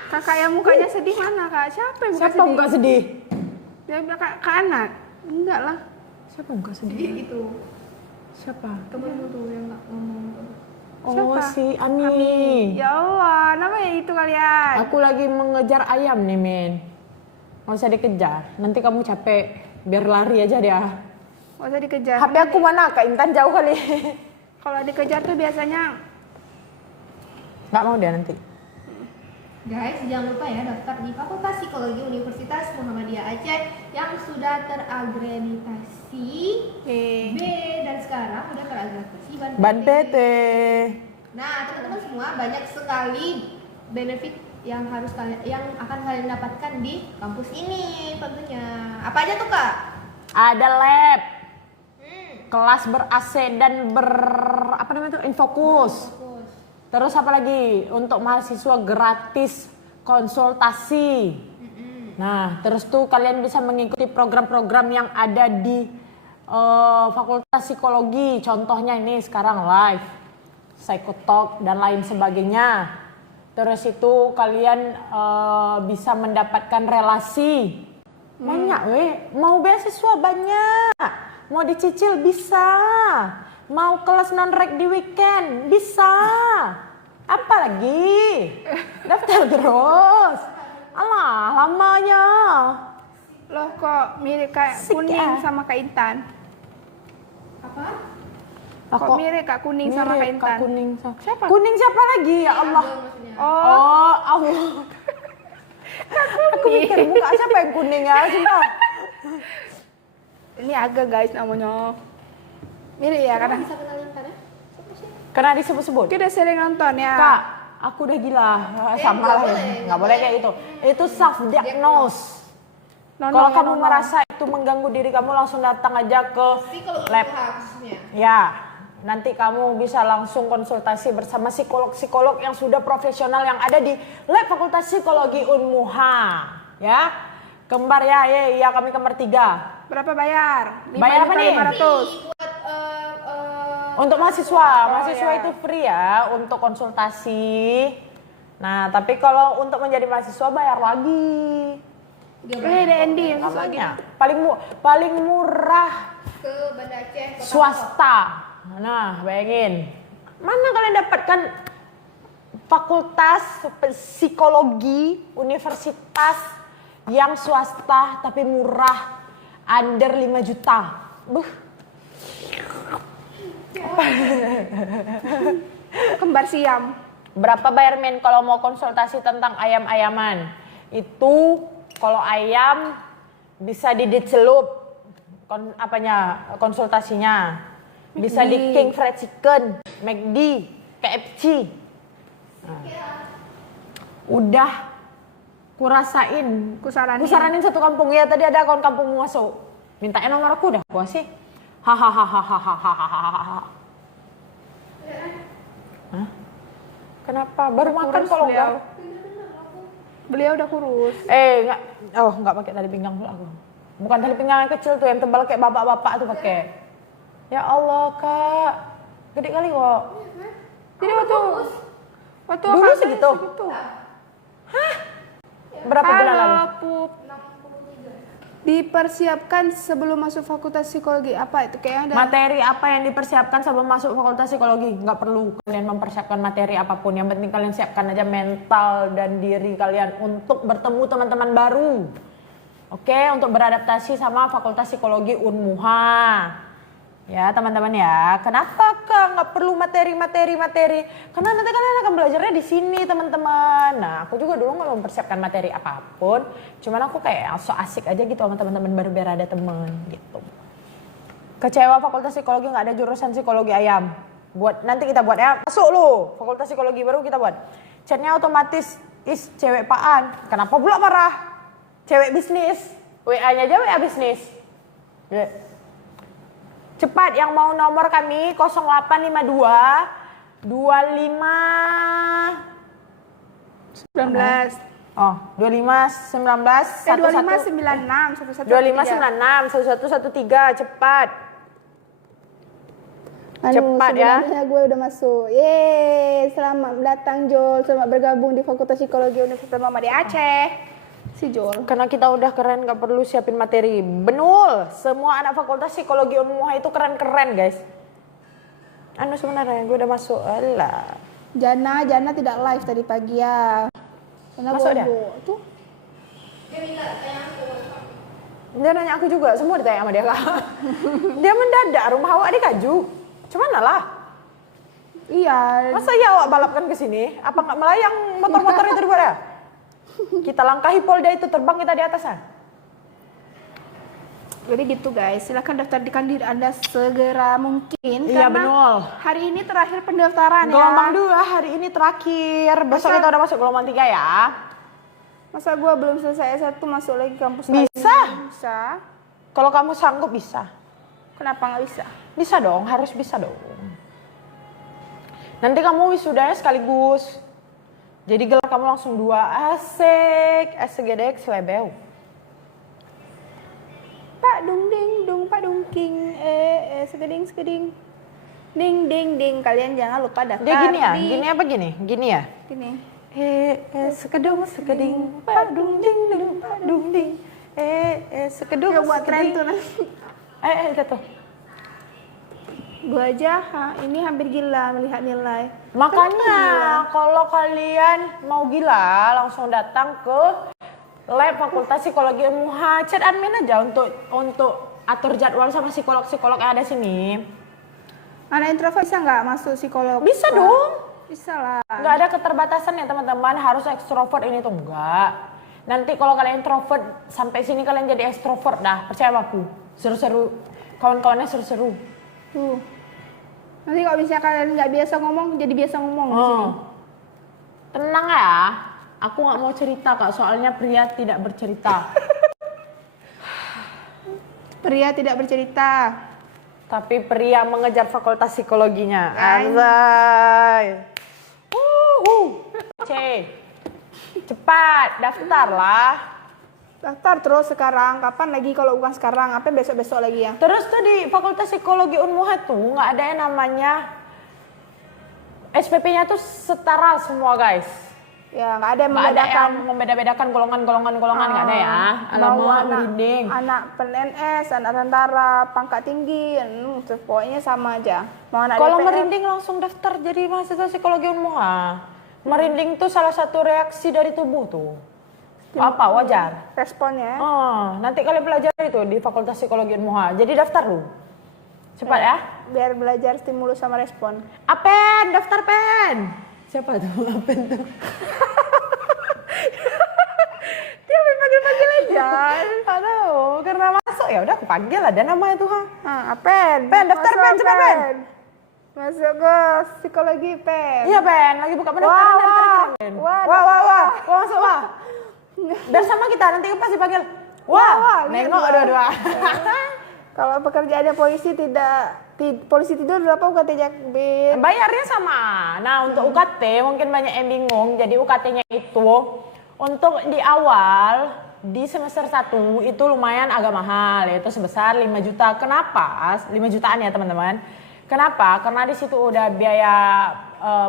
Kakak yang mukanya sedih mana kak? Siapa yang muka Siapa sedih? muka sedih? Dia bilang kak anak. Enggak lah. Siapa muka sedih? Itu Siapa? temenmu tuh yang nggak ngomong. Oh, Siapa? si Ami. Ya Allah, namanya itu kalian. Aku lagi mengejar ayam nih, Min. Nggak usah dikejar. Nanti kamu capek. Biar lari aja dia. Gak usah dikejar. HP aku mana? Kak Intan jauh kali. Kalau dikejar tuh biasanya Nggak mau dia nanti. Guys, jangan lupa ya daftar di Fakultas Psikologi Universitas Muhammadiyah Aceh yang sudah terakreditasi B dan sekarang udah terakreditasi Ban PT. Nah, teman-teman semua banyak sekali benefit yang akan kalian dapatkan di kampus ini tentunya. Apa aja tuh, Kak? Ada lab, kelas ber-AC dan apa namanya tuh, infokus. Terus apa lagi? Untuk mahasiswa gratis konsultasi. Nah, terus tuh kalian bisa mengikuti program-program yang ada di Fakultas Psikologi. Contohnya ini sekarang live, Psychotalk dan lain sebagainya. Terus itu kalian bisa mendapatkan relasi. Banyak mau beasiswa banyak. Mau dicicil bisa. Mau kelas non-rek di weekend bisa. Apa lagi? Daftar terus. Alah, lamanya. loh kok mirip kayak kuning sama Kak Intan. Apa? Kok mirip Kak Kuning sama Kak Intan? Kuning. Siapa? Kuning siapa lagi? Ya Allah. Oh, Allah. Aku mikir muka siapa yang kuning ya, sumpah. Ini agak guys namanya. Mirip ya karena Bisa kenalin kan ya? Siapa sih? Karena disebut-sebut. kita udah sering nonton ya. Kak, aku udah gila. Sama lah. Nggak boleh kayak itu. Itu self diagnose. Kalau kamu merasa itu mengganggu diri kamu, langsung datang aja ke lab. Ya, nanti kamu bisa langsung konsultasi bersama psikolog-psikolog yang sudah profesional yang ada di lab Fakultas Psikologi Unmuha. Ya, kembar ya, ya kami kembar 3. Berapa bayar? Bayar apa nih? 500. Untuk mahasiswa, mahasiswa itu free ya untuk konsultasi. Nah, tapi kalau untuk menjadi mahasiswa bayar lagi. DND yang Namanya paling murah Ke Banda Aceh. Kota swasta. Nah, bayangin. Mana kalian dapatkan fakultas psikologi universitas yang swasta tapi murah under 5 juta. Kembar Siam. Berapa bayar men kalau mau konsultasi tentang ayam-ayaman? Itu kalau ayam bisa di Celup konsultasinya. Bisa di King Fried Chicken, McD, KFC. Nah. Udah kusaranin satu kampung ya, tadi ada kawan kampung masuk. Mintain nomor aku udah gua sih. Hahaha. Hah? Kenapa? Baru makan kalau enggak? Beliau udah kurus. Enggak pakai tali pinggang dulu aku. Bukan tali pinggang yang kecil tuh, yang tebal kayak bapak-bapak tuh pakai. Ya Allah, Kak. Gede kali kok. Jadi waktu dulu segitu. Hah? Berapa bulan lalu? Pup. Dipersiapkan sebelum masuk Fakultas Psikologi apa itu kayaknya ada Materi apa yang dipersiapkan sebelum masuk Fakultas Psikologi? Nggak perlu kalian mempersiapkan materi apapun. Yang penting kalian siapkan aja mental dan diri kalian untuk bertemu teman-teman baru. Oke, untuk beradaptasi sama Fakultas Psikologi Unmuha. Ya teman-teman ya, kenapa Kak nggak perlu materi? Karena nanti kalian akan belajarnya di sini teman-teman. Nah aku juga dulu nggak mempersiapkan materi apapun, cuman aku kayak so asik aja gitu sama teman-teman baru biar ada temen gitu. Kecewa Fakultas Psikologi nggak ada jurusan psikologi ayam. Nanti kita buat ya, masuk lu Fakultas Psikologi baru kita buat. Chatnya otomatis cewek paan. Kenapa pula marah? Cewek bisnis, WA-nya aja WA bisnis. Cepat yang mau nomor kami 0852 25 19 Oh, 25 19 1113 cepat. Cepat ya. Gue udah masuk. Yeay, selamat datang Jol. Selamat bergabung di Fakultas Psikologi Universitas Muhammadiyah Aceh. Si Jol. Karena kita udah keren, gak perlu siapin materi. Benul, semua anak Fakultas Psikologi Unmuha itu keren-keren guys. Sebenarnya gue udah masuk. Alah. Jana tidak live tadi pagi ya. Jana Masuk dia? Tuh. Dia nanya aku juga, semua ditanya sama dia Kak. Dia mendadak, rumah awak di Kaju. Cuman lah. Iya. Masa ya awak balapkan ke sini? Apa nggak melayang motor-motor itu dibuat ya? Kita langkahi polda itu, terbang kita di atasnya. Jadi gitu guys, silahkan daftar di Kandidat Anda segera mungkin. Iya, karena betul. hari ini terakhir pendaftaran ya. Gelombang 2 hari ini terakhir. Besok kita udah masuk gelombang 3 ya. Masa gua belum selesai S1 masuk lagi kampus Bisa. lagi? Bisa. Kalau kamu sanggup bisa. Kenapa nggak bisa? Bisa dong, harus bisa dong. Nanti kamu wisudanya sekaligus. Jadi gelar kamu langsung 2. Asik, SGDX Lebeu. Pak dung ding dung pak dung king sekeding sekeding ding ding ding, kalian jangan lupa daftar. Dia gini ya? di- Gini apa gini? Gini ya? Gini. Sekedung sekeding, pak dung ding ding, pak dung ding. Sekedung Coba buat tren tuh sekeding. nanti. Jatuh. Gua aja ini hampir gila melihat nilai. Makanya kalau kalian mau gila langsung datang ke lab Fakultas Psikologi UNMUHA. Chat admin aja untuk atur jadwal sama psikolog-psikolog yang ada sini. Anak introvert bisa nggak masuk psikolog? Bisa dong. Bisa lah. Nggak ada keterbatasan ya teman-teman, harus ekstrovert ini tuh enggak. Nanti kalau kalian introvert sampai sini kalian jadi ekstrovert dah, percaya sama aku. Seru-seru, kawan-kawannya seru-seru. Tuh. Nanti kalau misalnya kalian nggak biasa ngomong, jadi biasa ngomong di sini. Tenang ya, aku nggak mau cerita kak, soalnya pria tidak bercerita. Pria tidak bercerita. Tapi pria mengejar fakultas psikologinya. Ay. Anjay. C. Cepat, daftarlah. Daftar terus sekarang. Kapan lagi kalau bukan sekarang? Apa besok-besok lagi ya? Terus tuh di Fakultas Psikologi UNMUHA tuh nggak ada yang namanya SPP-nya tuh setara semua guys. Ya nggak ada yang Nggak ada membedakan. yang membedakan golongan nggak ada ya. Mau Alamak merinding. anak PNS, anak tentara, pangkat tinggi, pokoknya sama aja. Mau anak Kalau DPR, merinding langsung daftar jadi mahasiswa psikologi UNMUHA. Merinding tuh salah satu reaksi dari tubuh tuh. Apa wajar? responnya. Oh, nanti kalian pelajari tuh di Fakultas Psikologi UNMUHA. Jadi daftar lu. Cepat ya. Biar belajar stimulus sama respon. Apen, daftar pen. Siapa tuh Apen tuh? Dia panggil-panggil aja. Nggak tahu, karena masuk ya udah aku panggil ada namanya tuh. Apen. Pen, daftar Masuk, pen, cepat pen. Masuk ke psikologi pen. Iya pen, lagi buka pendaftaran dari tadi keren. Wah, Wah, masuk wah. Biar sama kita nanti pasti panggil. Wah, nengok dua-dua. Kalau pekerjaannya polisi polisi tidur berapa UKT Jakbin? Bayarnya sama. Nah, untuk UKT mungkin banyak yang bingung. Jadi UKT-nya itu untuk di awal di semester 1 itu lumayan agak mahal, yaitu sebesar 5 juta. Kenapa? 5 jutaan ya, teman-teman. Kenapa? Karena di situ udah biaya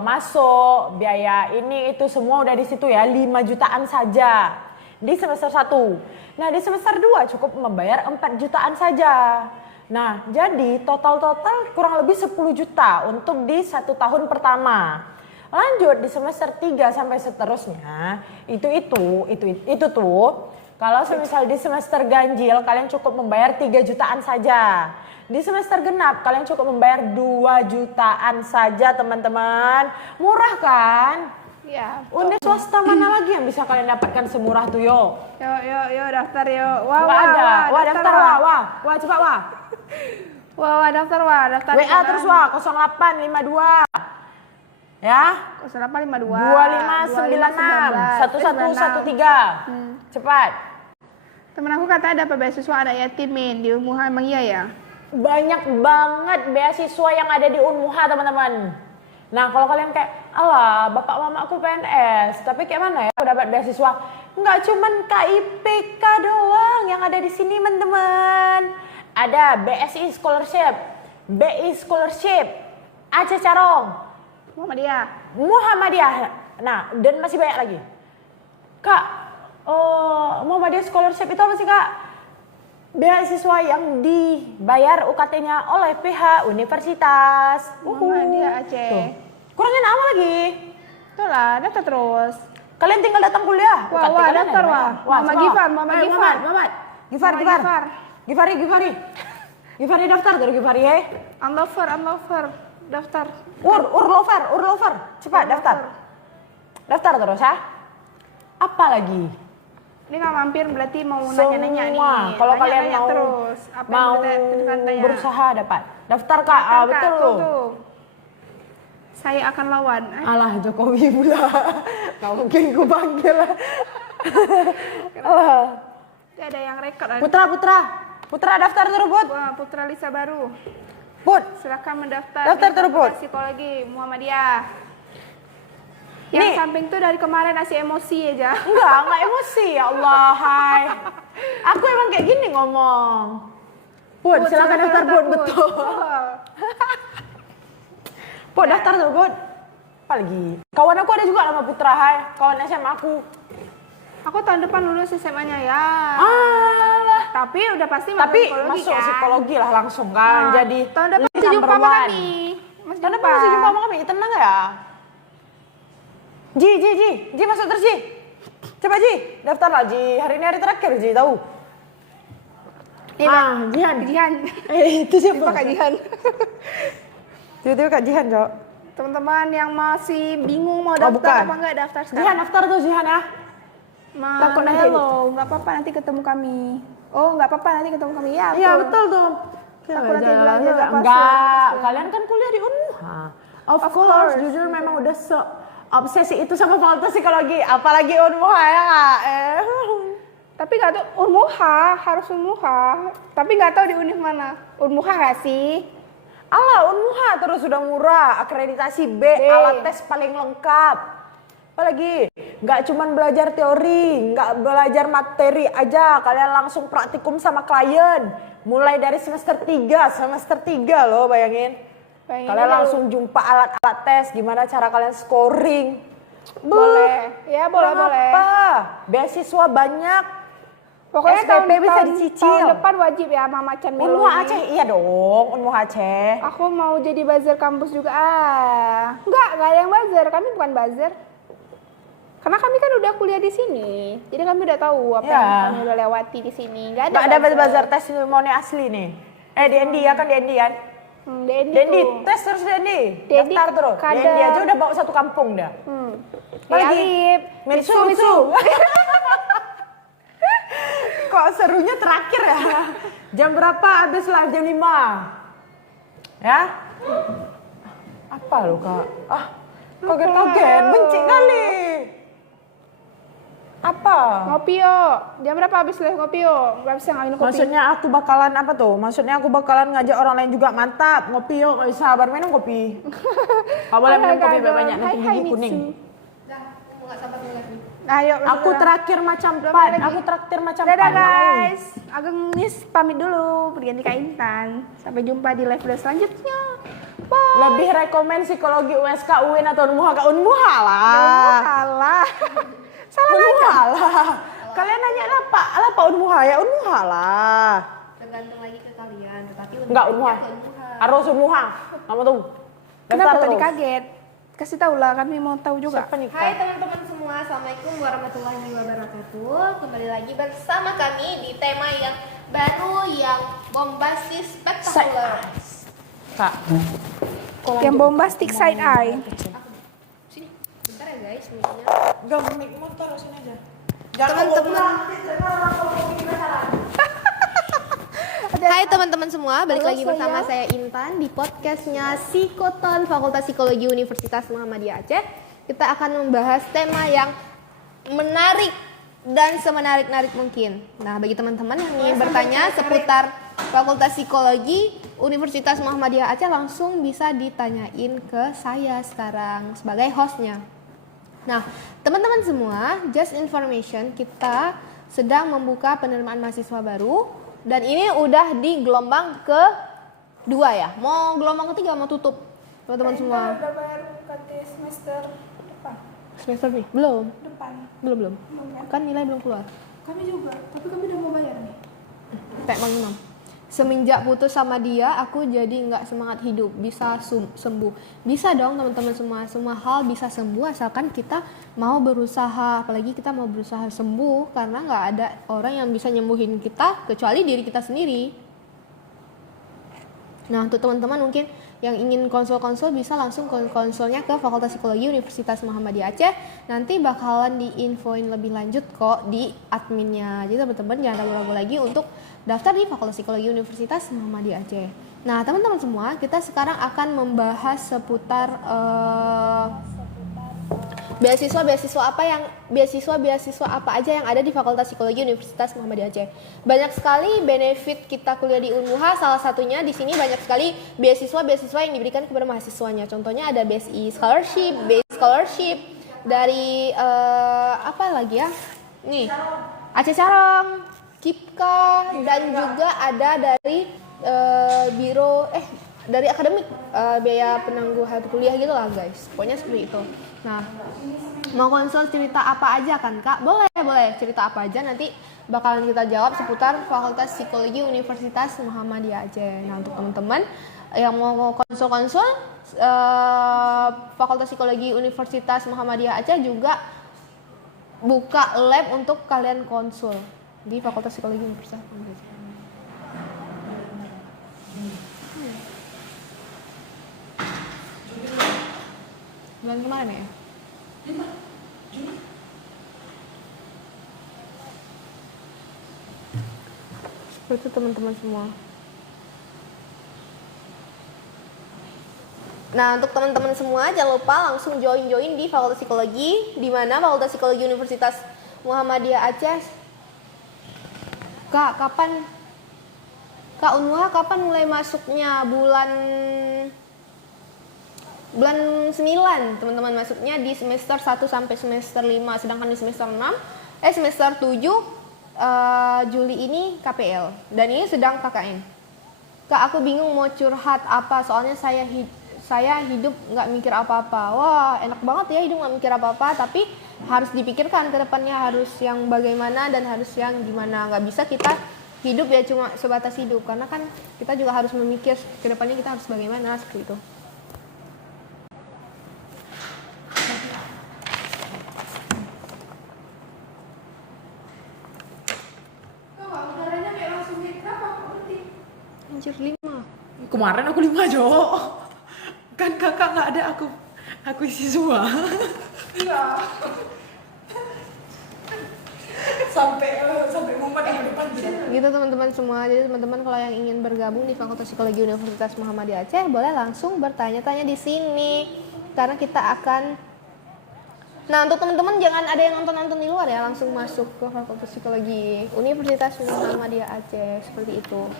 masuk, biaya ini itu semua udah di situ ya, 5 jutaan saja di semester 1. Nah, di semester 2 cukup membayar 4 jutaan saja. Nah, jadi total kurang lebih 10 juta untuk di 1 tahun pertama. Lanjut di semester 3 sampai seterusnya, itu tuh kalau semisal di semester ganjil kalian cukup membayar 3 jutaan saja. Di semester genap kalian cukup membayar 2 jutaan saja, teman-teman. Murah kan? Iya. Unit swasta mana lagi yang bisa kalian dapatkan semurah tuh yo? Yuk daftar yuk. Wah, Nggak ada. Wah, daftar wah, cepat wah. Wah, daftar daftar. WA terus wah 0852. Ya? 0852 2596 1113. Cepat. Temen aku kata ada beasiswa anak yatim di UNMUHA, emang iya ya? Banyak banget beasiswa yang ada di UNMUHA, teman-teman. Nah, kalau kalian kayak, alah, bapak mama aku PNS, tapi kayak mana ya aku dapat beasiswa? Nggak cuman KIPK doang yang ada di sini, teman-teman. Ada BSI Scholarship, BI Scholarship, Aceh Carong, Muhammadiyah. Nah, dan masih banyak lagi. Kak, Muhammadiyah Scholarship itu apa sih, Kak? Beasiswa yang dibayar UKT-nya oleh pihak universitas. Muhammadiyah Aceh. Tuh. Kurangin apa lagi? Tuh lah, daftar terus. Kalian tinggal datang kuliah. Wah, UKT kalian daftar ada wah. bayar. Muhammad coba. Gifar, Muhammad Ayo, Gifar. Gifari daftar tuh Gifari, Gifari daftar. Unlover. daftar. Urlover. Cepat daftar. Daftar terus ya. Apa lagi? Ini nggak mampir berarti mau nanya-nanya nih. Semua. Kalau kalian Nanya-nanya mau terus. Apa mau yang kita tanya? berusaha dapat. Daftar Kak. Daftar, Kak. Betul Tuh, tuh. tuh. Saya akan lawan. Alah Jokowi pula. Gak mungkin ku panggil. Alah. Ini ada yang rekod. Putra daftar terus Put. Wah, Putra Lisa baru. Put. Silakan mendaftar. Daftar di terus, Put. Fakultas Psikologi Muhammadiyah. Yang Nih. samping tuh dari kemarin masih emosi aja. Enggak emosi ya Allah. Hai. Aku emang kayak gini ngomong. Put, silakan daftar Put. Betul. Put, daftar tuh Put. Apa lagi? Kawan aku ada juga nama Putra, hai. Kawan SMA aku. Aku tahun depan lulus SMA-nya ya. Alah. Tapi udah pasti Tapi psikologi, masuk kan? psikologi lah langsung kan. Nah, Jadi tahun depan lead masih jumpa number sama one. kami. Tahun depan masih jumpa sama kami. Tenang ya. Ji masuk terus Ji. Coba Ji, daftar lah Ji. Hari ini hari terakhir Ji, tahu. Jihan. Itu siapa? Kak Jihan. Tiba-tiba Kak Jihan, Cok. Teman-teman yang masih bingung mau daftar apa enggak, daftar sekarang. Jihan daftar tuh Jihan ya. Takut nanti nggak apa-apa nanti ketemu kami. Oh, nggak apa-apa nanti ketemu kami ya. Iya, betul tuh. Aku nanti bilang juga pas enggak, ya. kalian kan kuliah di Unmuha. Of course, jujur memang udah obsesi itu sama fakultas psikologi, apalagi Unmuha ya Kak. Tapi nggak tahu Unmuha, harus Unmuha. Tapi nggak tahu di univ mana. Unmuha nggak sih? Alah, Unmuha terus sudah murah, akreditasi B, alat tes paling lengkap. Apalagi, nggak cuman belajar teori, nggak belajar materi aja, kalian langsung praktikum sama klien. Mulai dari semester 3 loh, bayangin. Kalian langsung jumpa alat-alat tes, gimana cara kalian scoring. Boleh, ya boleh. Apa? Beasiswa banyak. Pokoknya SPP bisa dicicil. Tahun depan wajib ya Mama Chan Melo. Unmuha Aceh, iya dong, Unmuha Aceh. Aku mau jadi buzzer kampus juga. Enggak ada yang buzzer. Kami bukan buzzer. Karena kami kan udah kuliah di sini. Jadi kami udah tahu apa yang kami udah lewati di sini. Enggak ada buzzer tes testimoni asli nih. DND ya kan DND kan? DND tes terus DND. Daftar terus. DND aja udah bawa satu kampung dah. Apalagi Mitsu. Kok serunya terakhir ya? Jam berapa habis live? Jam 5. Ya? Apa lu Kak? Kaget-kaget, benci kali. Apa? Ngopi yuk. Jam berapa habis live ngopi yuk? Gak bisa ngambil kopi. Maksudnya aku bakalan apa tuh? Maksudnya aku bakalan ngajak orang lain juga, mantap. Ngopi yuk, gak bisa baru minum kopi. Gak boleh minum kopi banyak, nanti gigi kuning. Dah, aku nggak sabar mau live nih. Ayo. Aku traktir macam pan. Aku traktir macam pan. Dadah guys. Ageng Nis pamit dulu. Berganti Kak Intan. Sampai jumpa di live selanjutnya. Bye. Lebih rekomen psikologi USK, UIN atau Unmuha? Kak Unmuha lah. Salah. Salah Unmuha lah. Kalian nanya apa Unmuha ya? Unmuha lah. Tergantung lagi ke kalian, tetapi Enggak Unmuha. Harus Unmuha. Kamu tuh. Kenapa tadi kaget? Kasih tahu lah, kami mau tahu juga. Hai teman-teman semua, Assalamualaikum warahmatullahi wabarakatuh. Kembali lagi bersama kami di tema yang baru, yang bombastis spektakuler. Kak. Yang bombastic side eye. Sini, bentar ya guys, mic-nya. Gak mic motor sini aja. Teman-teman. Hai teman-teman semua, balik lagi bersama saya Intan di podcastnya Psikoton Fakultas Psikologi Universitas Muhammadiyah Aceh. Kita akan membahas tema yang menarik dan semenarik-narik mungkin. Nah, bagi teman-teman yang ingin bertanya seputar Fakultas Psikologi Universitas Muhammadiyah Aceh, langsung bisa ditanyain ke saya sekarang sebagai hostnya. Nah, teman-teman semua, just information, kita sedang membuka penerimaan mahasiswa baru. Dan ini udah di gelombang ke-2 ya. Mau gelombang ke-3 mau tutup. Teman-teman semua. Udah bayar UKT semester depan. Semester nih? Belum. Belum. Kan nilai belum keluar. Kami juga, tapi kami udah mau bayar nih. Kayak Mang Imam. Semenjak putus sama dia, aku jadi nggak semangat hidup. Bisa sembuh. Bisa dong teman-teman semua. Semua hal bisa sembuh asalkan kita mau berusaha. Apalagi kita mau berusaha sembuh. Karena nggak ada orang yang bisa nyembuhin kita kecuali diri kita sendiri. Nah, untuk teman-teman mungkin yang ingin konsul-konsul bisa langsung ke konsulnya ke Fakultas Psikologi Universitas Muhammadiyah Aceh. Nanti bakalan diinfoin lebih lanjut kok di adminnya. Jadi teman-teman jangan ragu-ragu lagi untuk daftar di Fakultas Psikologi Universitas Muhammadiyah Aceh. Nah teman-teman semua, kita sekarang akan membahas seputar beasiswa apa aja yang ada di Fakultas Psikologi Universitas Muhammadiyah Aceh. Banyak sekali benefit kita kuliah di Unmuha, salah satunya di sini banyak sekali beasiswa yang diberikan kepada mahasiswanya. Contohnya ada BSI scholarship dari apa lagi ya? Nih, Aceh Carong, KIPKA, dan juga ada dari dari akademik, biaya penangguhan kuliah gitu lah guys. Pokoknya seperti itu. Nah, mau konsul cerita apa aja kan Kak? Boleh cerita apa aja, nanti bakalan kita jawab seputar Fakultas Psikologi Universitas Muhammadiyah Aceh. Nah, untuk teman-teman yang mau konsul Fakultas Psikologi Universitas Muhammadiyah Aceh juga buka lab untuk kalian konsul di Fakultas Psikologi Universitas Muhammadiyah Aceh. Bulan kemarin ya? Seperti itu teman-teman semua. Nah, untuk teman-teman semua jangan lupa langsung join di Fakultas Psikologi, di mana Fakultas Psikologi Universitas Muhammadiyah Aceh. Kak, Unmuha kapan mulai masuknya? Bulan 9 teman-teman masuknya di semester 1 sampai semester 5, sedangkan di semester 7 Juli ini KPL, dan ini sedang KKN. Kak, aku bingung mau curhat apa, soalnya saya hidup nggak mikir apa-apa. Wah, enak banget ya hidup nggak mikir apa-apa, tapi harus dipikirkan ke depannya, harus yang bagaimana dan harus yang gimana. Nggak bisa kita hidup ya cuma sebatas hidup, karena kan kita juga harus memikir ke depannya kita harus bagaimana, seperti itu. Anjir 5. Kemarin aku 5 Jo. Kan kakak nggak ada, aku siswa. Iya. sampai ngumpet di depan Gitu teman-teman semua. Jadi teman-teman kalau yang ingin bergabung di Fakultas Psikologi Universitas Muhammadiyah Aceh boleh langsung bertanya-tanya di sini, karena kita akan. Nah, untuk teman-teman jangan ada yang nonton di luar ya, langsung masuk ke Fakultas Psikologi Universitas Muhammadiyah Aceh, seperti itu.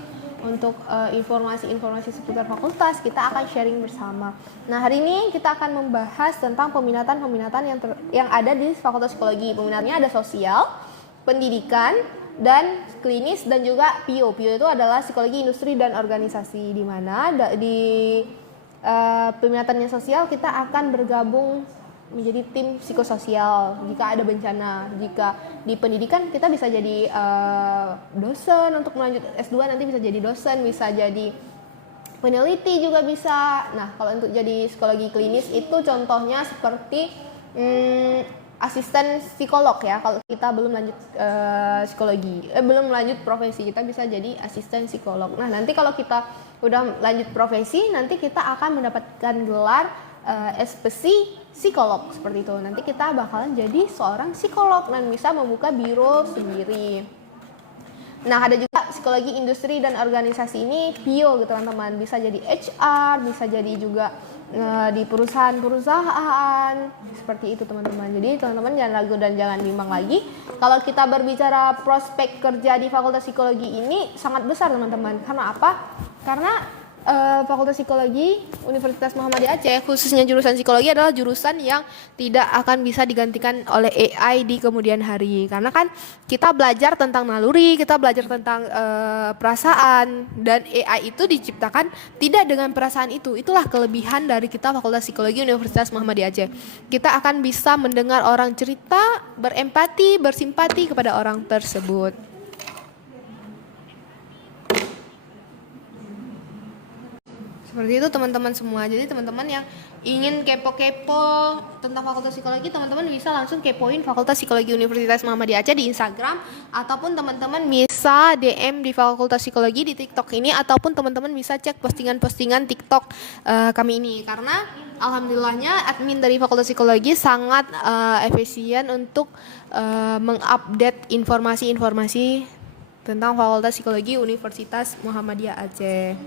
Untuk informasi-informasi seputar fakultas kita akan sharing bersama. Nah, hari ini kita akan membahas tentang peminatan yang ada di Fakultas Psikologi. Peminatnya ada sosial, pendidikan, dan klinis, dan juga PIO. PIO itu adalah psikologi industri dan organisasi, di mana di peminatannya sosial kita akan bergabung menjadi tim psikososial jika ada bencana. Jika di pendidikan kita bisa jadi dosen untuk melanjut S2, nanti bisa jadi dosen, bisa jadi peneliti juga bisa. Nah, kalau untuk jadi psikologi klinis itu contohnya seperti asisten psikolog ya. Kalau kita belum lanjut belum lanjut profesi, kita bisa jadi asisten psikolog. Nah, nanti kalau kita udah lanjut profesi, nanti kita akan mendapatkan gelar SPC psikolog, seperti itu. Nanti kita bakalan jadi seorang psikolog dan bisa membuka biro sendiri. Nah, ada juga psikologi industri dan organisasi, ini PIO gitu teman-teman. Bisa jadi HR, bisa jadi juga di perusahaan-perusahaan, seperti itu teman-teman. Jadi teman-teman jangan ragu dan jangan bimbang lagi. Kalau kita berbicara prospek kerja di Fakultas Psikologi ini sangat besar teman-teman. Karena apa? Karena Fakultas Psikologi Universitas Muhammadiyah Aceh, khususnya jurusan psikologi, adalah jurusan yang tidak akan bisa digantikan oleh AI di kemudian hari. Karena kan kita belajar tentang naluri, kita belajar tentang perasaan, dan AI itu diciptakan tidak dengan perasaan itu. Itulah kelebihan dari kita Fakultas Psikologi Universitas Muhammadiyah Aceh. Kita akan bisa mendengar orang cerita, berempati, bersimpati kepada orang tersebut. Seperti itu teman-teman semua. Jadi teman-teman yang ingin kepo-kepo tentang Fakultas Psikologi, teman-teman bisa langsung kepoin Fakultas Psikologi Universitas Muhammadiyah Aceh di Instagram, ataupun teman-teman bisa DM di Fakultas Psikologi di TikTok ini, ataupun teman-teman bisa cek postingan-postingan TikTok kami ini, karena alhamdulillahnya admin dari Fakultas Psikologi sangat efisien untuk mengupdate informasi-informasi tentang Fakultas Psikologi Universitas Muhammadiyah Aceh.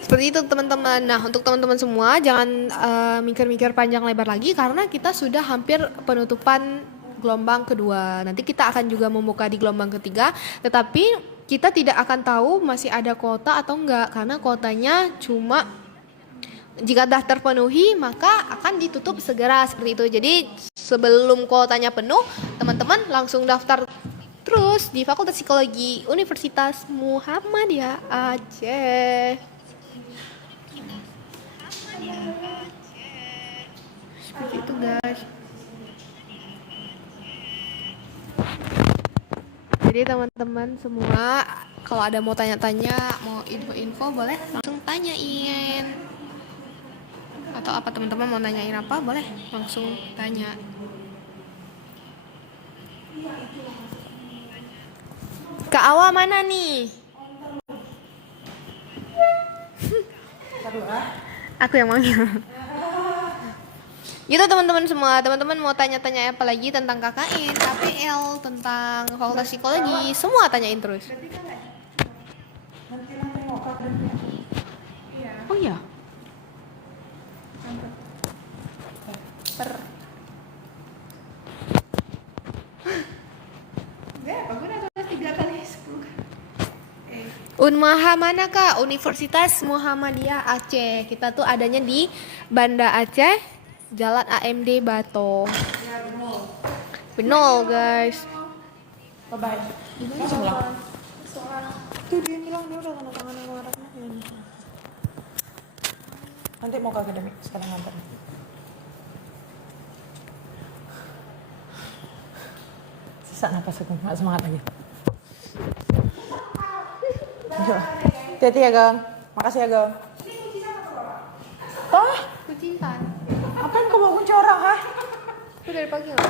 Seperti itu teman-teman. Nah, untuk teman-teman semua jangan mikir-mikir panjang lebar lagi, karena kita sudah hampir penutupan gelombang kedua. Nanti kita akan juga membuka di gelombang ketiga, tetapi kita tidak akan tahu masih ada kuota atau enggak, karena kuotanya cuma jika dah terpenuhi maka akan ditutup segera, seperti itu. Jadi sebelum kuotanya penuh, teman-teman langsung daftar terus di Fakultas Psikologi Universitas Muhammadiyah Aceh. Seperti itu guys. Jadi teman-teman semua, kalau ada mau tanya-tanya, mau info-info, boleh langsung tanyain. Atau apa teman-teman mau nanyain apa, boleh langsung tanya. Kak Awa mana nih? Aku yang manggil. Gitu teman-teman semua, teman-teman mau tanya-tanya apa lagi tentang KKN, KPL, tentang Fakultas Psikologi, semua tanyain terus. Oh iya. Unmaha mana Kak? Universitas Muhammadiyah Aceh. Kita tuh adanya di Banda Aceh, Jalan AMD Bato. Benol guys. Bye-bye. Langsung pulang. Tuh dia bilang dia udah tanda tangan sama anaknya. Nanti mau ke akademik, sekarang ngantar. Sesak napas aku, gak semangat lagi. Hati-hati ya Gang. Makasih ya Gang. Oh, Kucintan. apaan kau bawa kunci orang, ha? Itu dari pagi nggak?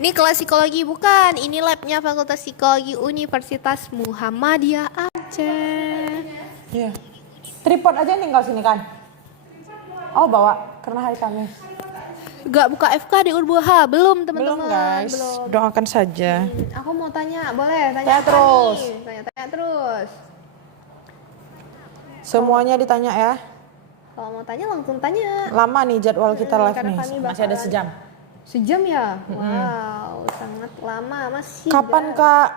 Ini kelas psikologi bukan, ini labnya Fakultas Psikologi Universitas Muhammadiyah Aceh. Iya. Tripod aja tinggal sini kan? Oh bawa, karena hari Kamis. Gak buka FK di Urbuha, belum teman-teman. Belum guys, Belum. doakan saja. Aku mau tanya, boleh tanya Tanya apa terus. nih? Tanya terus. Semuanya ditanya ya. Kalau mau tanya langsung tanya. Lama nih jadwal kita live karena nih, kami masih ada bakalan- sejam. Sejam ya? Wow, sangat lama masih. Kapan guys. Kak?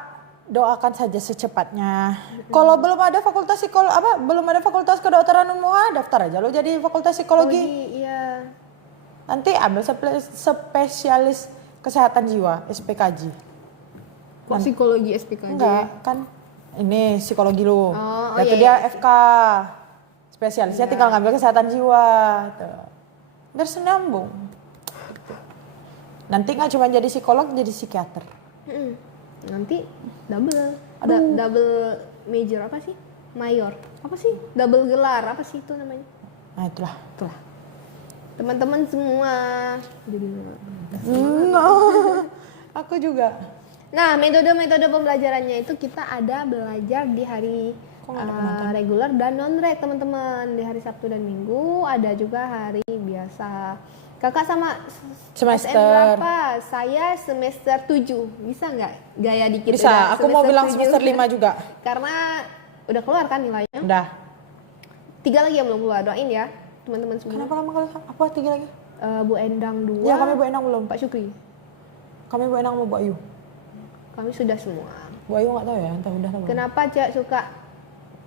Doakan saja secepatnya. Kalau belum ada fakultas psikologi belum ada fakultas kedokteran Unmuha, daftar aja lo jadi fakultas psikologi. Iya. Nanti ambil spesialis kesehatan jiwa, SPKJ. Kok psikologi SPKJ? Enggak, kan ini psikologi lu. Oh, Itu iya, dia FK. Spesialisnya tinggal ngambil kesehatan jiwa. Tuh. Biar senambung. Nanti nggak cuma jadi psikolog, jadi psikiater. Nanti double. Aduh. Double major apa sih? Mayor. Apa sih? Double gelar apa sih itu namanya? Nah itulah. Teman-teman semua. Aku juga. Nah, metode-metode pembelajarannya itu kita ada belajar di hari reguler dan non-reg, teman-teman. Di hari Sabtu dan Minggu, ada juga hari biasa. Kakak sama Semester. SN berapa? Saya semester 7. Bisa nggak gaya dikit? Bisa, Udah aku mau bilang 7. semester 5 juga. Karena udah keluar kan nilainya? Udah. 3 lagi yang belum keluar, doain ya teman-teman semua. Kenapa lama kali? Apa 3 lagi? Bu Endang 2, Ya kami Bu Endang belum. Pak Syukri. Kami Bu Endang sama Bu Ayu. Kami sudah semua. Bu Ayu nggak tahu ya, entah udah tahu. Kenapa Cak suka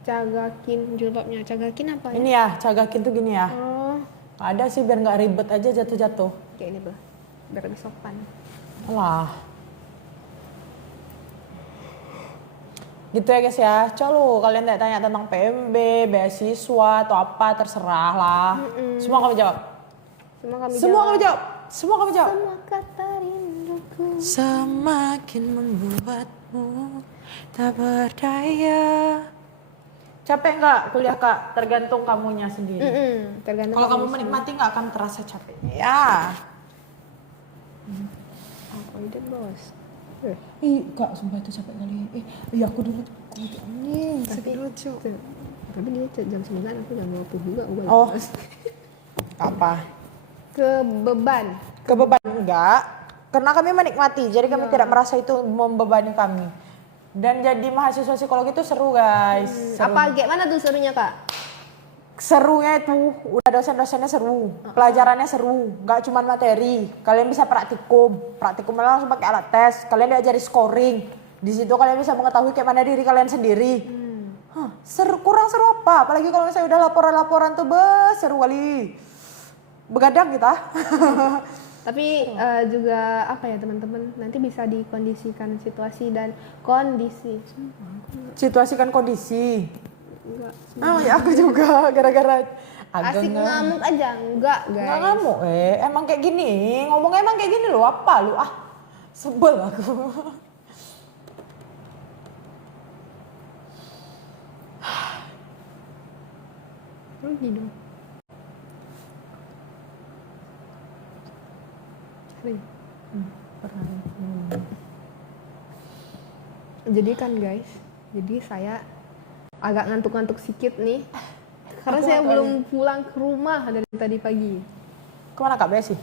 cagakin jilbabnya? Cagakin apa ya? Ini ya, cagakin tuh gini ya. Oh, Ada sih biar nggak ribet aja jatuh-jatuh. kayak ini tuh. Biar lebih sopan. Alah. Gitu ya guys ya. Coba kalian tanya tentang PMB, beasiswa atau apa terserah lah. Semua kami jawab. Semua kami jawab. Semua kami jawab. Semua kata rinduku. Semakin membuatmu tak berdaya. Capek nggak kuliah kak? Tergantung kamunya sendiri. Tergantung Kalau kamu kondisi. menikmati nggak akan terasa capeknya. Ya. Apa itu bos? Ih kak, sumpah itu capek kali. Iya aku dulu tuh. Anjing, sakit lucu. Tapi dia jam 9, aku jam 20 juga. Gua Oh. lepas. Apa? Ke beban. Kebeban enggak? Karena kami menikmati, jadi kami tidak merasa itu membebani kami. Dan jadi mahasiswa psikologi itu seru guys. Seru. Apa gimana tuh serunya kak? Serunya itu udah dosen-dosennya seru, pelajarannya seru, nggak cuma materi. Kalian bisa praktikumnya langsung pakai alat tes. Kalian diajari scoring. Di situ kalian bisa mengetahui kayak mana diri kalian sendiri. Seru, kurang seru apa? Apalagi kalau misalnya udah laporan-laporan tuh seru kali. Begadang kita. Tapi juga apa ya teman-teman, nanti bisa dikondisikan situasi dan kondisi. Situasikan kondisi. Enggak. Oh ya aku juga gara-gara Asik ngamuk aja, enggak guys. Nggak ngamuk emang kayak gini. Ngomongnya emang kayak gini loh, apa lu? Sebel aku. Rugi dong. Cari. Jadi kan guys, jadi saya agak ngantuk-ngantuk sedikit nih. Karena Aku saya ngantuk belum pulang ke rumah dari tadi pagi. Kemana kak BSI?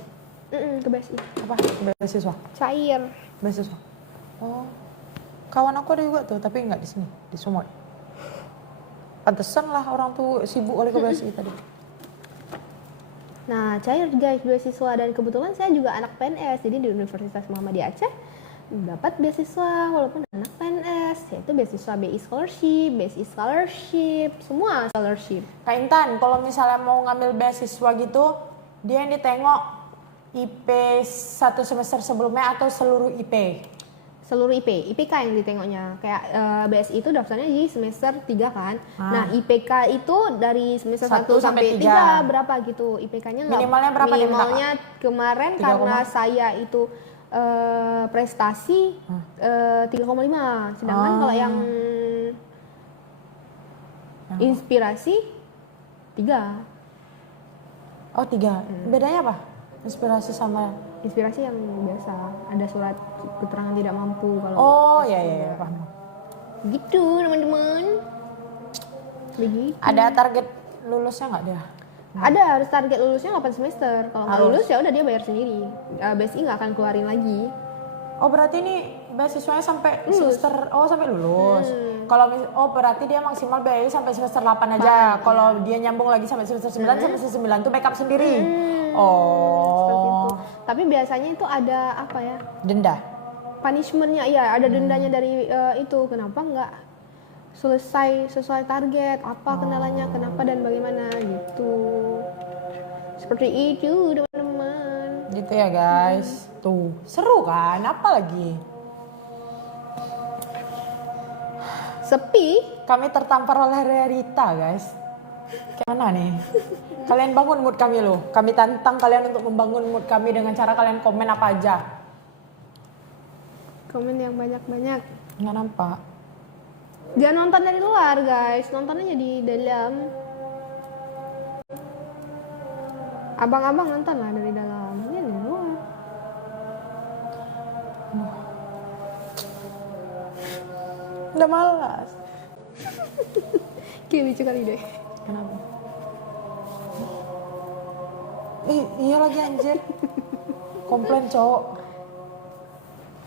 Ke BSI. Apa? Beasiswa? Cair. Beasiswa. Oh. Kawan aku ada juga tuh, tapi nggak di sini, di Sumut. Pantesan lah orang tuh sibuk kali ke BSI tadi. Nah, cair guys beasiswa, dan kebetulan saya juga anak PNS. Jadi di Universitas Muhammadiyah Aceh dapat beasiswa walaupun anak PNS, yaitu beasiswa BI Scholarship, BSI Scholarship, semua scholarship. Kak Intan, kalau misalnya mau ngambil beasiswa gitu, dia yang ditengok IP satu semester sebelumnya atau seluruh IP? Seluruh IP, IPK yang ditengoknya. Kayak BSI itu daftarnya di semester 3 kan. Nah, IPK itu dari semester 1 sampai 3 berapa gitu. IPK-nya enggak. Minimalnya berapa dia minta, Kak? Minimalnya kemarin 3, karena saya itu prestasi 3,5. Sedangkan kalau yang inspirasi 3. Oh 3. Bedanya apa? Inspirasi sama... Inspirasi yang biasa, ada surat keterangan tidak mampu kalau. Oh ya paham. Gitu teman-teman. Begitu. Ada target lulusnya nggak dia? Ada, harus target lulusnya 8 semester. Kalau nggak lulus ya udah dia bayar sendiri. BSI nggak akan keluarin lagi. Oh berarti ini beasiswanya sampai Lulus. semester, sampai lulus. Kalau berarti dia maksimal BI sampai semester 8 aja. Kalau dia nyambung lagi sampai semester 9, sampai semester 9 tuh backup sendiri. Seperti itu. Tapi biasanya itu ada apa ya? Denda. Punishment-nya, iya ada dendanya dari itu. Kenapa nggak selesai sesuai target? Apa kendalanya? Kenapa dan bagaimana gitu? Seperti itu teman-teman. Gitu ya guys. Tuh, seru kan? Apa lagi? Sepi. Kami tertampar oleh realita guys. Kayak mana nih? Kalian bangun mood kami loh. Kami tantang kalian untuk membangun mood kami dengan cara kalian komen apa aja. Komen yang banyak-banyak. Nggak nampak. Jangan nonton dari luar guys, nonton aja di dalam. Abang-abang nonton lah dari dalam. Ini dari luar. Udah malas. Kayak lucu kali deh. Kenapa? Iya lagi anjir. Komplain cowok.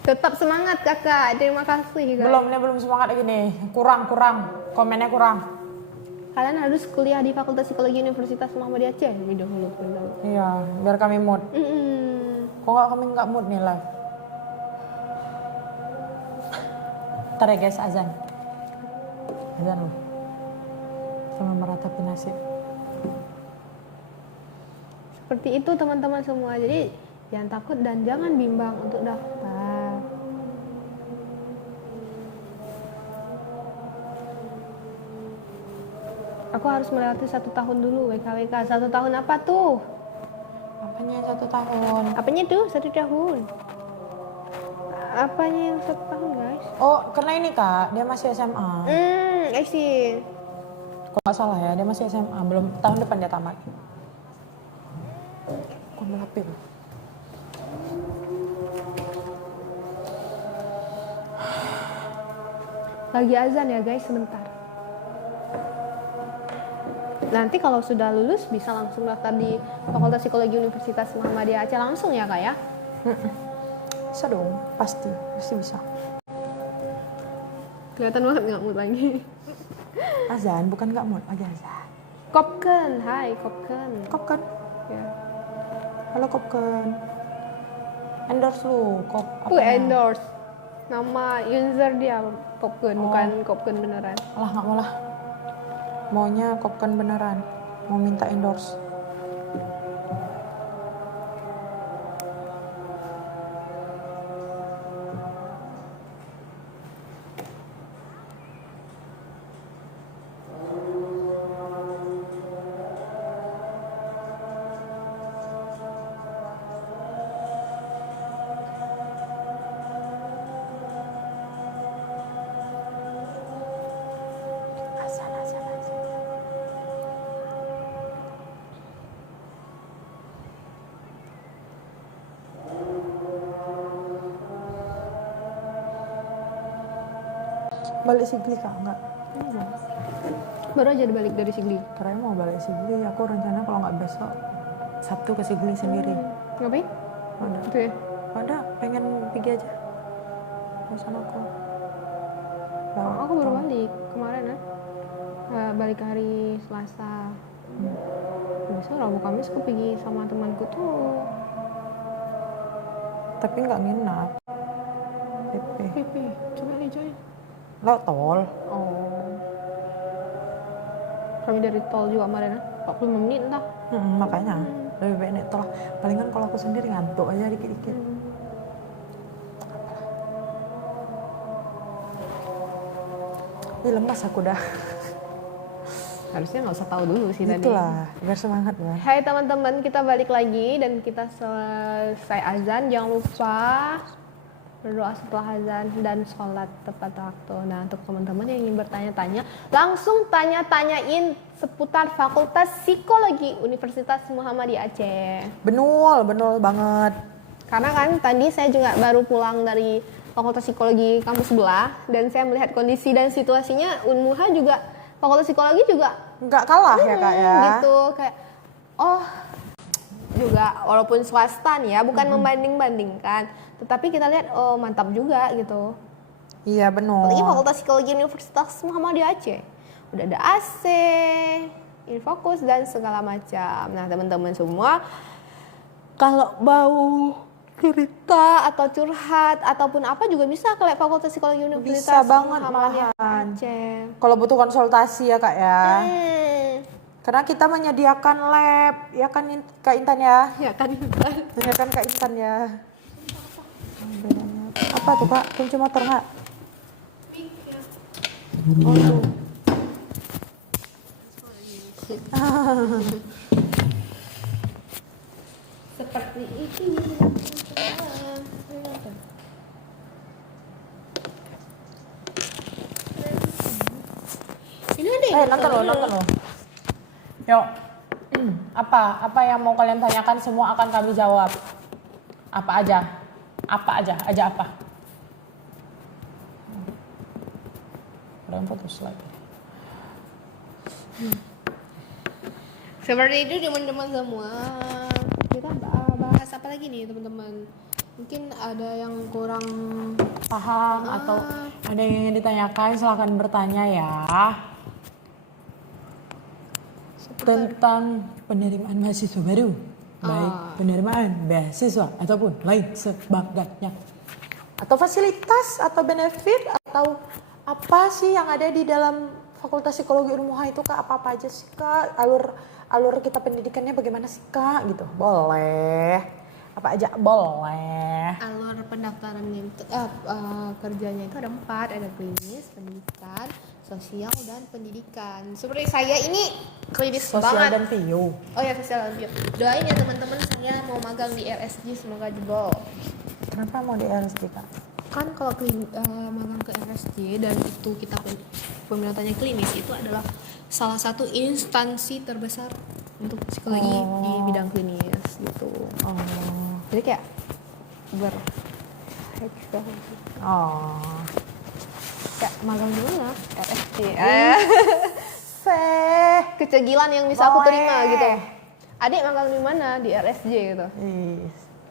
Tetap semangat kakak, terima kasih guys. Belum, ini belum semangat lagi nih. Kurang. Komennya kurang. Kalian harus kuliah di Fakultas Psikologi Universitas Muhammadiyah Aceh lebih dahulu. Iya, biar kami mood. Kok kami nggak mood nih live? Ntar ya guys, azan loh. Sama meratapi nasib. Seperti itu teman-teman semua. Jadi jangan takut dan jangan bimbang untuk daftar. Aku harus melewati 1 tahun dulu WKWK. 1 tahun apa tuh? Apanya 1 tahun? Apanya tuh 1 tahun? Apanya yang 1 tahun guys? Oh, karena ini kak, dia masih SMA. I see. Kalau nggak salah ya, dia masih SMA, belum tahun depan dia tamat. Kok melapir? Lagi azan ya guys, sebentar. Nanti kalau sudah lulus bisa langsung daftar di Fakultas Psikologi Universitas Muhammadiyah Aceh langsung ya kak ya? Bisa dong, pasti bisa. Kelihatan banget nggak mood lagi. Azan, bukan nggak mood, lagi azan. Kopken, hai Kopken. Kopken, Ya. halo Kopken. Endorse lu, Kop. Endorse. Nama user dia Kopken, bukan Kopken beneran. Alah nggak mau lah. Maunya Kopken beneran, mau minta endorse. Balik Sigli kak? Enggak. Baru aja balik dari Sigli. Keren mau balik Sigli, aku rencana kalau nggak besok Sabtu ke Sigli sendiri. Ngapain? Ada. Itu ya. Ada, pengen pergi aja. Bosan aku. Aku baru balik kemarin ya. Balik hari Selasa. Besok Rabu Kamis aku pergi sama temanku tuh. Tapi nggak nginap. PP. Coba nih join. Lo tol. Oh. Kami dari tol juga kemarin ya. 45 menit entah. Makanya lebih baik naik tol. Palingan kalau aku sendiri ngantuk aja dikit-dikit. Ih, lemas aku dah. Harusnya nggak usah tahu dulu sih tadi. Itulah, biar semangat lah. Hai teman-teman, kita balik lagi dan kita selesai azan. Jangan lupa berdoa setelah azan dan sholat tepat waktu. Nah, untuk teman-teman yang ingin bertanya-tanya, langsung tanya-tanyain seputar Fakultas Psikologi Universitas Muhammadiyah Aceh. Benul banget. Karena kan tadi saya juga baru pulang dari Fakultas Psikologi kampus sebelah dan saya melihat kondisi dan situasinya Unmuha juga Fakultas Psikologi juga Nggak kalah ya kak ya. gitu kayak juga walaupun swasta nih ya bukan membanding-bandingkan tetapi kita lihat mantap juga gitu. Iya benar. Apalagi Fakultas Psikologi Universitas Muhammadiyah Aceh udah ada AC, Infokus dan segala macam. Nah teman-teman semua kalau mau cerita atau curhat ataupun apa juga bisa ke Fakultas Psikologi Universitas Bisa banget Muhammadiyah malahan. Aceh. Kalau butuh konsultasi ya kak ya. Karena kita menyediakan lab, ya kan Kak Intan ya? Ya kan Intan. Ya kan Kak Intan ya? Apa tuh Kak? Kunci motor nggak? Oh tuh. Seperti itu. Ini ada Nonton loh. Yuk. Apa yang mau kalian tanyakan semua akan kami jawab. Apa aja? Aja apa? Ada yang foto slide. Seperti itu teman-teman semua. Kita bahas apa lagi nih teman-teman? Mungkin ada yang kurang Paham atau ada yang ingin ditanyakan silahkan bertanya ya. Tentang penerimaan mahasiswa baru, baik penerimaan beasiswa ataupun lain sebagainya, atau fasilitas atau benefit atau apa sih yang ada di dalam Fakultas Psikologi Unmuha itu kak, apa aja sih kak, alur kita pendidikannya bagaimana sih kak, gitu boleh, apa aja boleh. alur pendaftarannya itu kerjanya itu ada 4, ada klinis, pendidikan, sosial dan pendidikan. Seperti saya ini klinis Sosial banget. dan PIU. Oh ya sosial dan pendidikan. Doain ya teman-teman saya mau magang di RSG semoga jebol. Kenapa mau di RSG kak? Kan kalau magang ke RSJ dan itu kita peminatannya klinis itu adalah salah satu instansi terbesar untuk psikologi di bidang klinis gitu. Jadi kayak kayak magang di mana? RSJ. Kecegilan yang bisa aku terima gitu. Adik magang di mana? Di RSJ gitu.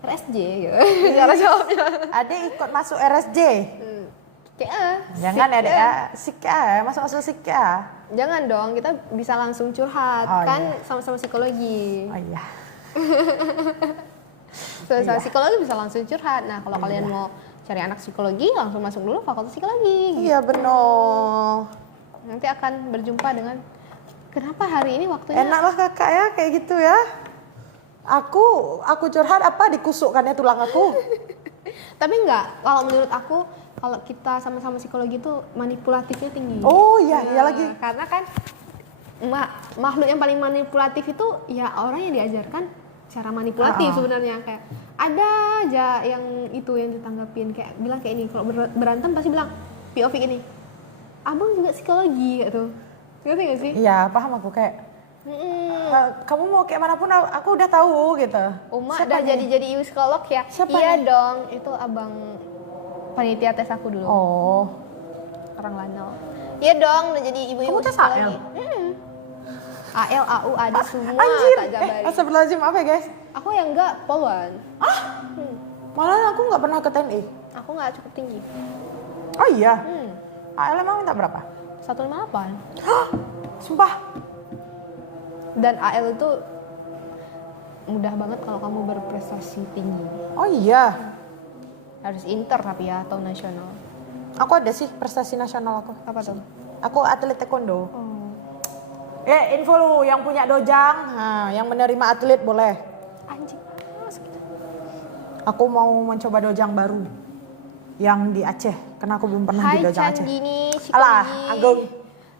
RSJ gitu. Cara jawabnya. Adik ikut masuk RSJ. Jangan adik Sika, masuk Sika. Jangan dong, kita bisa langsung curhat. Kan sama-sama psikologi. Oh iya. Sama psikologi bisa langsung curhat. Nah, kalau kalian mau cari anak psikologi, langsung masuk dulu fakultas psikologi. Iya benar. Nanti akan berjumpa dengan kenapa hari ini waktunya. Enak lah kakak ya kayak gitu ya. Aku curhat apa dikusukkannya tulang aku. Tapi enggak, kalau menurut aku kalau kita sama-sama psikologi itu manipulatifnya tinggi. Oh iya, iya lagi. Karena kan makhluk yang paling manipulatif itu ya orang yang diajarkan cara manipulatif sebenarnya. Kayak ada aja yang itu yang ditanggapin kayak bilang kayak ini, kalau berantem pasti bilang POV ini. Abang juga psikologi gitu. Ngerti gak sih? Iya, paham aku kayak kamu mau kayak manapun aku udah tahu gitu. Uma udah jadi psikolog ya? Siapa iya nih? dong, itu abang panitia tes aku dulu. Oh. Orang Lanal. Iya dong, udah jadi ibu-ibu Kamu tes psikologi. AL? AL, AU, ada semua. Anjir. Tak jabari. Astagfirullahaladzim, apa ya guys? Aku yang enggak poluan. Malah aku nggak pernah ke TNI. Aku nggak cukup tinggi. Oh iya. AL emang minta berapa? 158. Hah? Sumpah. Dan AL itu mudah banget kalau kamu berprestasi tinggi. Oh iya. Harus inter tapi ya atau nasional. Aku ada sih prestasi nasional aku. Apa tuh? Aku atlet taekwondo. Oh. Info lu yang punya dojang, yang menerima atlet boleh. Anjing. Aku mau mencoba dojang baru yang di Aceh, karena aku belum pernah di dojang Aceh. Gini, Alah, Ageng.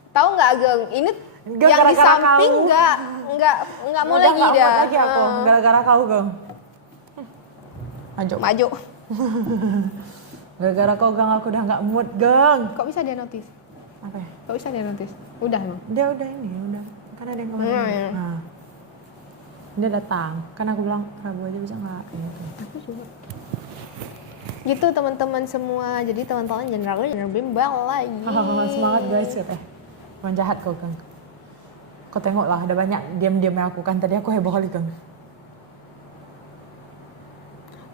Tahu nggak Ageng? Ini Geng, yang di gara-gara samping kau. nggak mau Udah lagi nggak dah. muat lagi aku, gara-gara kau Geng. Maju. Gara-gara kau Geng, aku udah nggak mood Geng. Kok bisa dia notice? Apa ya? Kok bisa dia notice? Udah emang. Dia udah ini, udah. Kan ada yang ngomong. Iya. Nah. Dia datang, kan aku bilang Rabu aja bisa nggak? Gitu. Aku juga. Gitu teman-teman semua. Jadi teman-teman jangan bimbel lagi. Semangat guys ya teh. Emang jahat kau Geng. Kau tengok lah, ada banyak diam-diam yang aku kan. Tadi aku heboh kali Geng.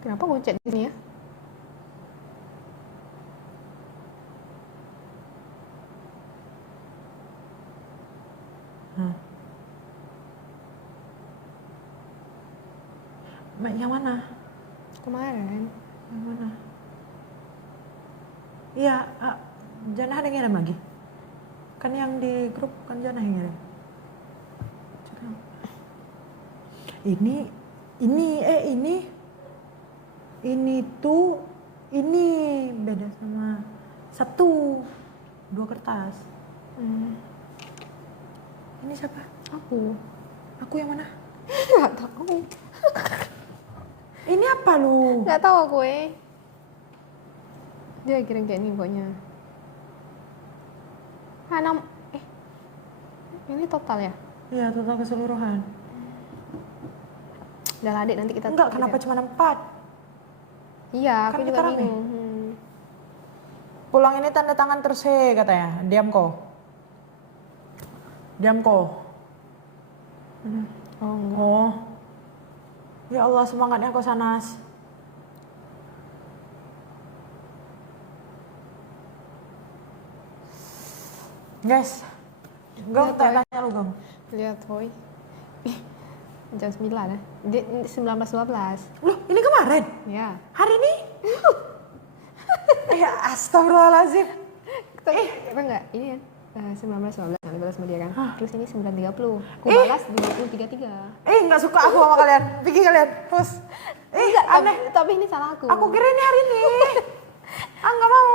Kenapa gue chat di sini ya? Yang mana? Kemarin. Yang mana? Iya, Jana ada yang ngirim lagi. Kan yang di grup kan Jana yang ngirim. Ini beda sama satu, 2 kertas. Ini siapa? Aku yang mana? Nggak tahu. Ini apa lu? Nggak tahu aku Dia kirim kayak ini pokoknya. Ini total ya? Iya, total keseluruhan. Udah lah, Dek, nanti kita Enggak, kenapa cuma 4? Iya, aku Kan juga kita rame. bingung. Pulang ini tanda tangan terus katanya. Diam kok. Oh, enggak. Oh. Ya Allah, semangatnya kok Sanas. Guys. Gong, tanya lu Gong. Lihat, Hoy. Jam 9 ya. 19.12. Loh, ini kemarin? Ya. Hari ini? Ya astagfirullahaladzim. Kita enggak, ini kan 19.15 nanti balas sama dia kan. Terus ini 9.30. Aku balas 20.33. Nggak suka aku sama kalian. Pikir kalian. Terus. Enggak, Aneh. tapi ini salah aku. Aku kira ini hari ini. Nggak mau.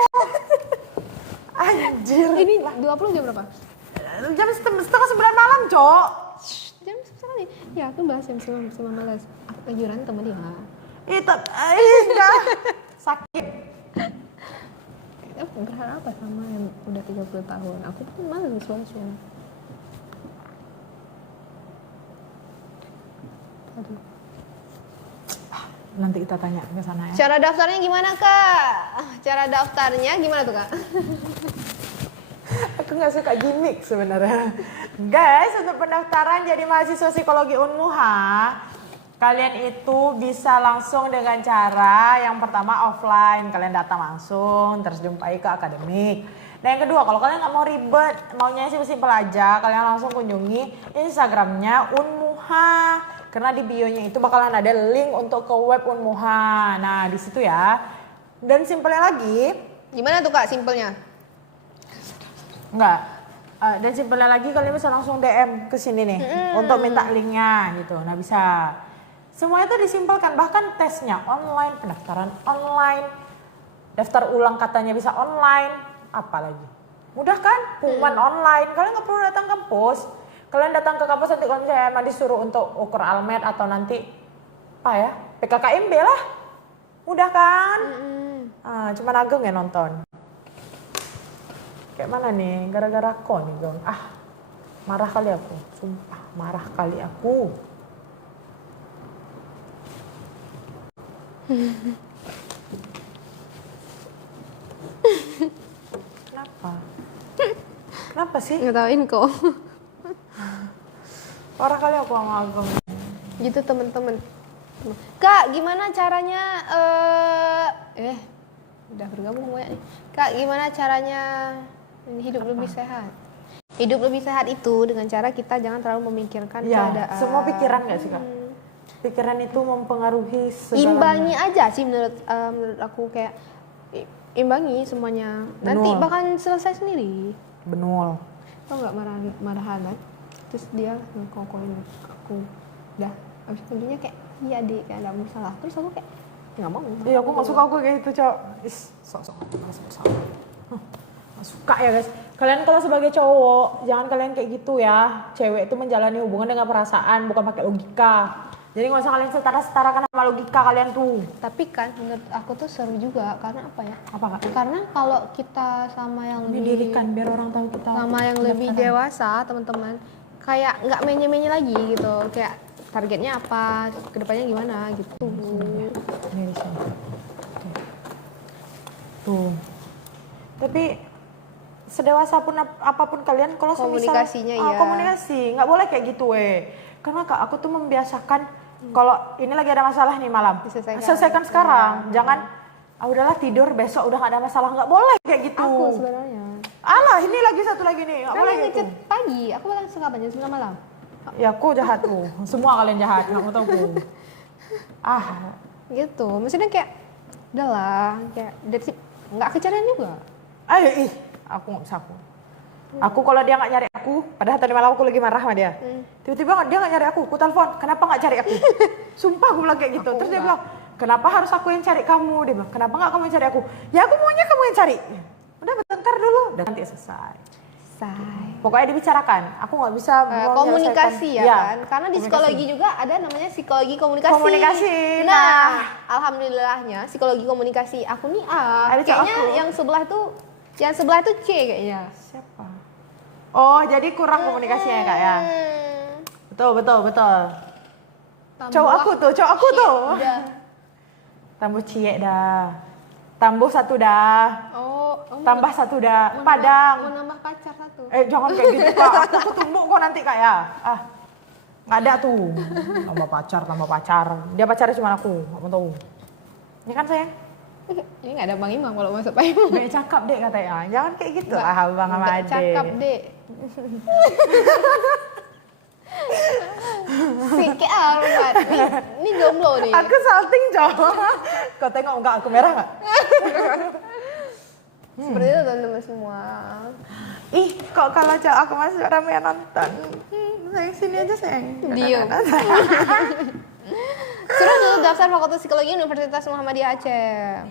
Anjir. Ini 20 jam berapa? Jam setengah 9 malam, Cok. Jam sekali. Ya, aku bahas jam 19. Aku kejuran sama dia. Enggak. Sakit. berharap apa sama yang udah 30 tahun? Aku tuh males langsung. Aduh. Nanti kita tanya ke sana ya. Cara daftarnya gimana, Kak? Cara daftarnya gimana tuh, Kak? Aku nggak suka gimmick sebenarnya. Guys, untuk pendaftaran jadi mahasiswa psikologi Unmuha, kalian itu bisa langsung dengan cara yang pertama offline, kalian datang langsung, terus jumpai ke akademik. Dan yang kedua, kalau kalian nggak mau ribet, maunya simpel-simpel aja, kalian langsung kunjungi Instagramnya Unmuha. Karena di bio-nya itu bakalan ada link untuk ke web Unmuha. Nah, di situ ya. Dan simpelnya lagi, Gimana tuh, Kak, simpelnya? enggak. Dan simpelnya lagi kalian bisa langsung DM ke sini nih untuk minta linknya gitu. Nah, bisa. Semuanya itu disimpelkan, bahkan tesnya online, pendaftaran online, daftar ulang katanya bisa online, apalagi. Mudah kan? Pengumuman online, kalian nggak perlu datang kampus. Kalian datang ke kampus nanti kalau misalnya emang disuruh untuk ukur almet atau nanti apa ya, PKKMB lah. Mudah kan? Cuman Ageng ya nonton. Kayak mana nih, gara-gara kok nih Gong. Marah kali aku, sumpah marah kali aku. Kenapa? Kenapa sih? Nggak tauin kok. Parah kali aku sama Ageng. Gitu teman-teman. Kak, gimana caranya udah bergabung gue nih. Kak, gimana caranya hidup lebih sehat? Hidup lebih sehat itu dengan cara kita jangan terlalu memikirkan keadaan. Semua pikiran gak sih Kak? Pikiran itu mempengaruhi segalanya. Imbangi aja sih menurut aku, kayak imbangi semuanya. Nanti Benul. bakal selesai sendiri. Benul. Tau nggak marahan kan? Terus dia ngkokoin aku. Udah, abis itu dianya kayak iya deh, kayak ada masalah. Terus aku kayak nggak mau. Iya, aku gak suka aku kayak gitu, Cok. Sok-sok malas bersalah. Gak suka ya guys. Kalian kalau sebagai cowok, jangan kalian kayak gitu ya. Cewek itu menjalani hubungan dengan perasaan, bukan pakai logika. Jadi gak usah kalian setara-setarakan sama logika kalian tuh. Tapi kan menurut aku tuh seru juga, karena apa ya? Apa Kak? Karena kalau kita sama yang lebih Didirikan biar orang tahu kita. sama yang lebih dewasa, teman-teman, kayak nggak menye-menye lagi gitu. Kayak targetnya apa, kedepannya gimana gitu. Ini di sini. Tuh. Tapi sedewasa pun apapun kalian, kalau Komunikasinya iya. komunikasi, nggak boleh kayak gitu Karena Kak, aku tuh membiasakan kalau ini lagi ada masalah nih malam, selesaikan sekarang. Jangan udahlah tidur, besok udah gak ada masalah. Nggak boleh kayak gitu. Aku sebenarnya. Alah, ini lagi satu lagi nih. Nggak boleh gitu. ngechat pagi, aku bakal suka jam 9 malam. Ya aku jahat tuh. Semua kalian jahat, nggak mau tahu aku. Gitu. Maksudnya kayak udahlah, kayak dari nggak kecarian juga. Ayo aku nggak bisa aku. Aku kalau dia nggak nyari aku, padahal tadi malam aku lagi marah sama dia. Tiba-tiba dia nggak nyari aku telepon, kenapa nggak cari aku? Sumpah aku bilang kayak gitu. Terus dia bilang, kenapa harus aku yang cari kamu? Dia bilang, kenapa nggak kamu yang cari aku? Ya aku maunya kamu yang cari. Udah bentar dulu, dan nanti selesai. Pokoknya dibicarakan. Aku nggak bisa Komunikasi ya, ya kan? Karena di psikologi juga ada namanya psikologi komunikasi. Komunikasi. Nah, alhamdulillahnya psikologi komunikasi aku nih A. Ada Kayaknya aku. yang sebelah tuh C kayaknya. Siapa? Oh, jadi kurang komunikasinya ya Kak ya? Betul. Cowok aku tuh. Udah. Tambah cie dah. Tambah satu dah. Oh, Tambah satu dah. Padang. Mau nambah pacar satu. Jangan kayak gitu Kak. Aku tumbuk kok nanti Kak ya. Nggak ada tuh. Tambah pacar. Dia pacarnya cuma aku. Nggak mau tahu. Ini kan sayang. Ini nggak ada Bang Imam kalau masuk Bang Imam. Dek cakap dek katanya. Jangan kayak gitu lah Bang sama Ade. Cakap dek. Sikit amat. Ini jomblo nih. Aku salting cowok. Kau tengok enggak aku merah nggak? Seperti itu teman-teman semua. Kok kalau cowok aku masuk rame yang nonton. Sayang sini aja sayang. Diam. Sudah dulu daftar Fakultas Psikologi Universitas Muhammadiyah Aceh.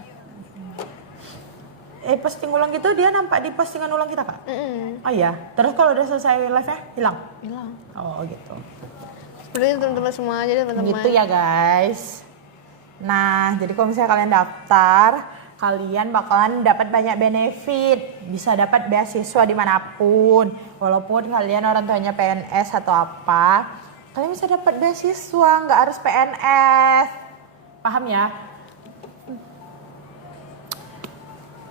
Posting ulang gitu dia nampak di postingan ulang kita Kak? Oh iya. Terus kalau udah selesai live-nya hilang? Oh gitu. Seperti itu teman-teman semua. Jadi teman-teman. Gitu ya guys. Nah, jadi kalau misalnya kalian daftar, kalian bakalan dapat banyak benefit, bisa dapat beasiswa dimanapun, walaupun kalian orang tuanya PNS atau apa, kalian bisa dapat beasiswa, nggak harus PNS, paham ya?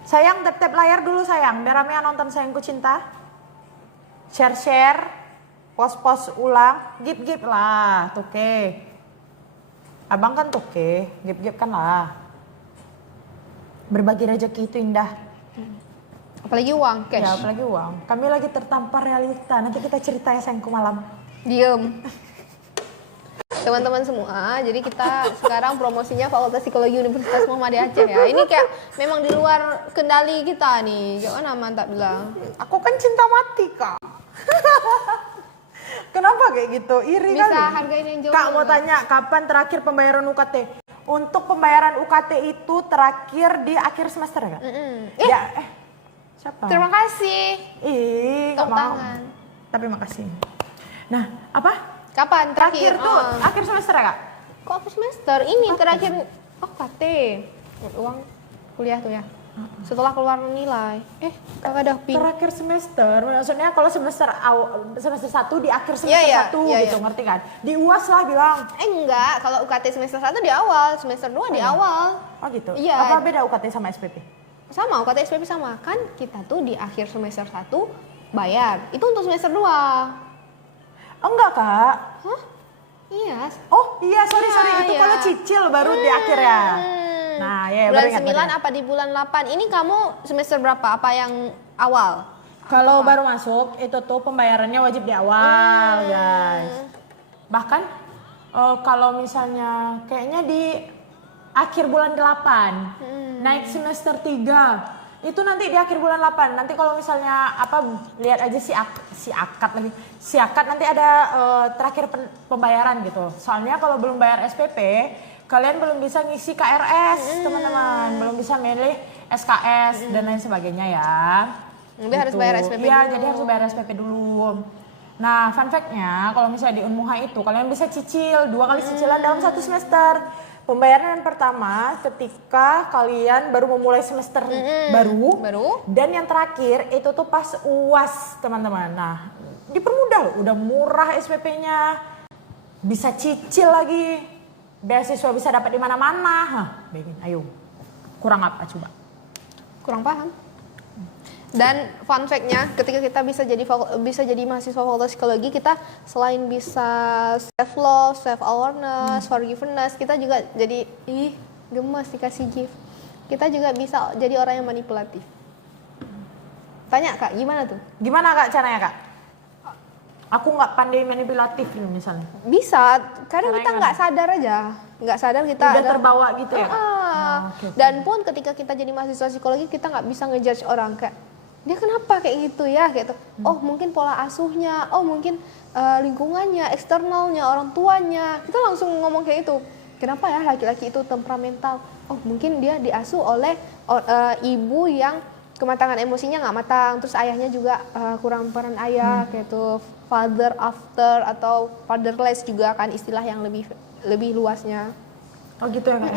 Sayang, tap-tap layar dulu sayang, biar rame yang nonton Sayangku Cinta, share, post ulang, gip lah, tuke, abang kan tuke, gip kan lah. Berbagi rezeki itu indah. Apalagi uang, cash. Ya, apalagi uang. Kami lagi tertampar realita. Nanti kita cerita ya sayangku malam. Diem. Teman-teman semua, jadi kita sekarang promosinya Fakultas Psikologi Universitas Muhammadiyah Aceh ya. Ini kayak memang di luar kendali kita nih. Jangan aman tak bilang. Aku kan cinta mati, Kak. Kenapa kayak gitu? Iri Bisa kali. hargain yang jauh. Kak mau tanya, kapan terakhir pembayaran UKT? Untuk pembayaran UKT itu terakhir di akhir semester ya, Kak? Ya, siapa? Terima kasih. Ih, nggak Tepuk mau. tangan. Tapi makasih. Nah, apa? Kapan Terakhir terakhir? tuh akhir semester ya, Kak? Kok akhir semester? Ini terakhir. Oh, KT. Uang kuliah tuh ya. Setelah keluar nilai. Kakak udah pin. Terakhir semester, maksudnya kalau semester 1 di akhir semester Iya, 1 iya, gitu, iya. ngerti kan? Di UAS lah bilang. Enggak, kalau UKT semester 1 di awal, semester 2 di awal. Oh gitu? Iya. Apa beda UKT sama SPP? Sama, UKT SPP sama. Kan kita tuh di akhir semester 1 bayar. Itu untuk semester 2. Enggak, Kak. Hah? Iya. Oh iya, sorry. Itu iya. kalau cicil baru di akhir ya. Nah, ya Bulan baru ingat, 9 baru ingat. apa di bulan 8? Ini kamu semester berapa? Apa yang awal? Kalau baru masuk, itu tuh pembayarannya wajib di awal, guys. Bahkan kalau misalnya kayaknya di akhir bulan 8, naik semester 3, itu nanti di akhir bulan 8. Nanti kalau misalnya lihat aja si akad nanti ada terakhir pembayaran gitu. Soalnya kalau belum bayar SPP, kalian belum bisa ngisi KRS, teman-teman. Belum bisa milih SKS dan lain sebagainya ya. Jadi harus bayar SPP Iya, dulu. jadi harus bayar SPP dulu. Nah, fun fact-nya, kalau misalnya di Unmuha itu, kalian bisa cicil 2 kali cicilan dalam 1 semester. Pembayaran yang pertama ketika kalian baru memulai semester baru. Dan yang terakhir itu tuh pas UAS, teman-teman. Nah, dipermudah loh, udah murah SPP-nya. Bisa cicil lagi. Beasiswa bisa dapat di mana-mana. Hah, Begin, ayo. Kurang apa coba? Kurang paham. Dan fun fact-nya, ketika kita bisa jadi mahasiswa Fakultas Psikologi, kita selain bisa self love, self awareness, forgiveness, kita juga jadi gemas dikasih gift. Kita juga bisa jadi orang yang manipulatif. Tanya Kak, gimana tuh? Gimana Kak caranya Kak? Aku nggak pandai manipulatif nih misalnya. Bisa, kadang Caranya kita nggak sadar aja, nggak sadar kita Udah terbawa gitu ya? Oke. Dan pun ketika kita jadi mahasiswa psikologi, kita nggak bisa ngejudge orang kayak dia kenapa kayak gitu ya, gitu. Oh mungkin pola asuhnya, oh mungkin lingkungannya, eksternalnya, orang tuanya. Kita langsung ngomong kayak itu. Kenapa ya laki-laki itu temperamental? Oh mungkin dia diasuh oleh ibu yang kematangan emosinya nggak matang, terus ayahnya juga kurang peran ayah, kayak itu father after atau fatherless juga kan istilah yang lebih luasnya. Oh gitu ya Kak?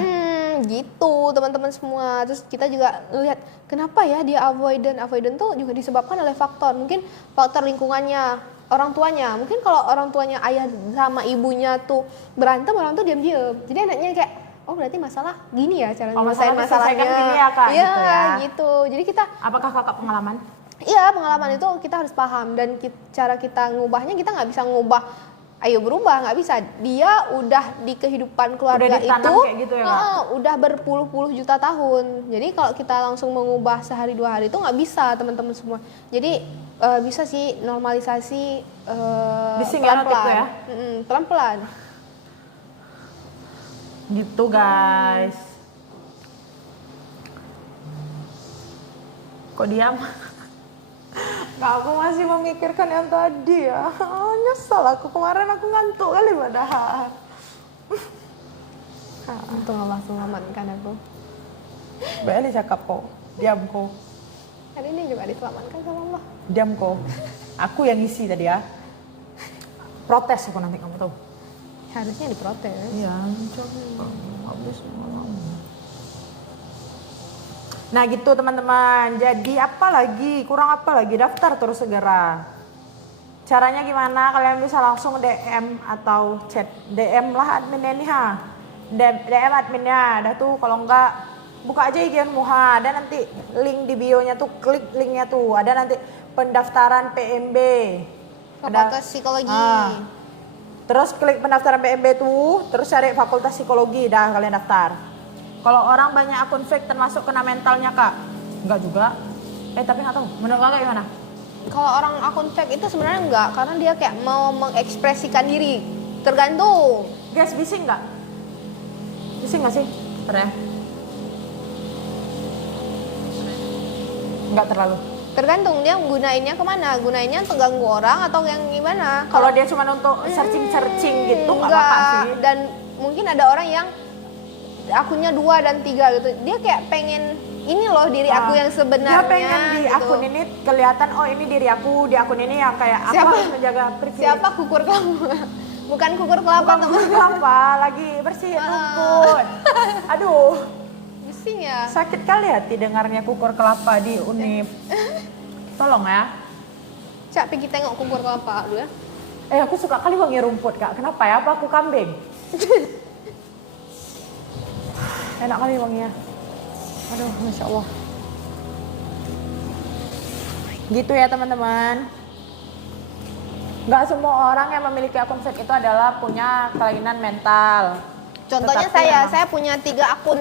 Gitu teman-teman semua. Terus kita juga lihat kenapa ya dia avoidant tuh juga disebabkan oleh faktor, mungkin faktor lingkungannya, orang tuanya. Mungkin kalau orang tuanya ayah sama ibunya tuh berantem, orang tuh diam-diam. Jadi anaknya kayak oh berarti masalah gini ya cara masalah nyelesain masalahnya. gini ya Kak? Iya gitu ya. gitu. Jadi kita Apakah Kakak pengalaman? iya pengalaman itu kita harus paham dan cara kita ngubahnya, kita nggak bisa ngubah ayo berubah, nggak bisa. Dia udah di kehidupan keluarga ditanam itu kayak gitu ya, Kak? udah berpuluh-puluh juta tahun. Jadi kalau kita langsung mengubah sehari 2 hari itu nggak bisa teman-teman semua. Jadi bisa sih normalisasi Disingerotik ya? Pelan-pelan. Gitu guys. Kok diam? Nah, aku masih memikirkan yang tadi ya. Nyesel aku, kemarin aku ngantuk kali padahal. Untung Allah selamatkan aku. Beli cakap kok, diam kok. Hari ini juga diselamatkan sama Allah. Diam kok. Aku yang isi tadi ya. Protes aku nanti kamu tahu. Harusnya diprotes. Iya, coba habis malam. Nah gitu teman-teman. Jadi apa lagi? Kurang apa lagi? Daftar terus segera. Caranya gimana? Kalian bisa langsung DM atau chat. DM lah adminnya nih ha. DM adminnya. Dah tuh kalau enggak buka aja IG-mu ha. Ada nanti link di bio-nya tuh, klik linknya tuh. Ada nanti pendaftaran PMB. Fakultas Psikologi. Terus klik pendaftaran PMB tuh, terus cari Fakultas Psikologi, dah kalian daftar. Kalau orang banyak akun fake termasuk kena mentalnya kak? Enggak juga. Tapi nggak tahu. Menurut kakak gimana? Kalau orang akun fake itu sebenarnya enggak, karena dia kayak mau mengekspresikan diri. Tergantung. Guys, bising nggak? Bising nggak sih? Pernah? Nggak terlalu. Tergantung dia gunainnya kemana, gunainnya untuk ganggu orang atau yang gimana. Kalau dia cuma untuk searching gitu nggak apa-apa sih. Dan mungkin ada orang yang akunnya 2 dan 3 gitu. Dia kayak pengen ini loh diri aku yang sebenarnya. Dia pengen di gitu. akun ini kelihatan, oh ini diri aku, di akun ini yang kayak Siapa? apa menjaga privilege. Siapa kukur kelapa? Bukan kukur kelapa Bukan teman. kukur kelapa, lagi bersihin rumput. Aduh. Pusing ya. Sakit kali hati dengarnya kukur kelapa di Unip. Tolong ya. Cak pergi tengok kukur kelapa dulu ya. Aku suka kali wangi rumput kak. Kenapa ya? Apa aku kambing? Enak kali wanginya. Aduh, masya Allah. Gitu ya teman-teman. Gak semua orang yang memiliki akun fake itu adalah punya kelainan mental. Contohnya Tetapi saya punya 3 akun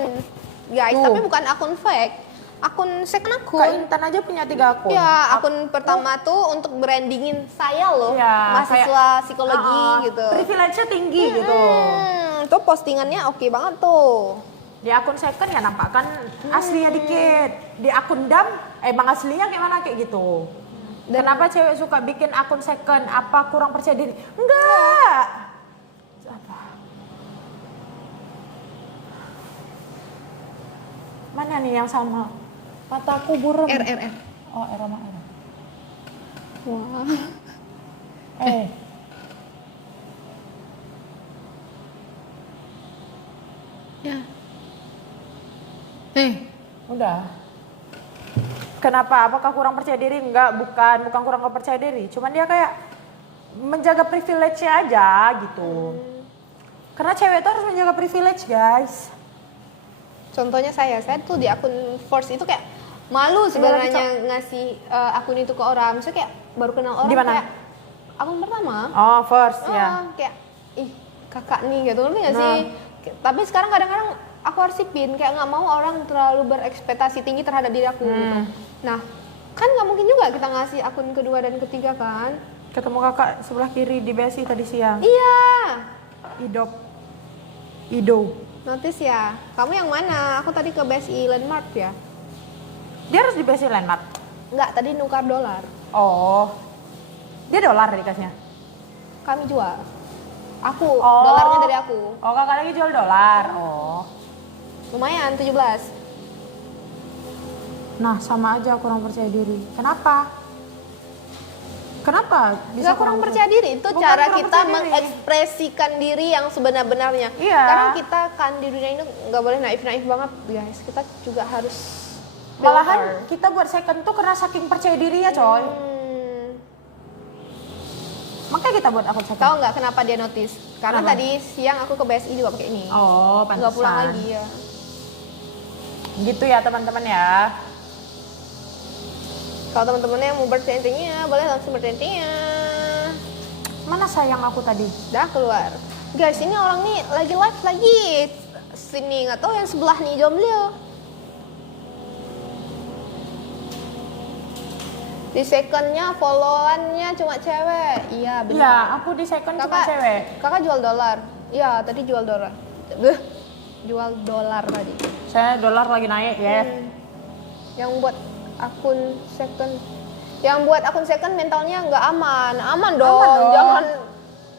guys, Tuh. tapi bukan akun fake. Akun second Kak akun. Intan aja punya 3 akun. Ya, akun pertama tuh untuk brandingin saya loh, Ya, mahasiswa psikologi gitu. Privilege-nya tinggi gitu. Tuh postingannya oke banget tuh. Di akun second ya nampakkan aslinya dikit. Di akun dam emang aslinya kayak mana kayak gitu. Kenapa cewek suka bikin akun second? Apa kurang percaya diri? Enggak. Apa? Mana nih yang sama? Mataku buram. R. Oh, R sama R. Wah. Ya. Udah. Kenapa? Apakah kurang percaya diri? Enggak, bukan kurang percaya diri. Cuman dia kayak menjaga privilege-nya aja gitu. Karena cewek itu harus menjaga privilege, guys. Contohnya saya tuh di akun Force itu kayak malu sebenarnya ngasih akun itu ke orang. Misalnya kayak baru kenal orang Di mana? kayak akun pertama. Oh, first ya. Kayak ih kakak nih gitu ngerti nggak sih? Tapi sekarang kadang-kadang aku arsipin kayak nggak mau orang terlalu berekspektasi tinggi terhadap diri aku gitu. Nah kan nggak mungkin juga kita ngasih akun kedua dan ketiga kan? Ketemu kakak sebelah kiri di BSI tadi siang. Iya. Ido. Notice ya. Kamu yang mana? Aku tadi ke BSI Landmark ya. Dia harus di BSI Landmark. Nggak, tadi nukar dolar. Oh. Dia dolar dikasihnya. Kami jual. Aku, dolarnya dari aku. Oh, kakak lagi jual dolar. Oh. Lumayan 17. Nah, sama aja kurang percaya diri. Kenapa? Kenapa bisa Nggak kurang percaya diri, itu Bukan cara kurang kita percaya diri. mengekspresikan diri yang sebenar-benarnya. Iya. Karena kita kan di dunia ini nggak boleh naif-naif banget guys. Kita juga harus Malahan kita buat second tuh karena saking percaya diri ya coy. Makanya kita buat akun second. Tahu nggak kenapa dia notice? Karena Kenapa? tadi siang aku ke BSI juga pakai ini. Oh, pantesan. Nggak pulang lagi ya. Gitu ya teman-teman ya. Kalau teman-teman yang mau bertanya boleh langsung bertanya. Mana sayang aku tadi? Dah keluar. Guys, ini orang nih lagi live lagi. Sini nggak tahu yang sebelah nih jomblo. Di secondnya followannya cuma cewek. Iya benar. Iya, aku di second cuma cewek. Kakak jual dolar. Iya tadi jual dolar. Beuh, jual dolar tadi. Saya dolar lagi naik ya. Yang buat akun second mentalnya nggak aman. Aman dong. Jangan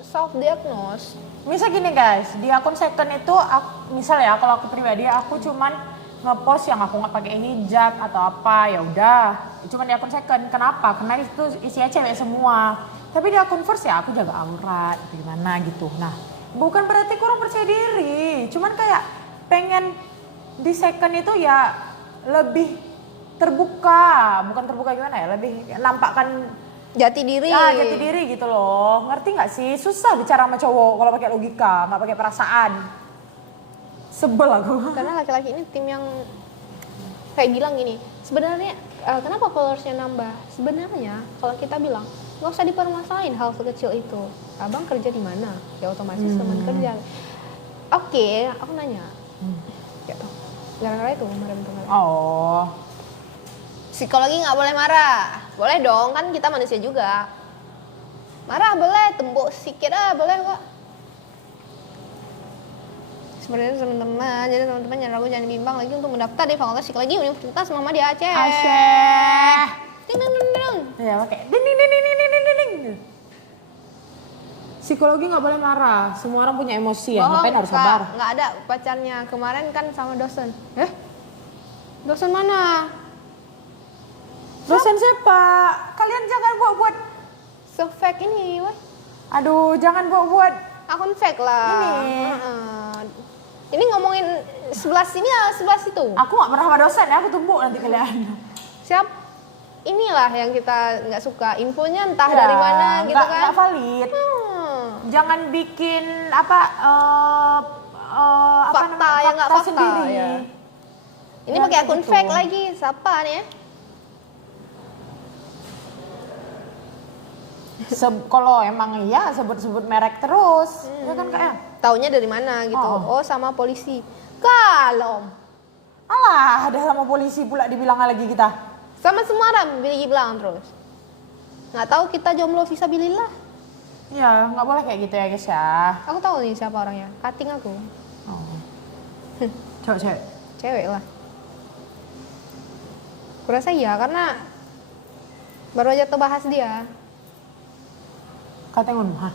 self diagnose. Misal gini guys, di akun second itu misal ya kalau aku pribadi aku cuman ngepost yang aku nggak pakai hijab atau apa, ya udah cuman di akun second. Kenapa? Karena itu isinya cewek semua. Tapi di akun first ya aku jaga aurat atau gimana gitu. Nah bukan berarti kurang percaya diri, cuman kayak pengen di second itu ya lebih terbuka, bukan terbuka gimana ya, lebih nampakkan Jati diri. jati diri gitu loh. Ngerti nggak sih? Susah bicara sama cowok kalau pakai logika, nggak pakai perasaan. Sebel aku. Karena laki-laki ini tim yang kayak bilang gini, sebenarnya kenapa followersnya nambah? Sebenarnya kalau kita bilang nggak usah dipermasalahin hal sekecil itu. Abang kerja di mana? Ya otomatis teman kerja. Oke, aku nanya. Gitu. Gara-gara itu kemarin. Oh. Psikologi nggak boleh marah. Boleh dong, kan kita manusia juga. Marah boleh, tembok sedikit boleh kok. Sebenarnya teman-teman, jadi teman-teman jangan ragu, jangan bimbang lagi untuk mendaftar di Fakultas Psikologi Universitas Muhammadiyah Aceh. Aceh. Ding ding ding ding. Ya pakai ding ding ding ding ding ding ding ding. Psikologi nggak boleh marah. Semua orang punya emosi ya. Ngapain harus sabar? Nggak ada pacarnya kemarin kan sama dosen. Dosen mana? Dosen siapa? Kalian jangan buat-buat. Se-fake ini, weh. Aduh, jangan buat-buat. Akun fake lah. Ini. Ini ngomongin sebelah sini atau sebelah situ? Aku nggak pernah sama dosen ya. Aku tumbuk nanti kalian. Siap? Inilah yang kita nggak suka. Infonya entah Ya, dari mana gitu kan. Nggak valid. Jangan bikin apa Fakta yang nggak fakta, sendiri. ya. Ini Jangan pakai akun gitu. fake lagi. Siapa nih ya? Kalau emang iya sebut-sebut merek terus, ya kan kayak. Taunya dari mana gitu? Oh. Oh, sama polisi. Kalau Alah, ada sama polisi pula dibilang lagi kita. sama Semarang bilang terus. Nggak tahu kita jomblo fisabilillah. Ya, nggak boleh kayak gitu ya guys ya. Aku tahu nih siapa orangnya. Cutting aku. Oh. Cewek-cewek. Cewek lah. Kurasa iya karena baru aja terbahas dia. Katanya ngono, hah?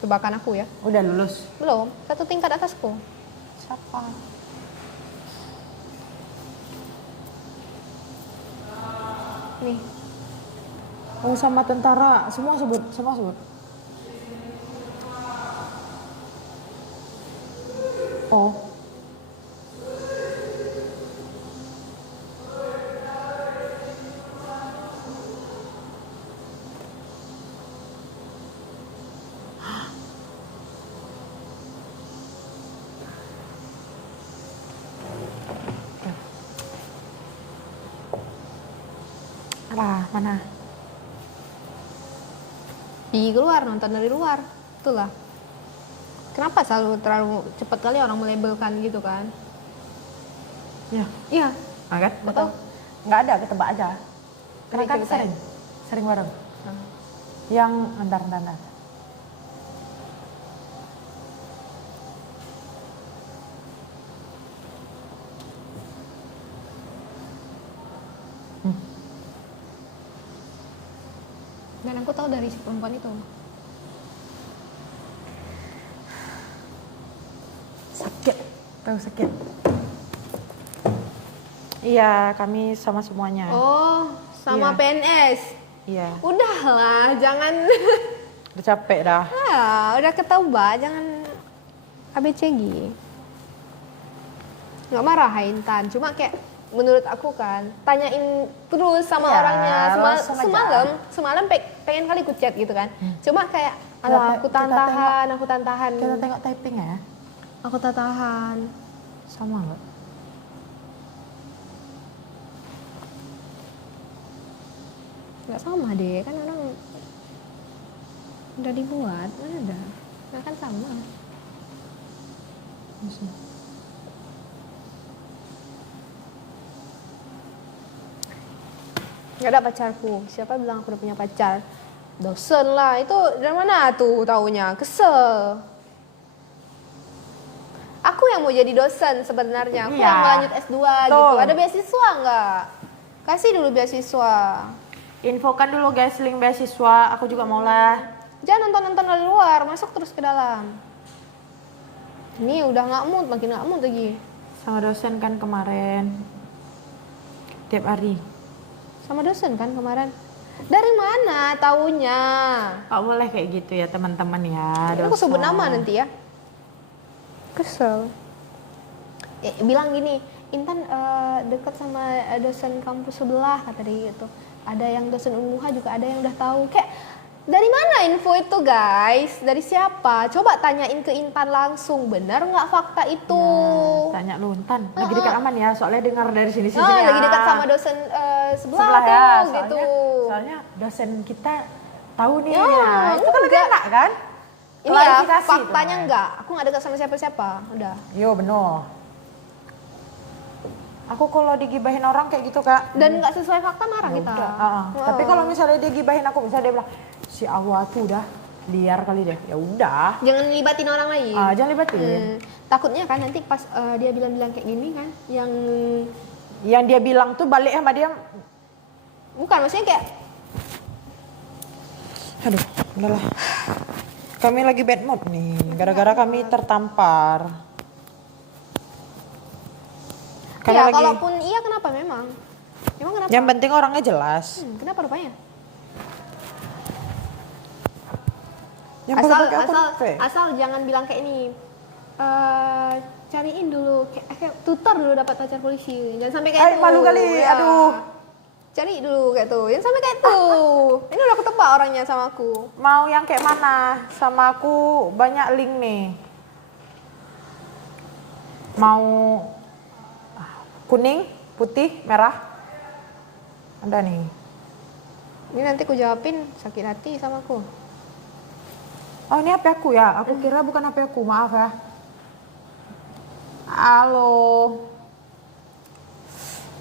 Tebakan aku ya. Udah lulus. Belum, satu tingkat atasku. Siapa? Nih, Oh, sama tentara, semua sebut. Oh. Alah, mana? di keluar, nonton dari luar. Itulah. Kenapa selalu terlalu cepat kali orang melabelkan gitu kan? Ya. Iya, Ah, kan? betul. Nggak ada, ketebak aja. Karena kan Cerita. sering bareng. Yang antar. Dan aku tahu dari si perempuan itu. Sakit. Tahu sakit. Iya, kami sama semuanya. Oh, sama Iya. PNS. Iya. Udahlah, jangan. Udah capek dah. Udah ketahuan, jangan ABCG. Nggak marah Intan, cuma kayak menurut aku kan, tanyain terus sama Iya, orangnya. langsung aja. Semalam pengen kali ku chat gitu kan. Cuma kayak, alah aku Kita tahan. Kita tengok typing ya. Aku tahan. Sama nggak? Nggak sama deh, kan orang udah dibuat, mana ada. Nggak kan sama. Nggak ada pacarku. Siapa bilang aku udah punya pacar? Dosen lah. Itu dari mana tuh taunya? Kesel. Aku yang mau jadi dosen sebenarnya. Aku Iya. yang mau lanjut S2 gitu. Betul. Ada beasiswa nggak? Kasih dulu beasiswa. Infokan dulu guys link beasiswa. Aku juga mau lah. Jangan nonton-nonton dari luar, masuk terus ke dalam. Ini udah nggak mood, makin nggak mood lagi. Sama dosen kan kemarin. Tiap hari. Sama dosen kan kemarin. Dari mana taunya? Gak boleh kayak gitu ya teman-teman ya. Aku sebut dosa. nama nanti ya. Kesel. Bilang gini, Intan dekat sama dosen kampus sebelah kata dia gitu. Ada yang dosen Unmuha juga ada yang udah tahu. Kayak dari mana info itu guys? Dari siapa? Coba tanyain ke Intan langsung. Benar nggak fakta itu? Ya, tanya lu Intan. Lagi dekat aman ya, soalnya dengar dari sini-sini Oh, ya. lagi dekat sama dosen sebelah Sebelah tuh ya, gitu. soalnya dosen kita tahu nih Ya, ya. Itu kan lebih enggak. enak kan? Ini ya Klarifikasi faktanya tuh, enggak. Aku nggak dekat sama siapa-siapa. Udah. Yo bener. Aku kalau digibahin orang kayak gitu kak. Dan nggak sesuai fakta marah Ya kita. udah, Tapi kalau misalnya dia gibahin aku, misalnya dia bilang si Awa tuh udah liar kali deh. Ya udah. Jangan libatin orang lain. Jangan libatin. Takutnya kan nanti pas dia bilang-bilang kayak gini kan, Yang dia bilang tuh balik sama dia. bukan maksudnya kayak Aduh, udahlah. Kami lagi bad mood nih, gara-gara kami tertampar. Kami ya lagi. kalaupun iya kenapa memang? Emang kenapa? Yang penting orangnya jelas. Kenapa rupanya? Yang asal pakai akun asal fake. asal jangan bilang kayak ini. Cariin dulu kayak tutor dulu dapat pacar polisi. Jangan sampai kayak Ay, itu. malu kali, Ya. aduh. Cari dulu kayak tuh. Jangan sampai kayak tuh. Ini udah ketebak orangnya sama aku. Mau yang kayak mana? Sama aku banyak link nih. Mau kuning, putih, merah. Ada nih. Ini nanti aku jawabin sakit hati sama aku. Oh ini HP aku ya? Aku kira bukan HP aku, maaf ya. Halo.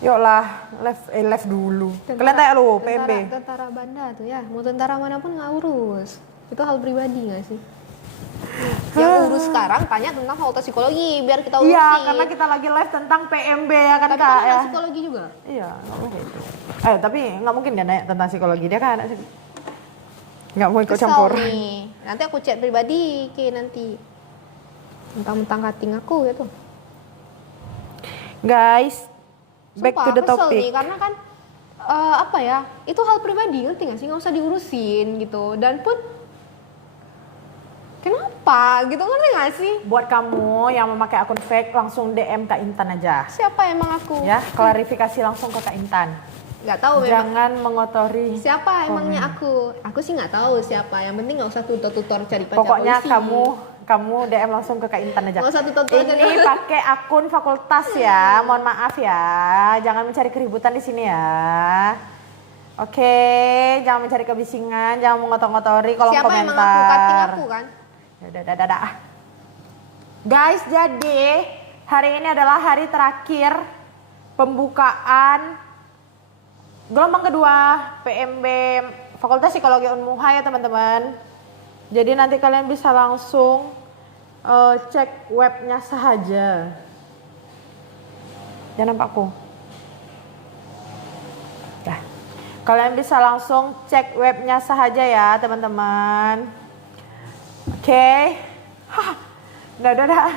Yuk lah, live dulu. Kalian tanya lu, PMB. Tentara banda tuh ya. Mau tentara manapun nggak urus. Itu hal pribadi nggak sih? Yang urus sekarang tanya tentang fakultas psikologi biar kita urusin. Iya, karena kita lagi live tentang PMB ya kan Tapi kak kamu ya. anak psikologi juga. Iya, nggak mungkin. Tapi nggak mungkin dia nanya tentang psikologi, dia kan anak psikologi. Nggak mau ikut Kesel campur. nih. Nanti aku chat pribadi ke nanti. Mentang-mentang cutting aku gitu. Guys, back Sumpah, to the kesel topic. nih, karena kan apa ya? Itu hal pribadi ngerti nggak sih? Nggak usah diurusin gitu. Dan pun kenapa gitu ngerti nggak sih? Buat kamu yang memakai akun fake, langsung DM Kak Intan aja. Siapa emang aku? Ya, klarifikasi langsung ke Kak Intan. Nggak tahu memang. Jangan mengotori. Siapa emangnya aku? Aku sih nggak tahu siapa. Yang penting nggak usah tutor-tutor cari pacar Pokoknya polisi. kamu DM langsung ke Kak Intan aja. Nggak usah tutor-tutor Ini cari- pakai akun fakultas ya. Mohon maaf ya. Jangan mencari keributan di sini ya. Oke, jangan mencari kebisingan, jangan mengotor-ngotori kolom Siapa komentar. emang aku? Cutting aku kan? Dadah. Guys, jadi hari ini adalah hari terakhir pembukaan gelombang kedua PMB Fakultas Psikologi Unmuha ya teman-teman. Jadi nanti kalian bisa langsung cek webnya saja. Jangan nampakku. Dah. Kalian bisa langsung cek webnya saja ya teman-teman. Oke. Hah. Udah.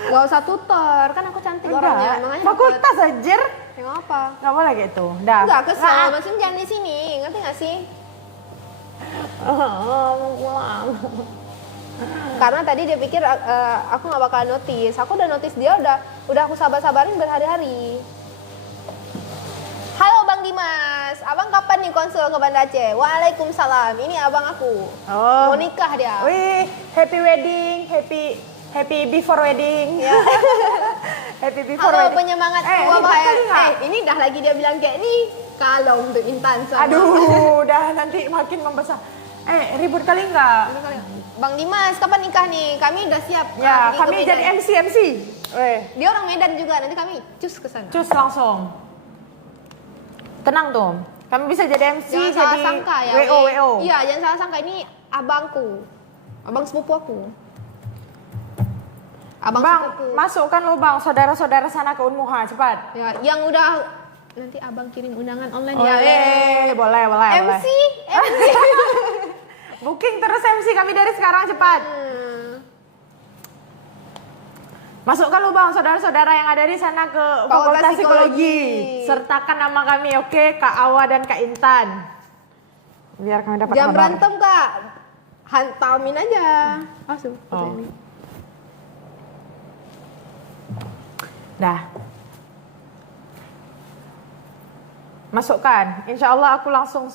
Nggak usah tutor, kan aku cantik orangnya. Makanya Fakultas anjir. Ya nggak apa? Nggak boleh gitu. Dah. Enggak kesel, Nggak. maksudnya jangan di sini, ngerti nggak sih? Mau pulang. Karena tadi dia pikir aku nggak bakal notice. Aku udah notice dia, udah aku sabar-sabarin berhari-hari. Halo Bang Dimas, abang kapan nih konsul ke Banda Aceh? Waalaikumsalam, ini abang aku. Oh. Mau nikah dia. Wih, happy wedding, happy before wedding. Ya. Happy before Halo wedding. penyemangat tua ribet kali nggak? ini dah lagi dia bilang kayak nih. Kalau untuk Intan sama. Aduh, udah nanti makin membesar. Ribut kali nggak? Bang Dimas, kapan nikah nih? Kami udah siap. Ya, pergi ke kami Medan. jadi MC. Dia orang Medan juga, nanti kami cus ke sana. Cus langsung. Tenang tuh. Kami bisa jadi MC, Jangan salah jadi sangka ya. WO. Iya, jangan salah sangka, ini abangku. Abang sepupu aku. Abang Bang, sepupu. masukkan lo bang, saudara-saudara sana ke Unmuha, cepat. Ya, yang udah nanti abang kirim undangan online Oh, ya. boleh. MC. Booking terus MC kami dari sekarang, cepat. Masukkan lo bang, saudara-saudara yang ada di sana ke Fakultas Psikologi. Sertakan nama kami, oke? Kak Awa dan Kak Intan. Biar kami dapat Jangan honor. berantem kak, hantamin aja. Langsung. Oh. Dah. Masukkan. Insya Allah aku langsung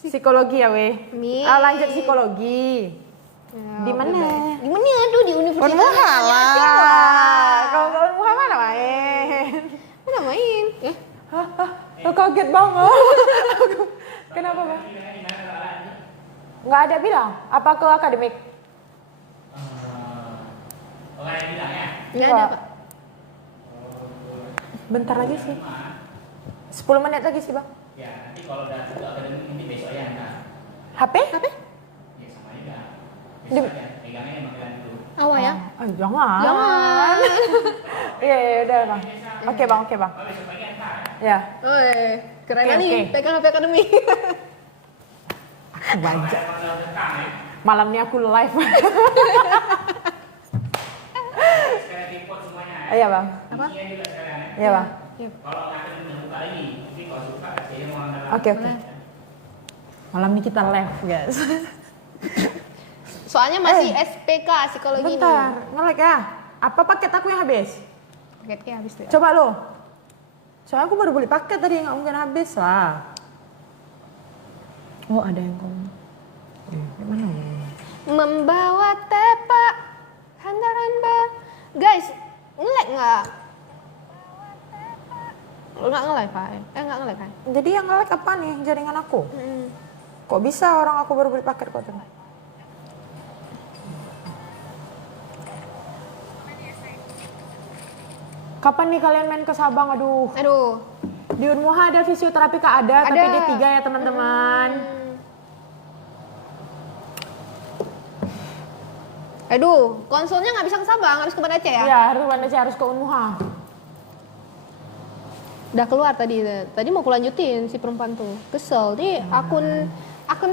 psikologi ya weh. Amin. Lanjut psikologi. Ya, Di mana? Di mana? Aduh, di Universitas Unmuha Aceh lah. lah. Kalau ke Unmuha mana main? Mana main? Lo kaget banget. Kenapa bang? Nggak ada bilang. Apa ke akademik? Nggak ada, Pak. Bentar lagi sih. 10 menit lagi sih bang. Ya, nanti kalau udah itu akademik nanti besok ya entar. HP? Ya sama juga. Di- Besok aja, pegangnya yang panggilan itu. Awal ya? Jangan. Jangan. Iya, udah bang. Oke bang, oke bang. Oh, besok pagi entar. Ya. Oi, keren Oke, kali oke. pegang HP akademi. Aku baca. Panggilan rekam ya. Malam ini aku live. Sekarang report semuanya ya. Iya bang. Apa? Isinya juga sekarang ya. Iya bang. Kalau nggak ada yang buka lagi, tapi kalau suka kasih aja mau dalam. Oke oke. Malam ini kita live guys. Soalnya masih SPK psikologi nih. Bentar, nge-lag ya. Apa paket aku yang habis? Paketnya habis tuh. Coba lo. Soalnya aku baru beli paket tadi, nggak mungkin habis lah. Oh ada yang komen. Gimana? Membawa tepak handaran guys, nge-lag nggak? Nggak nge-lag Pak? Nggak nge-lag kan? Jadi yang nge-lag apa nih jaringan aku? Kok bisa orang aku baru beli paket kok coba? Kapan nih kalian main ke Sabang? Aduh. Aduh. Di Unmuha ada fisioterapi Kak ada, tapi Ada. D3 ya teman-teman. Aduh, konsulnya nggak bisa ke Sabang, harus ke Banda Aceh ya? Ya, harus Banda Aceh, harus ke Unmuha. Udah keluar tadi. Tadi mau kulanjutin si perempuan tuh. Kesel. Nih akun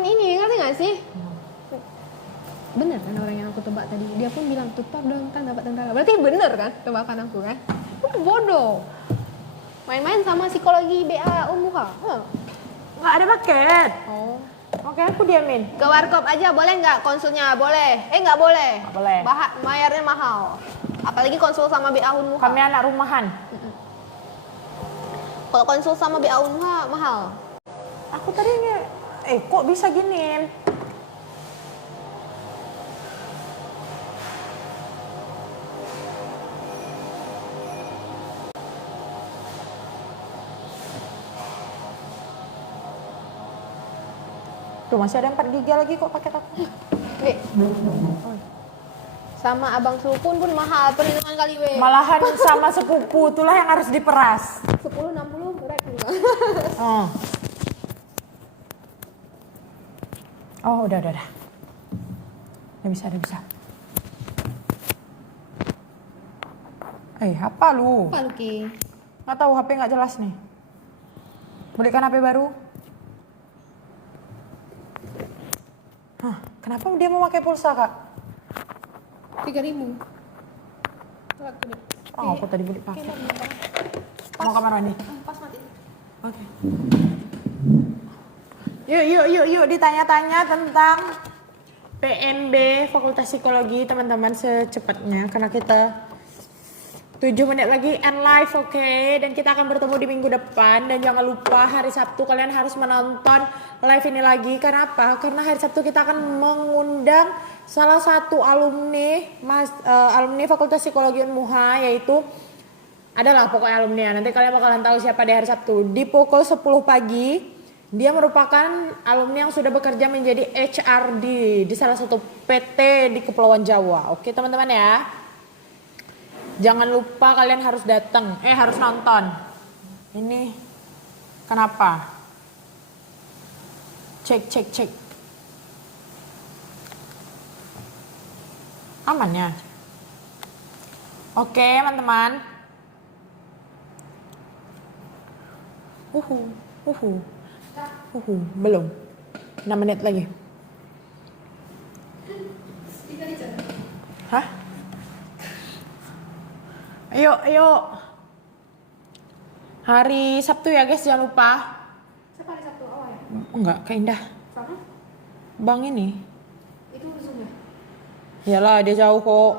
ini ngerti nggak sih? Bener kan orang yang aku tebak tadi? Dia pun bilang tutup dong kan dapat tentara. Berarti bener kan tebakan aku kan? Aku bodoh. Main-main sama psikologi BA Unmuha. Nggak ada paket. Oh. Oke, aku diamin. Ke warkop aja boleh nggak konsulnya? Boleh. Nggak boleh. Nggak boleh. Bayarnya mahal. Apalagi konsul sama BA Unmuha. Kami anak rumahan. Kalau konsul sama BA Unmuha mahal. Aku tadi kok bisa gini? Tuh masih ada 4 giga lagi kok paket aku. Weh. Sama abang sulpun pun mahal perlindungan kali weh. Malahan sama sepupu itulah yang harus diperas. 10-60 berat juga. Oh. Oh, udah. Udah bisa. Apa lu? Apa lu Ki? Nggak tahu, HP nggak jelas nih. Belikan HP baru. Hah, kenapa dia mau pakai pulsa, Kak? 3.000. Oh, aku tadi beli paket. Mau kamar mandi? Pas mati. Oke. Yuk ditanya-tanya tentang PMB Fakultas Psikologi teman-teman secepatnya karena kita 7 menit lagi end live, oke? Dan kita akan bertemu di minggu depan. Dan jangan lupa hari Sabtu kalian harus menonton live ini lagi. Karena apa? Karena hari Sabtu kita akan mengundang salah satu alumni alumni Fakultas Psikologi Unmuha, yaitu adalah pokoknya alumni. Nanti kalian bakalan tahu siapa di hari Sabtu. Di pukul 10 pagi, dia merupakan alumni yang sudah bekerja menjadi HRD di salah satu PT di Kepulauan Jawa. Oke teman-teman ya. Jangan lupa kalian harus datang, harus nonton. Ini kenapa? Cek. Aman ya? Oke, teman-teman. Belum. 6 menit lagi. Hah? Ayo. Hari Sabtu ya guys, jangan lupa. Siapa hari Sabtu awal ya? Enggak, Kak Indah. Sama? Bang ini. Itu Zoom ya? Iyalah, dia jauh kok.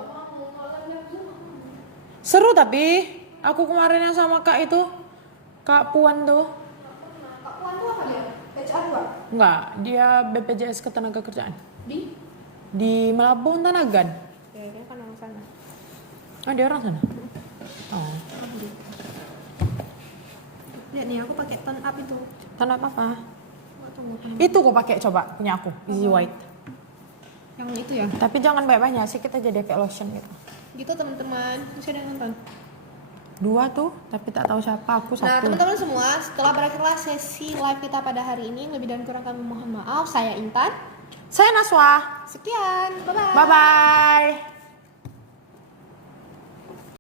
Seru tapi aku kemarin yang sama Kak itu, Kak Puan tuh. Enggak, dia BPJS Ketenagakerjaan. Di? Di Melabung Tanagan. Kayaknya kan orang sana. Oh, dia orang sana. Oh. Lihat nih, aku pakai tone up itu. Tanda apa? Nggak tahu apa. Itu kok pakai coba punya aku, Easy White. Yang itu ya? Tapi jangan banyak-banyak sih, kita jadi kayak lotion gitu. Gitu teman-teman, masih ada yang nonton. 2 tuh, tapi tak tahu siapa, aku Nah 1. teman-teman semua, setelah berakhirlah sesi live kita pada hari ini, lebih dan kurang kami mohon maaf. Saya Intan. Saya Naswa. Sekian, bye-bye. Bye-bye.